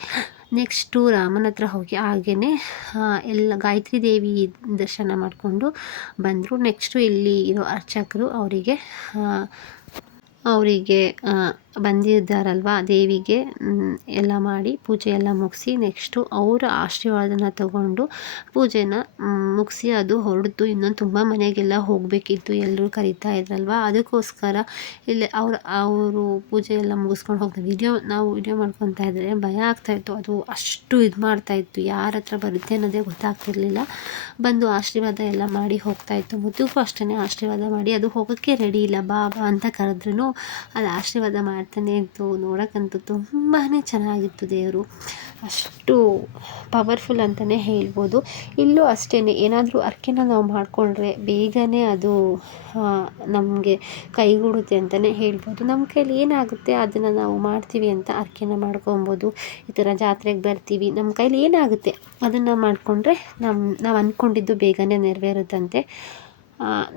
ನೆಕ್ಸ್ಟು ರಾಮನ ಹತ್ರ ಹೋಗಿ ಹಾಗೆಯೇ ಎಲ್ಲ ಗಾಯತ್ರಿ ದೇವಿ ದರ್ಶನ ಮಾಡಿಕೊಂಡು ಬಂದರು. ನೆಕ್ಸ್ಟು ಇಲ್ಲಿ ಇರೋ ಅರ್ಚಕರು ಅವರಿಗೆ ಬಂದಿದ್ದಾರಲ್ವ ದೇವಿಗೆ ಎಲ್ಲ ಮಾಡಿ ಪೂಜೆ ಎಲ್ಲ ಮುಗಿಸಿ ನೆಕ್ಸ್ಟು ಅವರ ಆಶೀರ್ವಾದನ ತಗೊಂಡು ಪೂಜೆನ ಮುಗಿಸಿ ಅದು ಹೊರಡ್ತು. ಇನ್ನೊಂದು ತುಂಬ ಮನೆಗೆಲ್ಲ ಹೋಗಬೇಕಿತ್ತು, ಎಲ್ಲರೂ ಕರಿತಾ ಇದ್ರಲ್ವ, ಅದಕ್ಕೋಸ್ಕರ ಇಲ್ಲಿ ಅವರು ಪೂಜೆ ಎಲ್ಲ ಮುಗಿಸ್ಕೊಂಡು ಹೋಗ್ತಾರೆ. ನಾವು ವಿಡಿಯೋ ಮಾಡ್ಕೊತಾ ಇದ್ದರೆ ಭಯ ಆಗ್ತಾಯಿತ್ತು, ಅದು ಅಷ್ಟು ಇದು ಮಾಡ್ತಾಯಿತ್ತು, ಯಾರ ಹತ್ರ ಬರುತ್ತೆ ಅನ್ನೋದೇ ಗೊತ್ತಾಗ್ತಿರ್ಲಿಲ್ಲ. ಬಂದು ಆಶೀರ್ವಾದ ಎಲ್ಲ ಮಾಡಿ ಹೋಗ್ತಾಯಿತ್ತು. ಮುದ್ದುಗೂ ಅಷ್ಟೇ ಆಶೀರ್ವಾದ ಮಾಡಿ ಅದು ಹೋಗೋಕ್ಕೆ ರೆಡಿ ಇಲ್ಲ, ಬಾ ಅಂತ ಕರೆದ್ರೂ ಅದು ಆಶೀರ್ವಾದ ಮಾಡ್ತಾನೆ ಇತ್ತು. ನೋಡೋಕ್ಕಂತೂ ತುಂಬಾ ಚೆನ್ನಾಗಿತ್ತು. ದೇವರು ಅಷ್ಟು ಪವರ್ಫುಲ್ ಅಂತಲೇ ಹೇಳ್ಬೋದು. ಇಲ್ಲೂ ಅಷ್ಟೇ, ಏನಾದರೂ ಹರಕೆನ ನಾವು ಮಾಡಿಕೊಂಡ್ರೆ ಬೇಗನೆ ಅದು ನಮಗೆ ಕೈಗೂಡುತ್ತೆ ಅಂತಲೇ ಹೇಳ್ಬೋದು. ನಮ್ಮ ಕೈಲಿ ಏನಾಗುತ್ತೆ ಅದನ್ನು ನಾವು ಮಾಡ್ತೀವಿ ಅಂತ ಹರಕೆನ ಮಾಡ್ಕೊಬೋದು. ಈ ಥರ ಜಾತ್ರೆಗೆ ಬರ್ತೀವಿ, ನಮ್ಮ ಕೈಲಿ ಏನಾಗುತ್ತೆ ಅದನ್ನು ಮಾಡಿಕೊಂಡ್ರೆ ನಾವು ಅಂದ್ಕೊಂಡಿದ್ದು ಬೇಗನೆ ನೆರವೇರುತ್ತಂತೆ.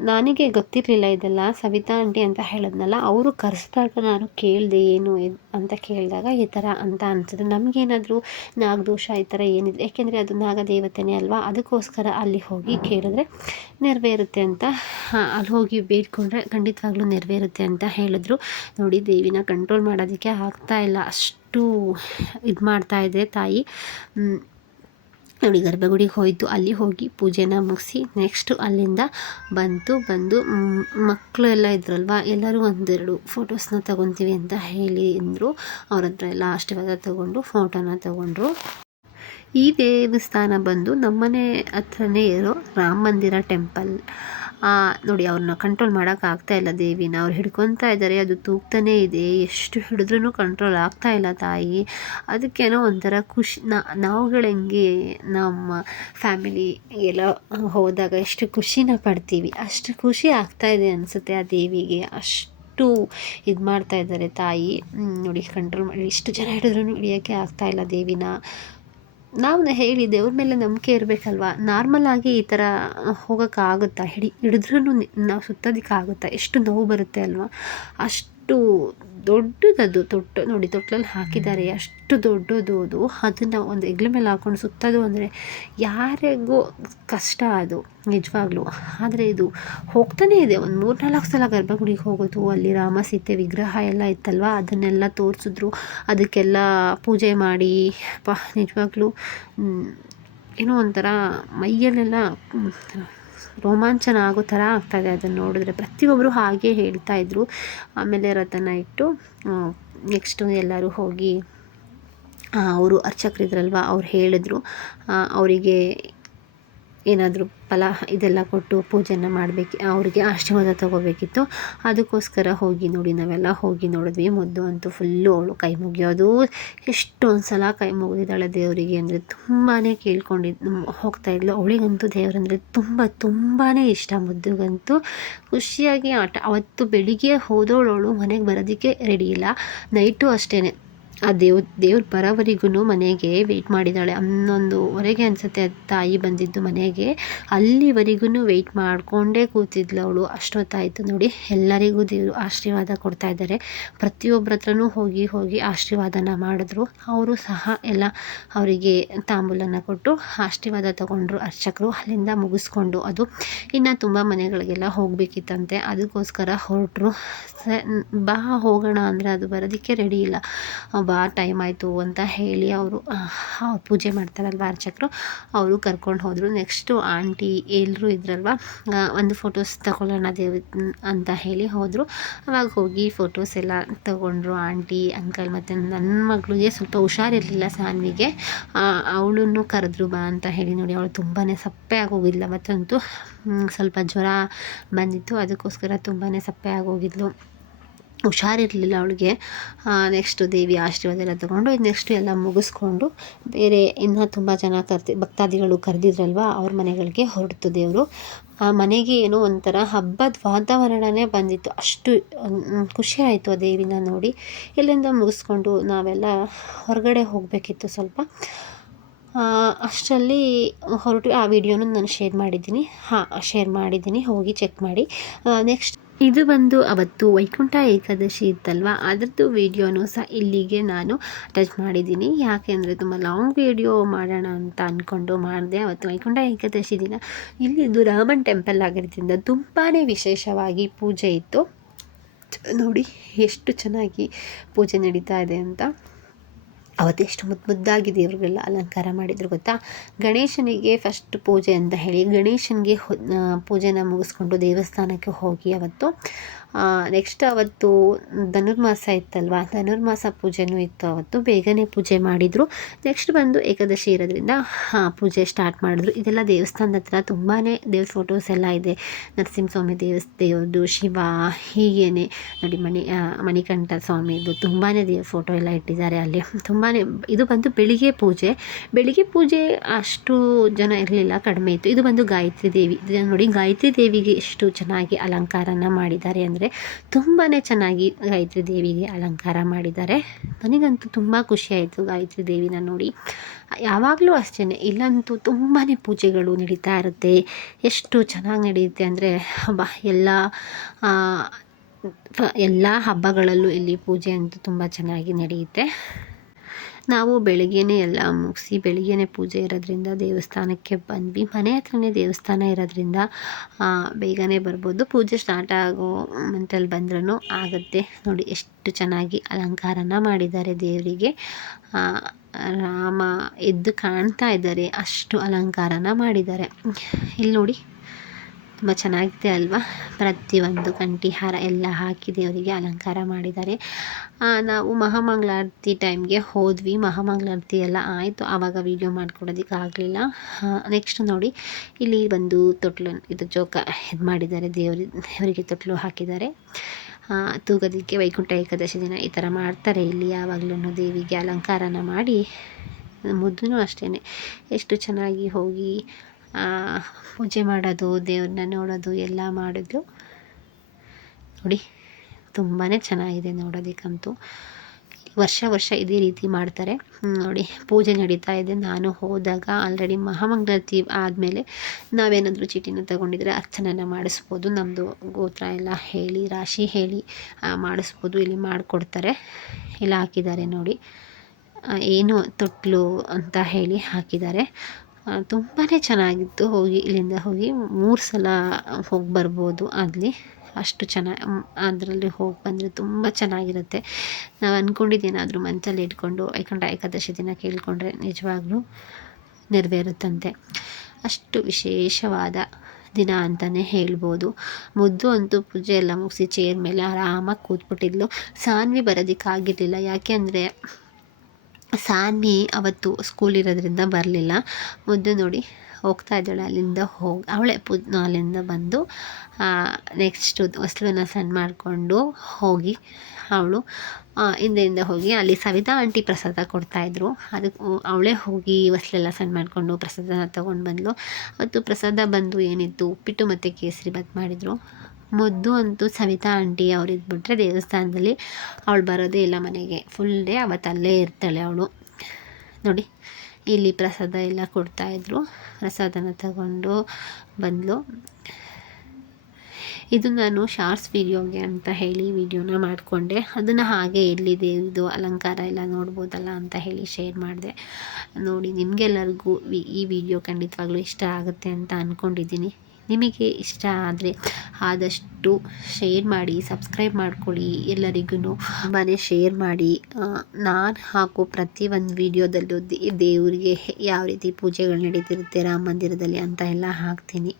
ನನಗೆ ಗೊತ್ತಿರಲಿಲ್ಲ ಇದೆಲ್ಲ. ಸವಿತಾ ಆಂಟಿ ಅಂತ ಹೇಳಿದ್ನಲ್ಲ, ಅವರು ಕರೆಸಿದಾಗ ನಾನು ಕೇಳಿದೆ ಏನು ಅಂತ ಕೇಳಿದಾಗ ಈ ಥರ ಅಂತ ಅನ್ಸಿದೆ. ನಮಗೇನಾದರೂ ನಾಗದೋಷ ಈ ಥರ ಏನಿದೆ, ಯಾಕೆಂದರೆ ಅದು ನಾಗದೇವತೆನೇ ಅಲ್ವಾ, ಅದಕ್ಕೋಸ್ಕರ ಅಲ್ಲಿ ಹೋಗಿ ಕೇಳಿದ್ರೆ ನೆರವೇರುತ್ತೆ ಅಂತ, ಅಲ್ಲಿ ಹೋಗಿ ಬೇಡ್ಕೊಂಡ್ರೆ ಖಂಡಿತವಾಗ್ಲೂ ನೆರವೇರುತ್ತೆ ಅಂತ ಹೇಳಿದ್ರು. ನೋಡಿ, ದೇವಿನ ಕಂಟ್ರೋಲ್ ಮಾಡೋದಕ್ಕೆ ಆಗ್ತಾಯಿಲ್ಲ, ಅಷ್ಟು ಇದು ಮಾಡ್ತಾಯಿದೆ ತಾಯಿ. ನೋಡಿ, ಗರ್ಭಗುಡಿಗೆ ಹೋಯಿತು, ಅಲ್ಲಿ ಹೋಗಿ ಪೂಜೆನ ಮುಗಿಸಿ ನೆಕ್ಸ್ಟು ಅಲ್ಲಿಂದ ಬಂದು ಮಕ್ಕಳು ಎಲ್ಲ ಇದ್ರಲ್ವ, ಎಲ್ಲರೂ ಒಂದೆರಡು ಫೋಟೋಸ್ನ ತೊಗೊತೀವಿ ಅಂತ ಹೇಳಿ ಅಂದರು. ಅವ್ರ ಹತ್ರ ಎಲ್ಲ ಆಶೀರ್ವಾದ ತೊಗೊಂಡು ಫೋಟೋನ ತೊಗೊಂಡ್ರು. ಈ ದೇವಸ್ಥಾನ ಬಂದು ನಮ್ಮನೆ ಹತ್ರನೇ ಇರೋ ರಾಮ ಮಂದಿರ ಟೆಂಪಲ್. ನೋಡಿ, ಅವ್ರನ್ನ ಕಂಟ್ರೋಲ್ ಮಾಡೋಕ್ಕಾಗ್ತಾಯಿಲ್ಲ ದೇವಿನ, ಅವ್ರು ಹಿಡ್ಕೊತಾ ಇದ್ದಾರೆ, ಅದು ತೂಗ್ತಾನೇ ಇದೆ, ಎಷ್ಟು ಹಿಡಿದ್ರೂ ಕಂಟ್ರೋಲ್ ಆಗ್ತಾಯಿಲ್ಲ ತಾಯಿ. ಅದಕ್ಕೇನೋ ಒಂಥರ ಖುಷಿ. ನಾವುಗಳು ಹೆಂಗೆ ನಮ್ಮ ಫ್ಯಾಮಿಲಿ ಎಲ್ಲ ಹೋದಾಗ ಎಷ್ಟು ಖುಷಿನ ಪಡ್ತೀವಿ, ಅಷ್ಟು ಖುಷಿ ಆಗ್ತಾಯಿದೆ ಅನಿಸುತ್ತೆ ಆ ದೇವಿಗೆ. ಅಷ್ಟು ಇದು ಮಾಡ್ತಾಯಿದ್ದಾರೆ ತಾಯಿ. ನೋಡಿ, ಕಂಟ್ರೋಲ್ ಮಾಡಿ ಇಷ್ಟು ಜನ ಹಿಡಿದ್ರೂ ಹಿಡಿಯೋಕ್ಕೆ ಆಗ್ತಾಯಿಲ್ಲ ದೇವಿನ. ನಾವು ಹೇಳಿ ದೇವ್ರ ಮೇಲೆ ನಂಬಿಕೆ ಇರಬೇಕಲ್ವ. ನಾರ್ಮಲಾಗಿ ಈ ಥರ ಹೋಗೋಕ್ಕಾಗುತ್ತಾ? ಹಿಡಿದ್ರೂ ನಾವು ಸುತ್ತೋದಕ್ಕಾಗುತ್ತಾ? ಎಷ್ಟು ನೋವು ಬರುತ್ತೆ ಅಲ್ವ. ಅಷ್ಟು ದೊಡ್ಡದದು ನೋಡಿ, ತೊಟ್ಲಲ್ಲಿ ಹಾಕಿದ್ದಾರೆ, ಅಷ್ಟು ದೊಡ್ಡದು ಅದು. ಅದನ್ನು ಒಂದು ಹೆಗ್ಲ ಮೇಲೆ ಹಾಕ್ಕೊಂಡು ಸುತ್ತೋದು ಅಂದರೆ ಯಾರಿಗೂ ಕಷ್ಟ ಅದು ನಿಜವಾಗ್ಲೂ. ಆದರೆ ಇದು ಹೋಗ್ತಾನೇ ಇದೆ. ಒಂದು 3-4 ಸಲ ಗರ್ಭಗುಡಿಗೆ ಹೋಗೋದು, ಅಲ್ಲಿ ರಾಮ ಸೀತೆ ವಿಗ್ರಹ ಎಲ್ಲ ಇತ್ತಲ್ವ, ಅದನ್ನೆಲ್ಲ ತೋರಿಸಿದ್ರು, ಅದಕ್ಕೆಲ್ಲ ಪೂಜೆ ಮಾಡಿ ನಿಜವಾಗ್ಲೂ ಏನೋ ಒಂಥರ ಮೈಯಲ್ಲೆಲ್ಲ ರೋಮಾಂಚನ ಆಗೋ ಥರ ಆಗ್ತಾಯಿದೆ ಅದನ್ನು ನೋಡಿದ್ರೆ. ಪ್ರತಿಯೊಬ್ಬರು ಹಾಗೆ ಹೇಳ್ತಾಯಿದ್ರು. ಆಮೇಲೆ ರಥನ ಇಟ್ಟು ನೆಕ್ಸ್ಟು ಎಲ್ಲರೂ ಹೋಗಿ ಅವರು ಅರ್ಚಕರಿದ್ರಲ್ವ, ಅವ್ರು ಹೇಳಿದ್ರು ಅವರಿಗೆ ಏನಾದರೂ ಫಲ ಇದೆಲ್ಲ ಕೊಟ್ಟು ಪೂಜೆನ ಮಾಡಬೇಕು, ಅವರಿಗೆ ಆಶೀರ್ವಾದ ತೊಗೋಬೇಕಿತ್ತು. ಅದಕ್ಕೋಸ್ಕರ ಹೋಗಿ ನೋಡಿ, ನಾವೆಲ್ಲ ಹೋಗಿ ನೋಡಿದ್ವಿ. ಮುದ್ದು ಅಂತೂ ಫುಲ್ಲು ಅವಳು ಕೈ ಮುಗಿಯೋದು, ಎಷ್ಟೊಂದು ಸಲ ಕೈ ಮುಗಿದಿದ್ದಾಳೆ ದೇವರಿಗೆ. ಅಂದರೆ ತುಂಬಾ ಹೋಗ್ತಾಯಿದ್ಲು. ಅವಳಿಗಂತೂ ದೇವರಂದರೆ ತುಂಬಾ ಇಷ್ಟ. ಮುದ್ದುಗಂತೂ ಖುಷಿಯಾಗಿ ಅವತ್ತು ಬೆಳಿಗ್ಗೆ ಹೋದವಳು ಮನೆಗೆ ಬರೋದಕ್ಕೆ ರೆಡಿ ಇಲ್ಲ. ನೈಟು ಅಷ್ಟೇ, ಆ ದೇವ್ರ ಬರೋವರೆಗೂ ಮನೆಗೆ ವೆಯ್ಟ್ ಮಾಡಿದ್ದಾಳೆ. 11:15 ಅನಿಸುತ್ತೆ ತಾಯಿ ಬಂದಿದ್ದು ಮನೆಗೆ. ಅಲ್ಲಿವರೆಗೂ ವೆಯ್ಟ್ ಮಾಡಿಕೊಂಡೇ ಕೂತಿದ್ಲು ಅವಳು. ಅಷ್ಟೊತ್ತಾಯಿತು ನೋಡಿ. ಎಲ್ಲರಿಗೂ ದೇವರು ಆಶೀರ್ವಾದ ಕೊಡ್ತಾ ಇದ್ದಾರೆ. ಪ್ರತಿಯೊಬ್ಬರ ಹತ್ರನೂ ಹೋಗಿ ಆಶೀರ್ವಾದನ ಮಾಡಿದ್ರು. ಅವರು ಸಹ ಎಲ್ಲ ಅವರಿಗೆ ತಾಂಬೂಲನ ಕೊಟ್ಟು ಆಶೀರ್ವಾದ ತಗೊಂಡ್ರು ಅರ್ಚಕರು. ಅಲ್ಲಿಂದ ಮುಗಿಸ್ಕೊಂಡು ಅದು ಇನ್ನು ತುಂಬ ಮನೆಗಳಿಗೆಲ್ಲ ಹೋಗಬೇಕಿತ್ತಂತೆ, ಅದಕ್ಕೋಸ್ಕರ ಹೊರಟರು. ಬಾ ಹೋಗೋಣ ಅಂದರೆ ಅದು ಬರೋದಕ್ಕೆ ರೆಡಿ ಇಲ್ಲ. ಬಾ ಟೈಮ್ ಆಯಿತು ಅಂತ ಹೇಳಿ ಅವರು ಪೂಜೆ ಮಾಡ್ತಾರಲ್ವ ಅರ್ಚಕರು, ಅವರು ಕರ್ಕೊಂಡು ಹೋದರು. ನೆಕ್ಸ್ಟು ಆಂಟಿ ಎಲ್ಲರೂ ಇದ್ರಲ್ವ, ಒಂದು ಫೋಟೋಸ್ ತಗೊಳ್ಳೋಣ ಅಂತ ಹೇಳಿ ಹೋದರು. ಅವಾಗ ಹೋಗಿ ಫೋಟೋಸ್ ಎಲ್ಲ ತಗೊಂಡ್ರು ಆಂಟಿ, ಅಂಕಲ್. ಮತ್ತು ನನ್ನ ಮಗಳಿಗೆ ಸ್ವಲ್ಪ ಹುಷಾರಿರಲಿಲ್ಲ, ಸಾನ್ವಿಗೆ, ಅವಳನ್ನು ಕರೆದ್ರು ಬಾ ಅಂತ ಹೇಳಿ. ನೋಡಿ, ಅವಳು ತುಂಬಾ ಸಪ್ಪೆ ಆಗೋಗಿದ್ಲು. ಅವತ್ತಂತೂ ಸ್ವಲ್ಪ ಜ್ವರ ಬಂದಿತ್ತು, ಅದಕ್ಕೋಸ್ಕರ ತುಂಬಾ ಸಪ್ಪೆ ಆಗೋಗಿದ್ಲು, ಹುಷಾರಿರಲಿಲ್ಲ ಅವಳಿಗೆ. ನೆಕ್ಸ್ಟು ದೇವಿ ಆಶೀರ್ವಾದ ಎಲ್ಲ ತೊಗೊಂಡು ನೆಕ್ಸ್ಟು ಎಲ್ಲ ಮುಗಿಸ್ಕೊಂಡು ಬೇರೆ ಇನ್ನೂ ತುಂಬ ಜನ ಭಕ್ತಾದಿಗಳು ಕರೆದಿದ್ರಲ್ವ, ಅವ್ರ ಮನೆಗಳಿಗೆ ಹೊರಡ್ತು ದೇವರು. ಆ ಮನೆಗೆ ಏನೋ ಒಂಥರ ಹಬ್ಬದ ವಾತಾವರಣನೇ ಬಂದಿತ್ತು. ಅಷ್ಟು ಖುಷಿ ಆಯಿತು ಆ ದೇವಿನ ನೋಡಿ. ಇಲ್ಲಿಂದ ಮುಗಿಸ್ಕೊಂಡು ನಾವೆಲ್ಲ ಹೊರಗಡೆ ಹೋಗಬೇಕಿತ್ತು ಸ್ವಲ್ಪ. ಅಷ್ಟರಲ್ಲಿ ಹೊರಟು ಆ ವಿಡಿಯೋನ ನಾನು ಶೇರ್ ಮಾಡಿದ್ದೀನಿ, ಹೋಗಿ ಚೆಕ್ ಮಾಡಿ. ನೆಕ್ಸ್ಟ್ ಇದು ಬಂದು ಅವತ್ತು ವೈಕುಂಠ ಏಕಾದಶಿ ಇತ್ತಲ್ವ, ಅದರದ್ದು ವೀಡಿಯೋನು ಸಹ ಇಲ್ಲಿಗೆ ನಾನು ಅಟ್ಯಾಚ್ ಮಾಡಿದ್ದೀನಿ. ಯಾಕೆಂದರೆ ತುಂಬ ಲಾಂಗ್ ವೀಡಿಯೋ ಮಾಡೋಣ ಅಂತ ಅಂದ್ಕೊಂಡು ಮಾಡಿದೆ. ಅವತ್ತು ವೈಕುಂಠ ಏಕಾದಶಿ ದಿನ ಇಲ್ಲಿದ್ದು ರಾಮನ್ ಟೆಂಪಲ್ ಆಗಿರೋದ್ರಿಂದ ತುಂಬಾ ವಿಶೇಷವಾಗಿ ಪೂಜೆ ಇತ್ತು. ನೋಡಿ ಎಷ್ಟು ಚೆನ್ನಾಗಿ ಪೂಜೆ ನಡೀತಾ ಇದೆ ಅಂತ. ಅವತ್ತೆಷ್ಟು ಮುದ್ದಾಗಿ ದೇವರುಗಳೆಲ್ಲ ಅಲಂಕಾರ ಮಾಡಿದ್ರು ಗೊತ್ತಾ. ಗಣೇಶನಿಗೆ ಫಸ್ಟ್ ಪೂಜೆ ಅಂತ ಹೇಳಿ ಗಣೇಶನಿಗೆ ಪೂಜೆನ ಮುಗಿಸ್ಕೊಂಡು ದೇವಸ್ಥಾನಕ್ಕೆ ಹೋಗಿ ಅವತ್ತು ನೆಕ್ಸ್ಟ್ ಅವತ್ತು ಧನುರ್ಮಾಸ ಇತ್ತಲ್ವ, ಧನುರ್ಮಾಸ ಪೂಜೆನೂ ಇತ್ತು. ಅವತ್ತು ಬೇಗನೆ ಪೂಜೆ ಮಾಡಿದರು. ನೆಕ್ಸ್ಟ್ ಬಂದು ಏಕಾದಶಿ ಇರೋದ್ರಿಂದ ಪೂಜೆ ಸ್ಟಾರ್ಟ್ ಮಾಡಿದ್ರು. ಇದೆಲ್ಲ ದೇವಸ್ಥಾನದ ಹತ್ರ ತುಂಬಾ ದೇವ್ರ ಫೋಟೋಸ್ ಎಲ್ಲ ಇದೆ. ನರಸಿಂಹಸ್ವಾಮಿ ದೇವ್ರದ್ದು, ಶಿವ, ಹೀಗೇನೆ ನೋಡಿ ಮಣಿಕಂಠ ಸ್ವಾಮಿದು ತುಂಬಾ ದೇವ್ರ ಫೋಟೋ ಎಲ್ಲ ಇಟ್ಟಿದ್ದಾರೆ ಅಲ್ಲಿ. ತುಂಬಾ ಇದು ಬಂದು ಬೆಳಿಗ್ಗೆ ಪೂಜೆ ಅಷ್ಟು ಜನ ಇರಲಿಲ್ಲ, ಕಡಿಮೆ ಇತ್ತು. ಇದು ಬಂದು ಗಾಯತ್ರಿ ದೇವಿ. ನೋಡಿ ಗಾಯತ್ರಿ ದೇವಿಗೆ ಎಷ್ಟು ಚೆನ್ನಾಗಿ ಅಲಂಕಾರನ ಮಾಡಿದ್ದಾರೆ ಅಂದರೆ ತುಂಬಾ ಚೆನ್ನಾಗಿ ಗಾಯತ್ರಿ ದೇವಿಗೆ ಅಲಂಕಾರ ಮಾಡಿದ್ದಾರೆ. ನನಗಂತೂ ತುಂಬ ಖುಷಿಯಾಯಿತು ಗಾಯತ್ರಿ ದೇವಿನ ನೋಡಿ. ಯಾವಾಗಲೂ ಅಷ್ಟೇ, ಇಲ್ಲಂತೂ ತುಂಬಾ ಪೂಜೆಗಳು ನಡೀತಾ ಇರುತ್ತೆ. ಎಷ್ಟು ಚೆನ್ನಾಗಿ ನಡೆಯುತ್ತೆ ಅಂದರೆ ಎಲ್ಲ ಹಬ್ಬಗಳಲ್ಲೂ ಇಲ್ಲಿ ಪೂಜೆ ಅಂತೂ ತುಂಬ ಚೆನ್ನಾಗಿ ನಡೆಯುತ್ತೆ. ನಾವು ಬೆಳಗ್ಗೆನೇ ಎಲ್ಲ ಮುಗಿಸಿ ಬೆಳಗ್ಗೆನೇ ಪೂಜೆ ಇರೋದ್ರಿಂದ ದೇವಸ್ಥಾನಕ್ಕೆ ಬಂದ್ವಿ. ಮನೆ ಹತ್ರನೇ ದೇವಸ್ಥಾನ ಇರೋದ್ರಿಂದ ಬೇಗನೆ ಬರ್ಬೋದು. ಪೂಜೆ ಸ್ಟಾರ್ಟ್ ಆಗೋ ಮಂತಲ್ಲಿ ಬಂದ್ರೂ ಆಗುತ್ತೆ. ನೋಡಿ ಎಷ್ಟು ಚೆನ್ನಾಗಿ ಅಲಂಕಾರನ ಮಾಡಿದ್ದಾರೆ ದೇವರಿಗೆ. ರಾಮ ಎದ್ದು ಕಾಣ್ತಾ ಇದ್ದಾರೆ, ಅಷ್ಟು ಅಲಂಕಾರನ ಮಾಡಿದ್ದಾರೆ. ಇಲ್ಲಿ ನೋಡಿ ತುಂಬ ಚೆನ್ನಾಗಿದೆ ಅಲ್ವಾ. ಪ್ರತಿಯೊಂದು ಕಂಠಿ ಹಾರ ಎಲ್ಲ ಹಾಕಿ ದೇವರಿಗೆ ಅಲಂಕಾರ ಮಾಡಿದ್ದಾರೆ. ನಾವು ಮಹಾಮಂಗಳಾರತಿ ಟೈಮ್ಗೆ ಹೋದ್ವಿ. ಮಹಾಮಂಗಳಾರತಿ ಎಲ್ಲ ಆಯಿತು, ಆವಾಗ ವೀಡಿಯೋ ಮಾಡ್ಕೊಡೋದಕ್ಕಾಗಲಿಲ್ಲ. ನೆಕ್ಸ್ಟ್ ನೋಡಿ ಇಲ್ಲಿ ಬಂದು ತೊಟ್ಲು ಇದು ಜೋಕ ಇದು ಮಾಡಿದ್ದಾರೆ, ದೇವರಿಗೆ ತೊಟ್ಲು ಹಾಕಿದ್ದಾರೆ. ತೂಗೋದಕ್ಕೆ ವೈಕುಂಠ ಏಕಾದಶಿ ದಿನ ಈ ಥರ ಮಾಡ್ತಾರೆ ಇಲ್ಲಿ ಯಾವಾಗಲೂ. ದೇವಿಗೆ ಅಲಂಕಾರನ ಮಾಡಿ ಮುದ್ದೂ ಅಷ್ಟೇ ಎಷ್ಟು ಚೆನ್ನಾಗಿ ಹೋಗಿ ಪೂಜೆ ಮಾಡೋದು, ದೇವ್ರನ್ನ ನೋಡೋದು ಎಲ್ಲ ಮಾಡಿದ್ರು ನೋಡಿ. ತುಂಬಾ ಚೆನ್ನಾಗಿದೆ ನೋಡೋದಕ್ಕಂತೂ. ವರ್ಷ ಇದೇ ರೀತಿ ಮಾಡ್ತಾರೆ ನೋಡಿ. ಪೂಜೆ ನಡೀತಾ ಇದೆ. ನಾನು ಹೋದಾಗ ಆಲ್ರೆಡಿ ಮಹಾಮಂಗಳಾರತಿ ಆದಮೇಲೆ ನಾವೇನಾದರೂ ಚೀಟಿನ ತಗೊಂಡಿದ್ರೆ ಅರ್ಚನೆನ ಮಾಡಿಸ್ಬೋದು. ನಮ್ಮದು ಗೋತ್ರ ಎಲ್ಲ ಹೇಳಿ ರಾಶಿ ಹೇಳಿ ಮಾಡಿಸ್ಬೋದು. ಇಲ್ಲಿ ಮಾಡಿಕೊಡ್ತಾರೆ. ಎಲ್ಲ ಹಾಕಿದ್ದಾರೆ ನೋಡಿ, ಏನು ತೊಟ್ಲು ಅಂತ ಹೇಳಿ ಹಾಕಿದ್ದಾರೆ. ತುಂಬಾ ಚೆನ್ನಾಗಿತ್ತು. ಇಲ್ಲಿಂದ ಹೋಗಿ 3 ಸಲ ಹೋಗಿ ಬರ್ಬೋದು ಅಲ್ಲಿ. ಅಷ್ಟು ಅದರಲ್ಲಿ ಹೋಗಿ ಬಂದರೆ ತುಂಬ ಚೆನ್ನಾಗಿರುತ್ತೆ. ನಾವು ಅಂದ್ಕೊಂಡಿದ್ದೇನಾದರೂ ಮನಸ್ಸಲ್ಲಿ ಇಟ್ಕೊಂಡು ವೈಕುಂಠ ಏಕಾದಶಿ ದಿನ ಕೇಳಿಕೊಂಡ್ರೆ ನಿಜವಾಗ್ಲೂ ನೆರವೇರುತ್ತಂತೆ. ಅಷ್ಟು ವಿಶೇಷವಾದ ದಿನ ಅಂತಲೇ ಹೇಳ್ಬೋದು. ಮುದ್ದು ಅಂತೂ ಪೂಜೆ ಎಲ್ಲ ಮುಗಿಸಿ ಚೇರ್ ಮೇಲೆ ಆರಾಮಾಗಿ ಕೂತ್ಬಿಟ್ಟಿದ್ಲು. ಸಾನ್ವಿ ಬರೋದಕ್ಕಾಗಿರಲಿಲ್ಲ. ಯಾಕೆ ಅಂದರೆ ಸಾನ್ವಿ ಅವತ್ತು ಸ್ಕೂಲ್ ಇರೋದ್ರಿಂದ ಬರಲಿಲ್ಲ. ಮುದ್ದು ನೋಡಿ ಹೋಗ್ತಾ ಇದ್ದಾಳೆ. ಅಲ್ಲಿಂದ ಅವಳೇ ಅಲ್ಲಿಂದ ಬಂದು ನೆಕ್ಸ್ಟು ಹೊಸ್ಲನ್ನ ಸಣ್ಣ ಮಾಡಿಕೊಂಡು ಹೋಗಿ ಅವಳು ಹಿಂದೆಯಿಂದ ಹೋಗಿ ಅಲ್ಲಿ ಸವಿತಾ ಆಂಟಿ ಪ್ರಸಾದ ಕೊಡ್ತಾಯಿದ್ರು. ಅದಕ್ಕೆ ಅವಳೇ ಹೋಗಿ ಹೊಸ್ಲೆಲ್ಲ ಸಣ್ಣ ಮಾಡಿಕೊಂಡು ಪ್ರಸಾದನ ತೊಗೊಂಡು ಬಂದಳು. ಅವತ್ತು ಪ್ರಸಾದ ಬಂದು ಏನಿತ್ತು, ಉಪ್ಪಿಟ್ಟು ಮತ್ತು ಕೇಸರಿ ಬಾತ್ ಮಾಡಿದರು. ಮುದ್ದು ಅಂತೂ ಸವಿತಾ ಆಂಟಿ ಅವ್ರು ಇದ್ಬಿಟ್ರೆ ದೇವಸ್ಥಾನದಲ್ಲಿ ಅವಳು ಬರೋದೇ ಇಲ್ಲ ಮನೆಗೆ. ಫುಲ್ ಡೇ ಅವತ್ತು ಅಲ್ಲೇ ಇರ್ತಾಳೆ ಅವಳು. ನೋಡಿ ಇಲ್ಲಿ ಪ್ರಸಾದ ಎಲ್ಲ ಕೊಡ್ತಾಯಿದ್ರು. ಪ್ರಸಾದನ ತಗೊಂಡು ಬಂದಳು. ಇದು ನಾನು ಶಾರ್ಟ್ಸ್ ವೀಡಿಯೋಗೆ ಅಂತ ಹೇಳಿ ವೀಡಿಯೋನ ಮಾಡಿಕೊಂಡೆ. ಅದನ್ನು ಹಾಗೆ ಎಲ್ಲಿದೆ ಇದು ಅಲಂಕಾರ ಎಲ್ಲ ನೋಡ್ಬೋದಲ್ಲ ಅಂತ ಹೇಳಿ ಶೇರ್ ಮಾಡಿದೆ. ನೋಡಿ ನಿಮಗೆಲ್ಲರಿಗೂ ಈ ವಿಡಿಯೋ ಖಂಡಿತವಾಗ್ಲೂ ಇಷ್ಟ ಆಗುತ್ತೆ ಅಂತ ಅಂದ್ಕೊಂಡಿದ್ದೀನಿ. ನಿಮಗೆ ಇಷ್ಟ ಆದರೆ ಆದಷ್ಟು ಶೇರ್ ಮಾಡಿ, ಸಬ್ಸ್ಕ್ರೈಬ್ ಮಾಡ್ಕೊಳ್ಳಿ. ಎಲ್ಲರಿಗೂ ತುಂಬಾ ಶೇರ್ ಮಾಡಿ. ನಾನು ಹಾಕೋ ಪ್ರತಿಯೊಂದು ವೀಡಿಯೋದಲ್ಲೂ ದೇವರಿಗೆ ಯಾವ ರೀತಿ ಪೂಜೆಗಳು ನಡೀತಿರುತ್ತೆ ರಾಮ ಮಂದಿರದಲ್ಲಿ ಅಂತ ಎಲ್ಲ ಹಾಕ್ತೀನಿ.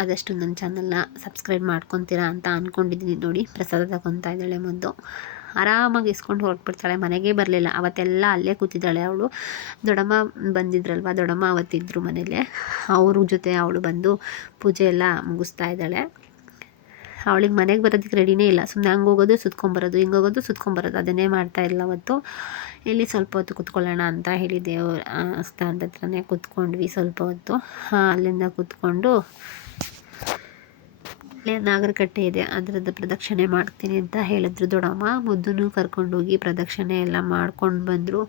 ಆದಷ್ಟು ನನ್ನ ಚಾನಲ್ನ ಸಬ್ಸ್ಕ್ರೈಬ್ ಮಾಡ್ಕೊತೀರಾ ಅಂತ ಅಂದ್ಕೊಂಡಿದ್ದೀನಿ. ನೋಡಿ ಪ್ರಸಾದ ತಗೊತಾ ಇದ್ದಾಳೆ ಮುದ್ದು. ಆರಾಮಾಗಿ ಇಸ್ಕೊಂಡು ಹೊರಟ್ಬಿಡ್ತಾಳೆ. ಮನೆಗೆ ಬರಲಿಲ್ಲ ಅವತ್ತೆಲ್ಲ, ಅಲ್ಲೇ ಕೂತಿದ್ದಾಳೆ ಅವಳು. ದೊಡ್ಡಮ್ಮ ಬಂದಿದ್ರಲ್ವ, ದೊಡ್ಡಮ್ಮ ಅವತ್ತಿದ್ದರು ಮನೇಲೆ. ಅವ್ರ ಜೊತೆ ಅವಳು ಬಂದು ಪೂಜೆ ಎಲ್ಲ ಮುಗಿಸ್ತಾ ಇದ್ದಾಳೆ. ಅವಳಿಗೆ ಮನೆಗೆ ಬರೋದಕ್ಕೆ ರೆಡಿನೇ ಇಲ್ಲ. ಸುಮ್ಮನೆ ಹಂಗೆ ಹೋಗೋದು ಸುತ್ಕೊಂಬರೋದು, ಹಿಂಗೆ ಹೋಗೋದು ಸುತ್ಕೊಂಬರೋದು, ಅದನ್ನೇ ಮಾಡ್ತಾ ಇಲ್ಲ ಅವತ್ತು. ಇಲ್ಲಿ ಸ್ವಲ್ಪ ಹೊತ್ತು ಕೂತ್ಕೊಳ್ಳೋಣ ಅಂತ ಹೇಳಿ ದೇವ್ರ ಸ್ಥಾನದ ಹತ್ರನೇ ಕೂತ್ಕೊಂಡ್ವಿ ಸ್ವಲ್ಪ ಹೊತ್ತು. ಅಲ್ಲಿಂದ ಕೂತ್ಕೊಂಡು ಇಲ್ಲೇ ನಾಗರಕಟ್ಟೆ ಇದೆ, ಅದರದ್ದು ಪ್ರದಕ್ಷಿಣೆ ಮಾಡ್ತೀನಿ ಅಂತ ಹೇಳಿದ್ರು ದೊಡ್ಡಮ್ಮ. ಮುದ್ದನ್ನು ಕರ್ಕೊಂಡೋಗಿ ಪ್ರದಕ್ಷಿಣೆ ಎಲ್ಲ ಮಾಡ್ಕೊಂಡು ಬಂದರು.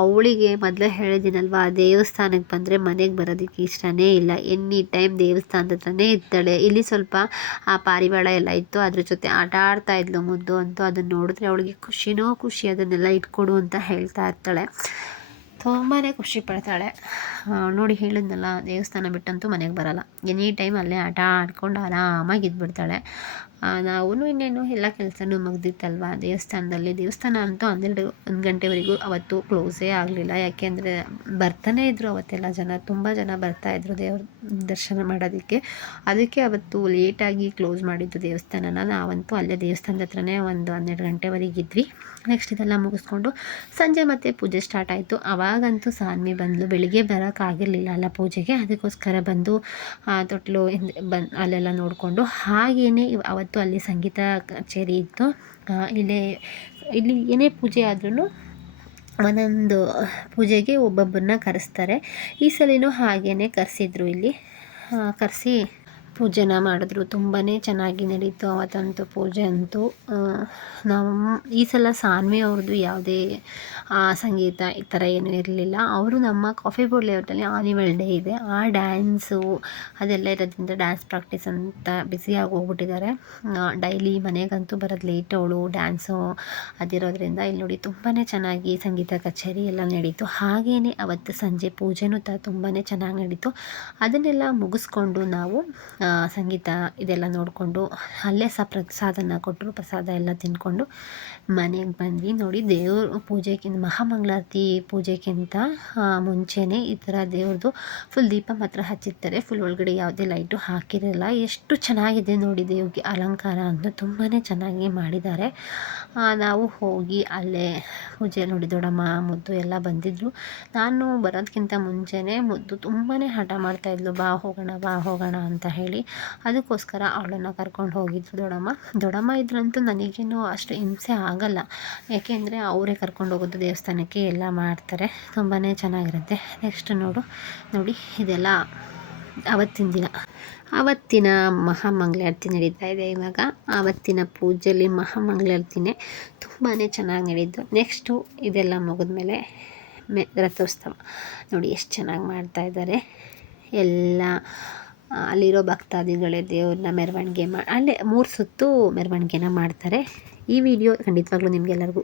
ಅವಳಿಗೆ ಮೊದಲೇ ಹೇಳಿದ್ದೀನಲ್ವ, ದೇವಸ್ಥಾನಕ್ಕೆ ಬಂದರೆ ಮನೆಗೆ ಬರೋದಕ್ಕೆ ಇಷ್ಟನೇ ಇಲ್ಲ. ಎನಿ ಟೈಮ್ ದೇವಸ್ಥಾನದ ಹತ್ರನೇ ಇರ್ತಾಳೆ. ಇಲ್ಲಿ ಸ್ವಲ್ಪ ಆ ಪಾರಿವಾಳ ಎಲ್ಲ ಇತ್ತು, ಅದ್ರ ಜೊತೆ ಆಟ ಆಡ್ತಾ ಇದ್ಲು ಮುದ್ದು ಅಂತೂ. ಅದನ್ನು ನೋಡಿದ್ರೆ ಅವಳಿಗೆ ಖುಷಿನೋ ಖುಷಿ, ಅದನ್ನೆಲ್ಲ ಇಟ್ಕೊಡು ಅಂತ ಹೇಳ್ತಾ ಇರ್ತಾಳೆ. ತುಂಬಾ ಖುಷಿ ಪಡ್ತಾಳೆ. ನೋಡಿ ಹೇಳಿದ್ನಲ್ಲ, ದೇವಸ್ಥಾನ ಬಿಟ್ಟಂತೂ ಮನೆಗೆ ಬರೋಲ್ಲ. ಎನಿ ಟೈಮ್ ಅಲ್ಲೇ ಆಟ ಆಡ್ಕೊಂಡು ಆರಾಮಾಗಿ ಇದ್ಬಿಡ್ತಾಳೆ. ನಾವು ಇನ್ನೇನು ಎಲ್ಲ ಕೆಲಸನೂ ಮುಗ್ದಿತ್ತಲ್ವ ದೇವಸ್ಥಾನದಲ್ಲಿ. ದೇವಸ್ಥಾನ ಅಂತೂ 1 ಗಂಟೆವರೆಗೂ ಅವತ್ತು ಕ್ಲೋಸೇ ಆಗಲಿಲ್ಲ. ಯಾಕೆಂದರೆ ಬರ್ತಾನೇ ಇದ್ದರು ಅವತ್ತೆಲ್ಲ ಜನ, ತುಂಬ ಜನ ಬರ್ತಾಯಿದ್ರು ದೇವ್ರ ದರ್ಶನ ಮಾಡೋದಕ್ಕೆ. ಅದಕ್ಕೆ ಅವತ್ತು ಲೇಟಾಗಿ ಕ್ಲೋಸ್ ಮಾಡಿದ್ದು ದೇವಸ್ಥಾನನ. ನಾವಂತೂ ಅಲ್ಲೇ ದೇವಸ್ಥಾನದ ಹತ್ರನೇ ಒಂದು 12 ಗಂಟೆವರೆಗೆ ಇದ್ವಿ. ನೆಕ್ಸ್ಟ್ ಇದೆಲ್ಲ ಮುಗಿಸ್ಕೊಂಡು ಸಂಜೆ ಮತ್ತೆ ಪೂಜೆ ಸ್ಟಾರ್ಟ್ ಆಯಿತು. ಆವಾಗಂತೂ ಸಾನ್ವಿ ಬಂದಳು. ಬೆಳಿಗ್ಗೆ ಬರೋಕ್ಕಾಗಿರಲಿಲ್ಲ ಅಲ್ಲ ಪೂಜೆಗೆ, ಅದಕ್ಕೋಸ್ಕರ ಬಂದು ತೊಟ್ಲು ಅಲ್ಲೆಲ್ಲ ನೋಡಿಕೊಂಡು, ಹಾಗೆಯೇ ಅವತ್ತು ಅಲ್ಲಿ ಸಂಗೀತ ಕಚೇರಿ ಇತ್ತು. ಇಲ್ಲಿ ಏನೇ ಪೂಜೆ ಆದ್ರೂ ಒಂದೊಂದು ಪೂಜೆಗೆ ಒಬ್ಬೊಬ್ಬರನ್ನ ಕರೆಸ್ತಾರೆ. ಈ ಸಲಿನೂ ಹಾಗೇ ಕರೆಸಿದ್ರು. ಇಲ್ಲಿ ಕರೆಸಿ ಪೂಜೆನ ಮಾಡಿದ್ರು. ತುಂಬಾ ಚೆನ್ನಾಗಿ ನಡೀತು ಅವತ್ತಂತೂ ಪೂಜೆ ಅಂತೂ. ನಾವು ಈ ಸಲ ಸಾನ್ವಿ ಅವ್ರದ್ದು ಯಾವುದೇ ಸಂಗೀತ ಈ ಥರ ಏನೂ ಇರಲಿಲ್ಲ. ಅವರು ನಮ್ಮ ಕಾಫಿ ಬೋರ್ಡ್ ಲೇಔಟಲ್ಲಿ ಆನ್ಯುವಲ್ ಡೇ ಇದೆ, ಆ ಡ್ಯಾನ್ಸು ಅದೆಲ್ಲ ಇರೋದ್ರಿಂದ ಡ್ಯಾನ್ಸ್ ಪ್ರಾಕ್ಟೀಸ್ ಅಂತ ಬ್ಯುಸಿಯಾಗಿ ಹೋಗ್ಬಿಟ್ಟಿದ್ದಾರೆ. ಡೈಲಿ ಮನೆಗಂತೂ ಬರೋದು ಲೇಟ್ ಅವಳು. ಡ್ಯಾನ್ಸು ಅದಿರೋದ್ರಿಂದ ಇಲ್ಲಿ ನೋಡಿ ತುಂಬಾ ಚೆನ್ನಾಗಿ ಸಂಗೀತ ಕಚೇರಿ ಎಲ್ಲ ನಡೀತು. ಹಾಗೆಯೇ ಅವತ್ತು ಸಂಜೆ ಪೂಜೆನೂ ತುಂಬಾ ಚೆನ್ನಾಗಿ ನಡೀತು. ಅದನ್ನೆಲ್ಲ ಮುಗಿಸ್ಕೊಂಡು ನಾವು ಸಂಗೀತ ಇದೆಲ್ಲ ನೋಡಿಕೊಂಡು ಅಲ್ಲೇ ಪ್ರಸಾದನ ಕೊಟ್ಟರು. ಪ್ರಸಾದ ಎಲ್ಲ ತಿಂದ್ಕೊಂಡು ಮನೆಗೆ ಬಂದ್ವಿ. ನೋಡಿ, ದೇವ್ರ ಪೂಜೆಗಿಂತ ಮಹಾಮಂಗಳಾರತಿ ಪೂಜೆಗಿಂತ ಮುಂಚೆನೇ ಈ ಥರ ದೇವ್ರದ್ದು ಫುಲ್ ದೀಪ ಮಾತ್ರ ಹಚ್ಚಿರ್ತಾರೆ. ಫುಲ್ ಒಳಗಡೆ ಯಾವುದೇ ಲೈಟು ಹಾಕಿರಲ್ಲ. ಎಷ್ಟು ಚೆನ್ನಾಗಿದೆ ನೋಡಿ, ದೇವ್ರಿಗೆ ಅಲಂಕಾರ ಅಂತ ತುಂಬಾ ಚೆನ್ನಾಗಿ ಮಾಡಿದ್ದಾರೆ. ನಾವು ಹೋಗಿ ಅಲ್ಲೇ ಪೂಜೆ ನೋಡಿ, ದೊಡ್ಡಮ್ಮ ಮುದ್ದು ಎಲ್ಲ ಬಂದಿದ್ದರು. ನಾನು ಬರೋದಕ್ಕಿಂತ ಮುಂಚೆನೇ ಮುದ್ದು ತುಂಬಾ ಹಠ ಮಾಡ್ತಾಯಿದ್ಲು, ಬಾ ಹೋಗೋಣ ಅಂತ ಹೇಳಿ. ಅದಕ್ಕೋಸ್ಕರ ಅವಳನ್ನು ಕರ್ಕೊಂಡು ಹೋಗಿದ್ರು ದೊಡ್ಡಮ್ಮ ಇದ್ರಂತೂ ನನಗೇನು ಅಷ್ಟು ಹಿಂಸೆ ಆಗಲ್ಲ. ಯಾಕೆಂದರೆ ಅವರೇ ಕರ್ಕೊಂಡು ಹೋಗೋದು ದೇವಸ್ಥಾನಕ್ಕೆ ಎಲ್ಲ ಮಾಡ್ತಾರೆ. ತುಂಬಾ ಚೆನ್ನಾಗಿರುತ್ತೆ. ನೆಕ್ಸ್ಟ್ ನೋಡಿ ಇದೆಲ್ಲ ಆವತ್ತಿನ ದಿನ, ಆವತ್ತಿನ ಮಹಾಮಂಗಳಾರತಿ ನಡೀತಾ ಇದೆ ಇವಾಗ. ಆವತ್ತಿನ ಪೂಜೆಯಲ್ಲಿ ಮಹಾಮಂಗಳಾರತಿನೇ ತುಂಬಾ ಚೆನ್ನಾಗಿ ನಡೀತು. ನೆಕ್ಸ್ಟು ಇದೆಲ್ಲ ಮುಗಿದ್ಮೇಲೆ ರಥೋತ್ಸವ ನೋಡಿ ಎಷ್ಟು ಚೆನ್ನಾಗಿ ಮಾಡ್ತಾಯಿದ್ದಾರೆ. ಎಲ್ಲ ಅಲ್ಲಿರೋ ಭಕ್ತಾದಿಗಳೇ ದೇವ್ರನ್ನ ಮೆರವಣಿಗೆ ಅಲ್ಲೇ 3 ಸುತ್ತು ಮೆರವಣಿಗೆನ ಮಾಡ್ತಾರೆ. ಈ ವಿಡಿಯೋ ಖಂಡಿತವಾಗ್ಲೂ ನಿಮಗೆಲ್ಲರಿಗೂ